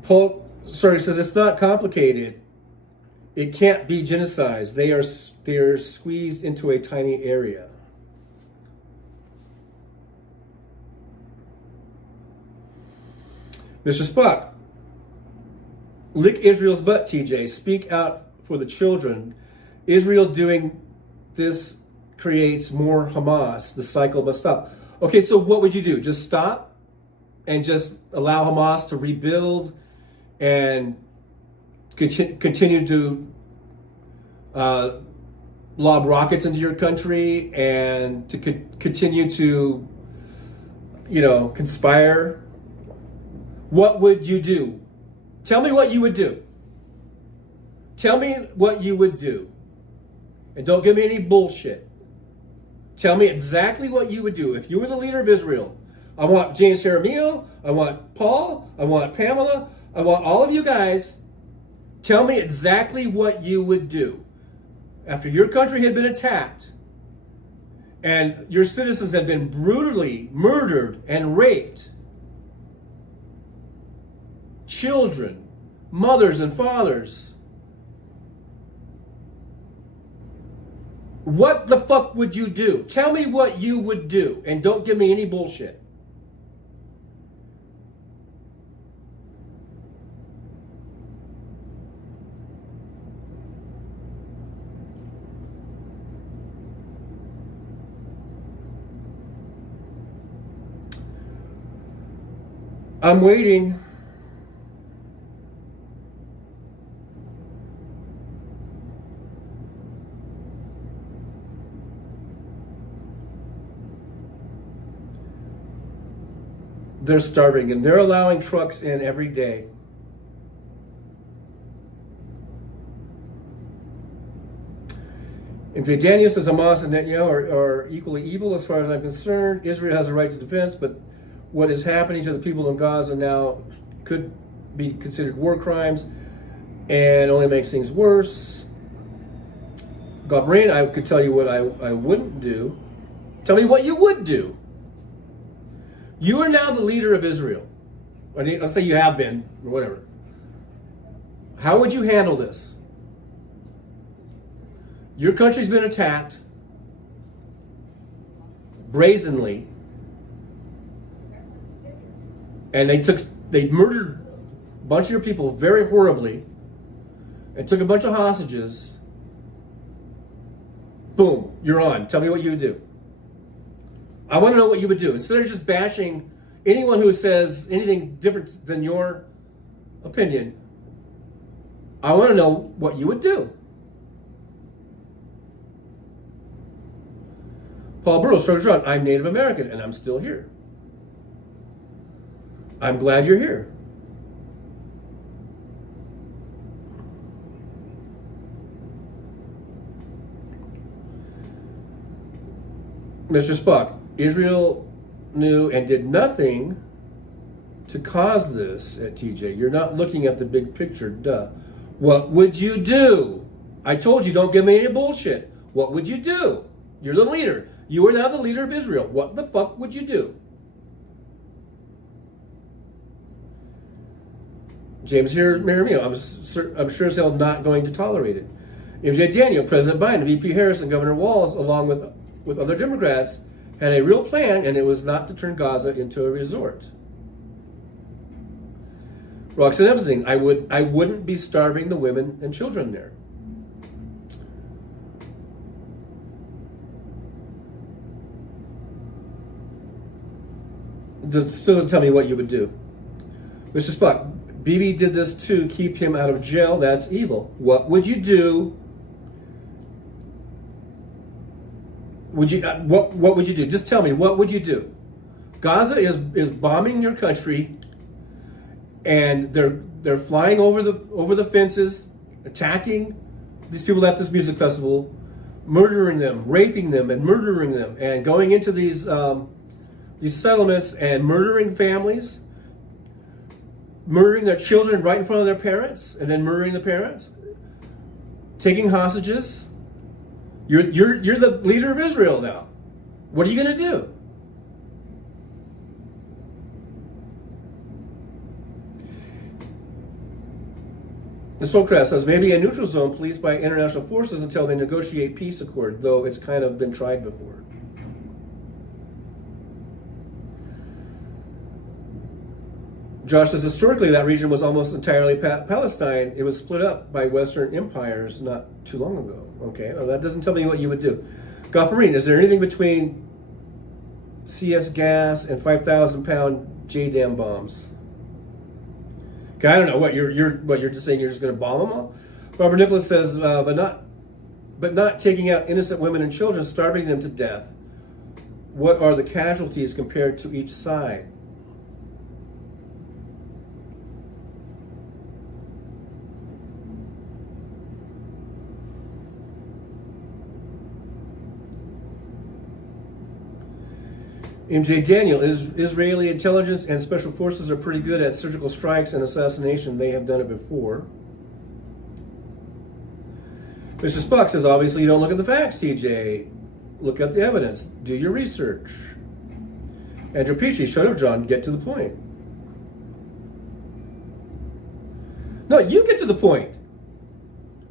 Paul says it's not complicated. It can't be genocide. They are squeezed into a tiny area. Mr. Spock, lick Israel's butt, TJ. Speak out for the children. Israel doing this creates more Hamas. The cycle must stop. Okay, so what would you do? Just stop and just allow Hamas to rebuild and continue to lob rockets into your country and to continue to, conspire? What would you do? Tell me what you would do. Tell me what you would do. And don't give me any bullshit. Tell me exactly what you would do. If you were the leader of Israel, I want James Jaramillo, I want Paul, I want Pamela, I want all of you guys. Tell me exactly what you would do. After your country had been attacked and your citizens had been brutally murdered and raped, children, mothers and fathers, What the fuck would you do? Tell me what you would do, and don't give me any bullshit. I'm waiting. They're starving, and they're allowing trucks in every day. And Daniel says Hamas and Netanyahu are equally evil as far as I'm concerned. Israel has a right to defense, but what is happening to the people in Gaza now could be considered war crimes and only makes things worse. Gabriel, I could tell you what I wouldn't do. Tell me what you would do. You are now the leader of Israel. Let's say you have been, or whatever. How would you handle this? Your country's been attacked brazenly, and they murdered a bunch of your people very horribly, and took a bunch of hostages. Boom, you're on. Tell me what you would do. I want to know what you would do. Instead of just bashing anyone who says anything different than your opinion, I want to know what you would do. Paul Burrows, Trucker John, I'm Native American and I'm still here. I'm glad you're here. Mr. Spock, Israel knew and did nothing to cause this at TJ. You're not looking at the big picture, duh. What would you do? I told you, don't give me any bullshit. What would you do? You're the leader. You are now the leader of Israel. What the fuck would you do? James here, Marimio, I'm sure as hell not going to tolerate it. MJ Daniel, President Biden, VP Harris, and Governor Walz, along with other Democrats, had a real plan, and it was not to turn Gaza into a resort. Roxanne Epstein, I wouldn't be starving the women and children there. Still doesn't tell me what you would do. Mr. Spock, Bibi did this to keep him out of jail. That's evil. What would you do? What would you do? Just tell me, what would you do? Gaza is bombing your country, and they're flying over the fences, attacking these people at this music festival, murdering them, raping them, and murdering them, and going into these settlements and murdering families, murdering their children right in front of their parents, and then murdering the parents, taking hostages. You're the leader of Israel now. What are you going to do? The Soulcraft says maybe a neutral zone policed by international forces until they negotiate peace accord, though it's kind of been tried before. Josh says historically that region was almost entirely Palestine. It was split up by Western empires not too long ago. Okay, well, that doesn't tell me what you would do. Golf Marine, is there anything between CS gas and 5,000-pound JDAM bombs? Okay, I don't know what you're just saying. You're just going to bomb them all. Robert Nicholas says, but not taking out innocent women and children, starving them to death. What are the casualties compared to each side? MJ Daniel, Israeli intelligence and special forces are pretty good at surgical strikes and assassination. They have done it before. Mr. Spock says, obviously you don't look at the facts, TJ. Look at the evidence. Do your research. Andrew Petrie, shut up, John. Get to the point. No, you get to the point.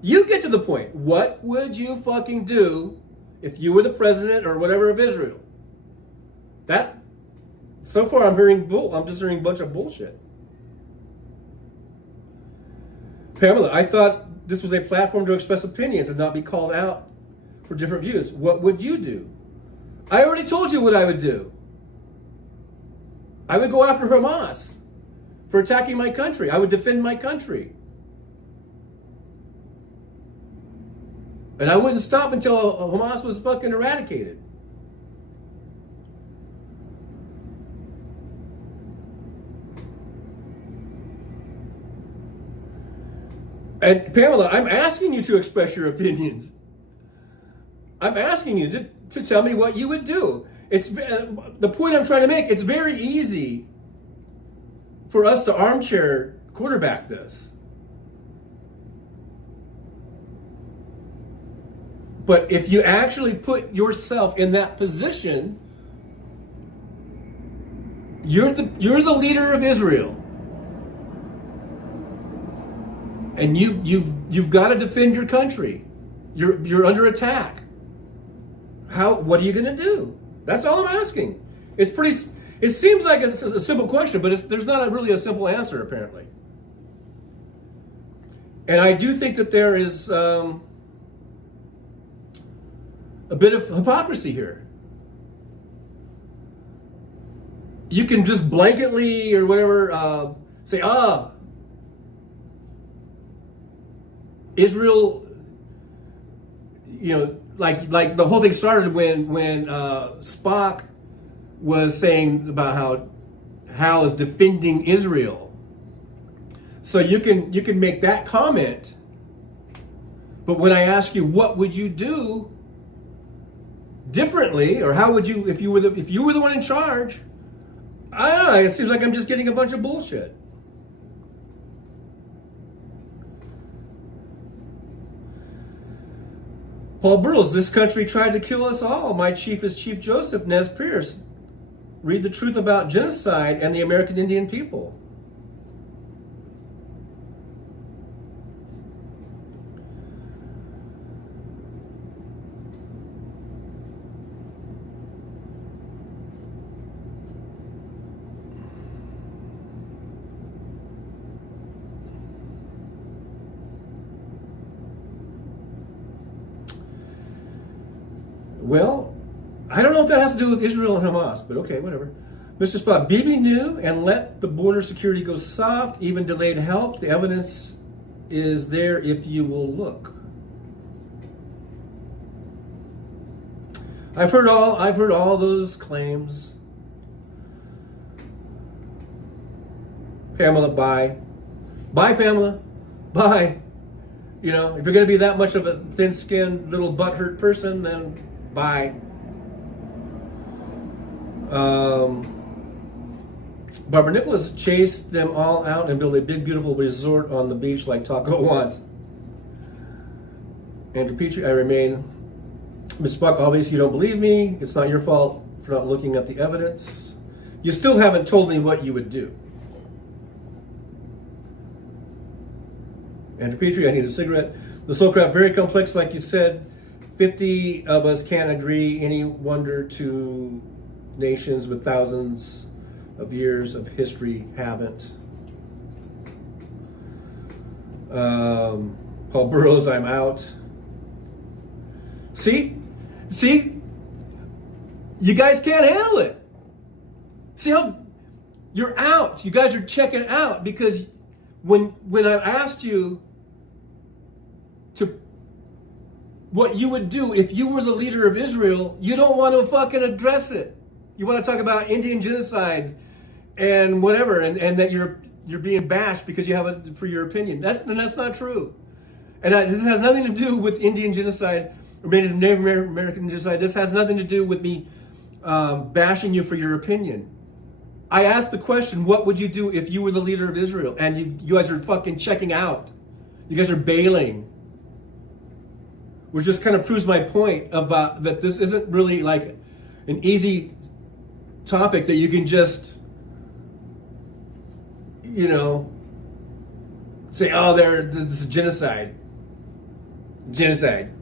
You get to the point. What would you fucking do if you were the president or whatever of Israel? That, so far I'm just hearing a bunch of bullshit. Pamela, I thought this was a platform to express opinions and not be called out for different views. What would you do? I already told you what I would do. I would go after Hamas for attacking my country. I would defend my country. And I wouldn't stop until Hamas was fucking eradicated. And Pamela, I'm asking you to express your opinions. I'm asking you to tell me what you would do. It's the point I'm trying to make. It's very easy for us to armchair quarterback this. But if you actually put yourself in that position, you're the leader of Israel. And you've got to defend your country. You're under attack. What are you going to do? That's all I'm asking. It seems like it's a simple question, but there's not really a simple answer apparently. And I do think that there is a bit of hypocrisy here. You can just blanketly or whatever say, Israel, like the whole thing started when Spock was saying about how Hal is defending Israel. So you can make that comment, but when I ask you what would you do differently, or how would you if you were the one in charge, I don't know. It seems like I'm just getting a bunch of bullshit. Paul Burles, this country tried to kill us all. My chief is Chief Joseph Nez Pierce. Read the truth about genocide and the American Indian people. Well, I don't know what that has to do with Israel and Hamas, but okay, whatever. Mr. Spot, Bibi knew and let the border security go soft, even delayed help. The evidence is there if you will look. I've heard all those claims. Pamela, bye. Bye, Pamela. Bye. If you're going to be that much of a thin-skinned, little butthurt person, then bye. Barbara Nicholas chased them all out and built a big, beautiful resort on the beach like Taco wants. Andrew Petrie, I remain. Ms. Buck, obviously you don't believe me. It's not your fault for not looking at the evidence. You still haven't told me what you would do. Andrew Petrie, I need a cigarette. The soul craft, very complex, like you said. 50 of us can't agree. Any wonder two nations with thousands of years of history haven't. Paul Burroughs, I'm out. See, you guys can't handle it. See how you're out. You guys are checking out because when I asked you to what you would do if you were the leader of Israel, you don't want to fucking address it. You want to talk about Indian genocide and whatever, and that you're being bashed because you have it for your opinion. That's not true. And this has nothing to do with Indian genocide or Native American genocide. This has nothing to do with me bashing you for your opinion. I asked the question, what would you do if you were the leader of Israel? And you guys are fucking checking out. You guys are bailing. Which just kind of proves my point about that this isn't really like an easy topic that you can just, say, oh, this is genocide. Genocide.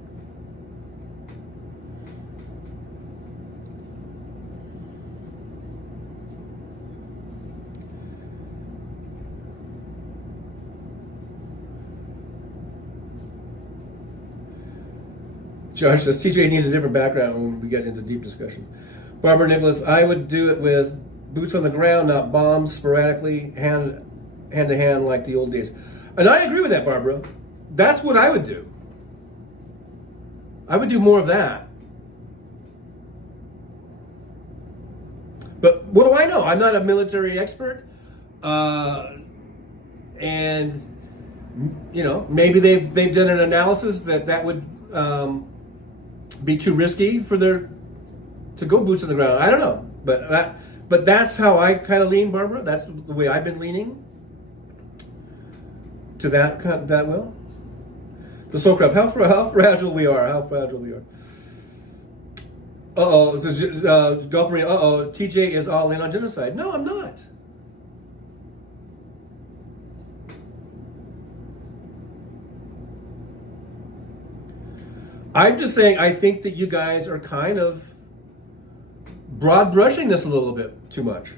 Josh says TJ needs a different background when we get into deep discussion. Barbara Nicholas, I would do it with boots on the ground, not bombs, sporadically, hand to hand like the old days. And I agree with that, Barbara. That's what I would do. I would do more of that. But what do I know? I'm not a military expert. And you know, maybe they've done an analysis that would be too risky for to go boots on the ground. I don't know, but that's how I kind of lean, Barbara. That's the way I've been leaning to that will. The Soulcraft, how fragile we are. How fragile we are. Gulf Marine. TJ is all in on genocide. No, I'm not. I'm just saying I think that you guys are kind of broad brushing this a little bit too much.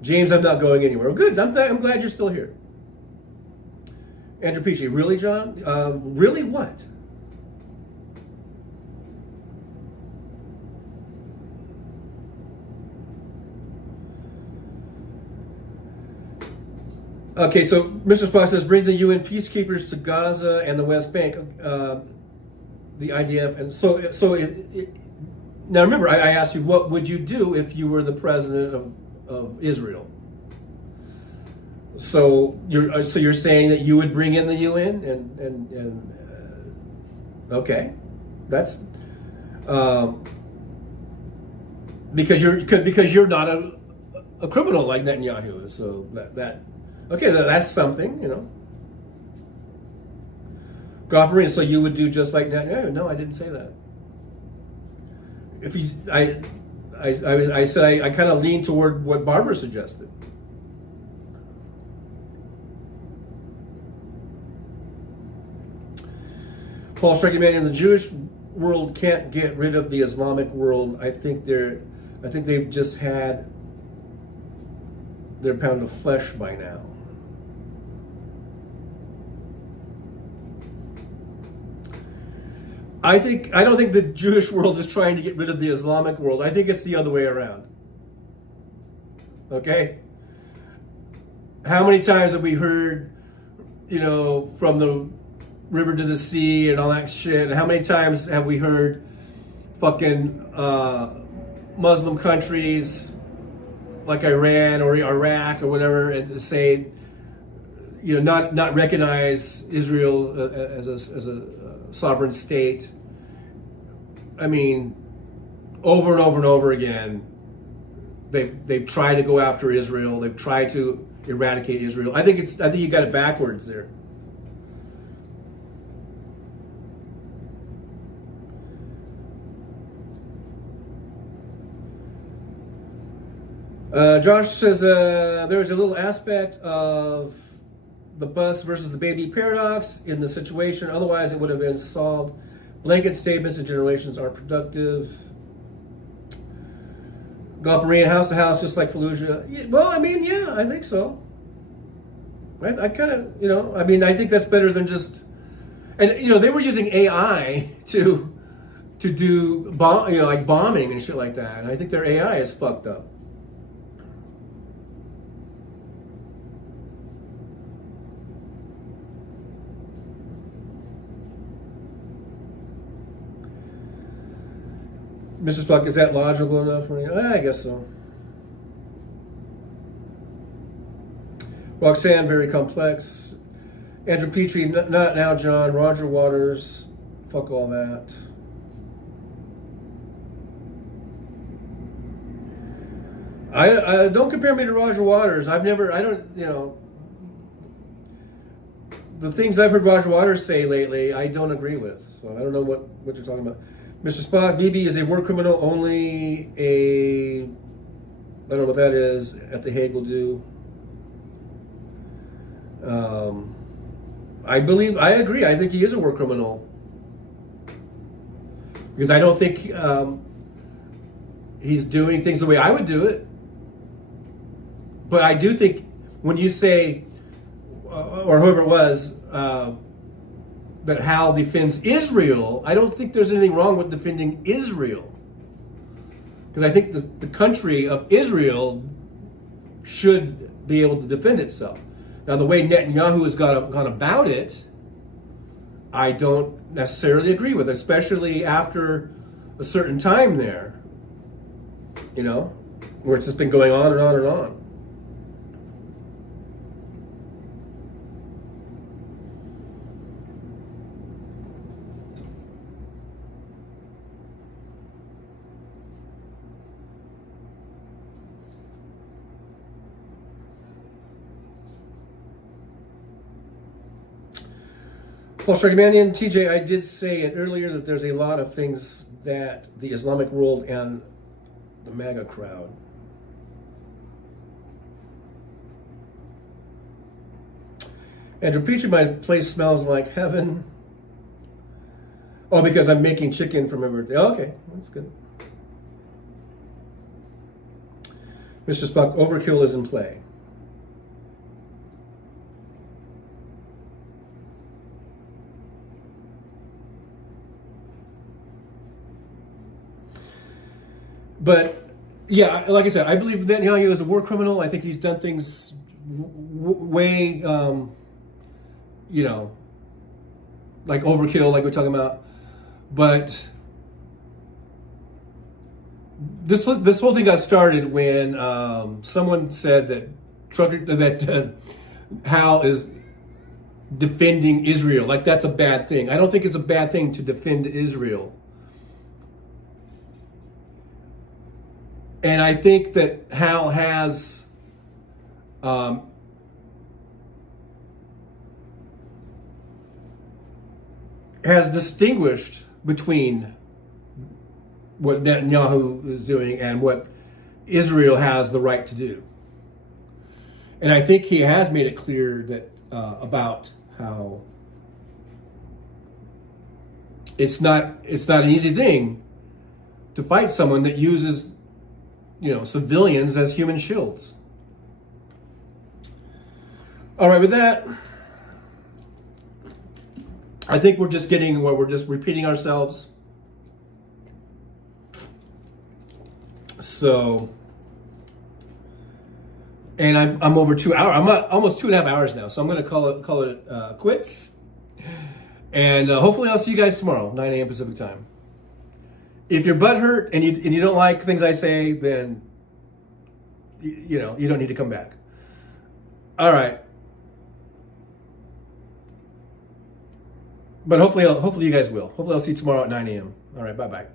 James, I'm not going anywhere. Good. I'm glad you're still here. Andrew Peachy, really, John? Really what? Okay, so Mr. Fox says bring the UN peacekeepers to Gaza and the West Bank, the IDF, and now remember, I asked you what would you do if you were the president of Israel. So you're saying that you would bring in the UN and okay, that's because you're not a criminal like Netanyahu is. So that okay, that's something, you know. Goff Marine, so you would do just like Netanyahu? No, I didn't say that. I said I kind of lean toward what Barbara suggested. Paul Shrekman, in the Jewish world can't get rid of the Islamic world. I think they've just had their pound of flesh by now. I don't think the Jewish world is trying to get rid of the Islamic world. I think it's the other way around. Okay? How many times have we heard, you know, from the river to the sea and all that shit? And how many times have we heard fucking Muslim countries like Iran or Iraq or whatever and say, you know, not recognize Israel as a sovereign state? I mean, over and over and over again, they've tried to go after Israel. They've tried to eradicate Israel. I think you got it backwards there. Josh says there's a little aspect of the bus versus the baby paradox in the situation. Otherwise, it would have been solved. Blanket statements and generations are productive. Gulf Marine, house to house, just like Fallujah. Yeah, well, I mean, yeah, I think so. I kind of, you know, I mean, I think that's better than just, and you know, they were using AI to do like bombing and shit like that. And I think their AI is fucked up. Mrs. Buck, is that logical enough for you? I guess so. Roxanne, very complex. Andrew Petrie, not now, John. Roger Waters, fuck all that. I don't compare me to Roger Waters. I don't, you know, the things I've heard Roger Waters say lately, I don't agree with. So I don't know what you're talking about. Mr. Spock, Bibi is a war criminal, only I don't know what that is, at the Hague will do. I agree, I think he is a war criminal. Because I don't think he's doing things the way I would do it. But I do think when you say, or whoever it was, that Hal defends Israel, I don't think there's anything wrong with defending Israel. Because I think the country of Israel should be able to defend itself. Now, the way Netanyahu has gone about it, I don't necessarily agree with, especially after a certain time there, you know, where it's just been going on and on and on. Well, Sharkmanian, TJ, I did say it earlier that there's a lot of things that the Islamic world and the MAGA crowd Andrew Petrie, my place smells like heaven. Oh, because I'm making chicken for my birthday. Oh, okay, that's good. Mr. Spock, overkill is in play. But yeah, like I said, I believe Netanyahu is a war criminal. I think he's done things way, you know, like overkill, like we're talking about. But this whole thing got started when someone said that Hal is defending Israel. Like that's a bad thing. I don't think it's a bad thing to defend Israel. And I think that Hal has distinguished between what Netanyahu is doing and what Israel has the right to do. And I think he has made it clear that about how it's not an easy thing to fight someone that uses, you know, civilians as human shields. All right, with that, I think we're just repeating ourselves. So, and I'm over 2 hours. I'm almost 2.5 hours now. So I'm going to call it quits. And hopefully I'll see you guys tomorrow, 9 a.m. Pacific time. If your butt hurt and you don't like things I say, then you know you don't need to come back. All right. But hopefully you guys will. Hopefully I'll see you tomorrow at 9 a.m. All right, bye-bye.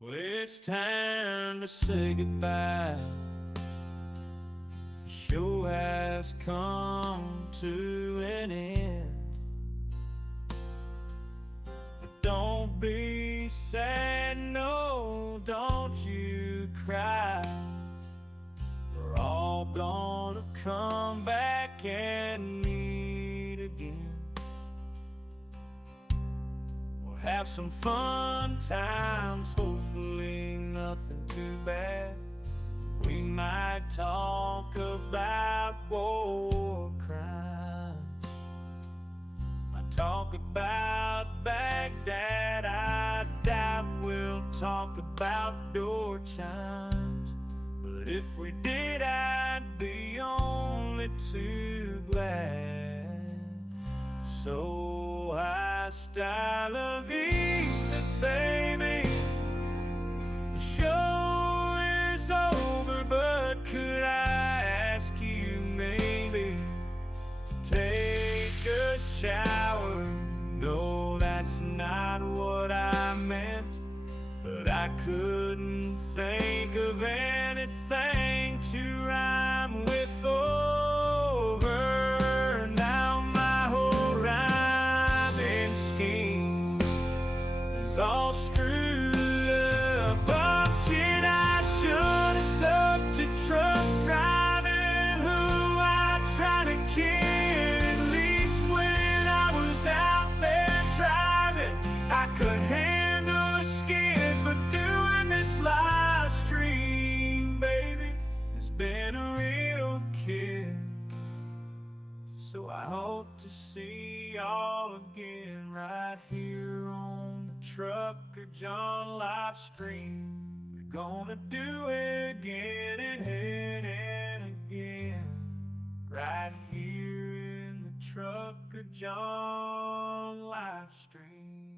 Well, it's time to say goodbye. The show has come to an end. But don't be sad, no, don't you cry. We're all gonna come back and meet again. We'll have some fun times, hopefully nothing too bad. We might talk about war crimes, might talk about Baghdad. I doubt we'll talk about door chimes, but if we did, I'd be only too glad. So hostile of Easter, baby. The show is over, but could I ask you maybe to take a shower? No, that's not what I meant, but I couldn't think of anything to rhyme with over. Now my whole rhyming scheme is all screwed up. Oh shit, I should have stuck to truck driving, who I tried to kid. At least when I was out there driving, I could handle a skid, but do John Livestream. We're gonna do it again and again, right here in the Trucker John Livestream.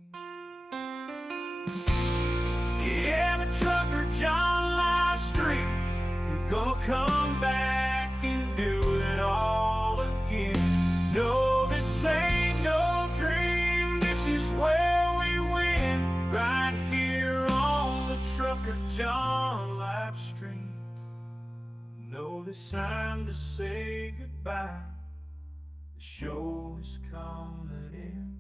Yeah, the Trucker John Livestream. We're gonna come back and do it all again. No, this ain't no dream. This is where we win, right here on the Trucker John Livestream. No, it's time to say goodbye. The show is coming in.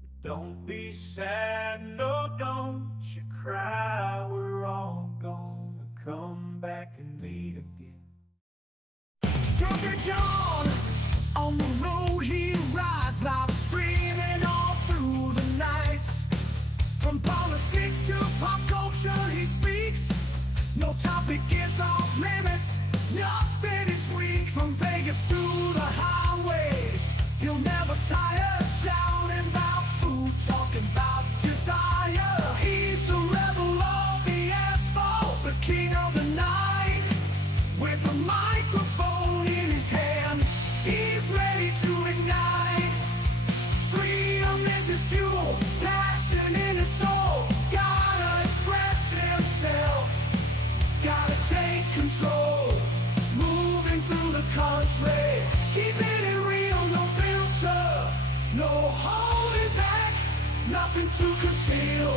But don't be sad, no, don't you cry. We're all gonna come back and meet again. Trucker John, on the road he rides, live streaming all through the nights. From politics to pop culture he speaks. No topic is off limits, nothing is weak. From Vegas to the highways, he'll never tire. Shouting about food, talking about desire. He's the rebel of the asphalt, the king of the night. With a microphone in his hand, he's ready to ignite. Freedom is his fuel, passion in his soul. Gotta express himself, gotta take control. Moving through the country, keeping it real, no filter, no holding back, nothing to conceal.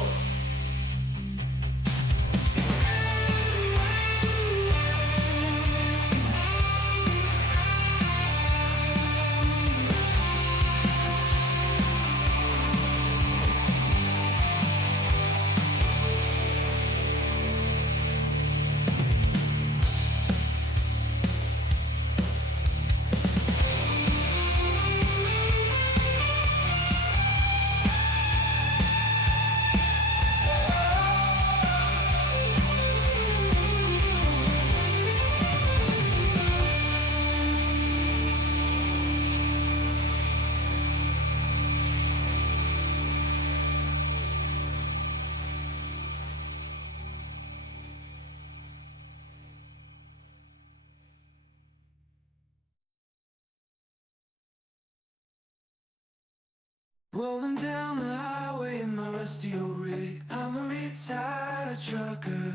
Rolling down the highway in my rusty old rig. I'm a retired trucker,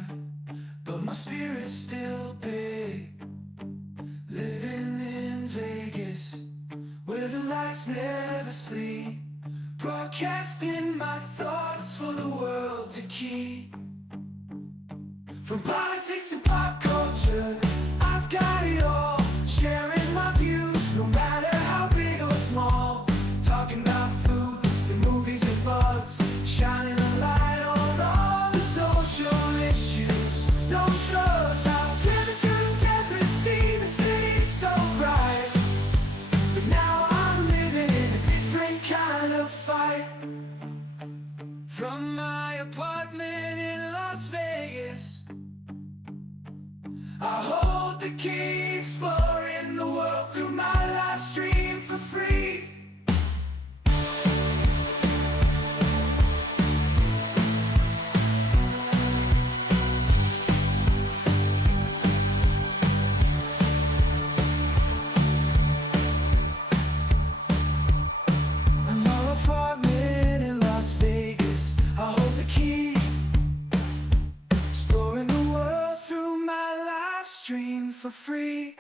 but my spirit's still big. Living in Vegas, where the lights never sleep. Broadcasting my thoughts for the world to keep. From politics to pop culture, I've got it all. Sharing my views, no matter how big or small. Talking about food, the movies and bugs, shining a light on all the social issues. No shrugs, I've driven through the desert, seen the city so bright. But now I'm living in a different kind of fight. From my apartment in Las Vegas, I hold the key, exploring the world through my live stream for free. For free.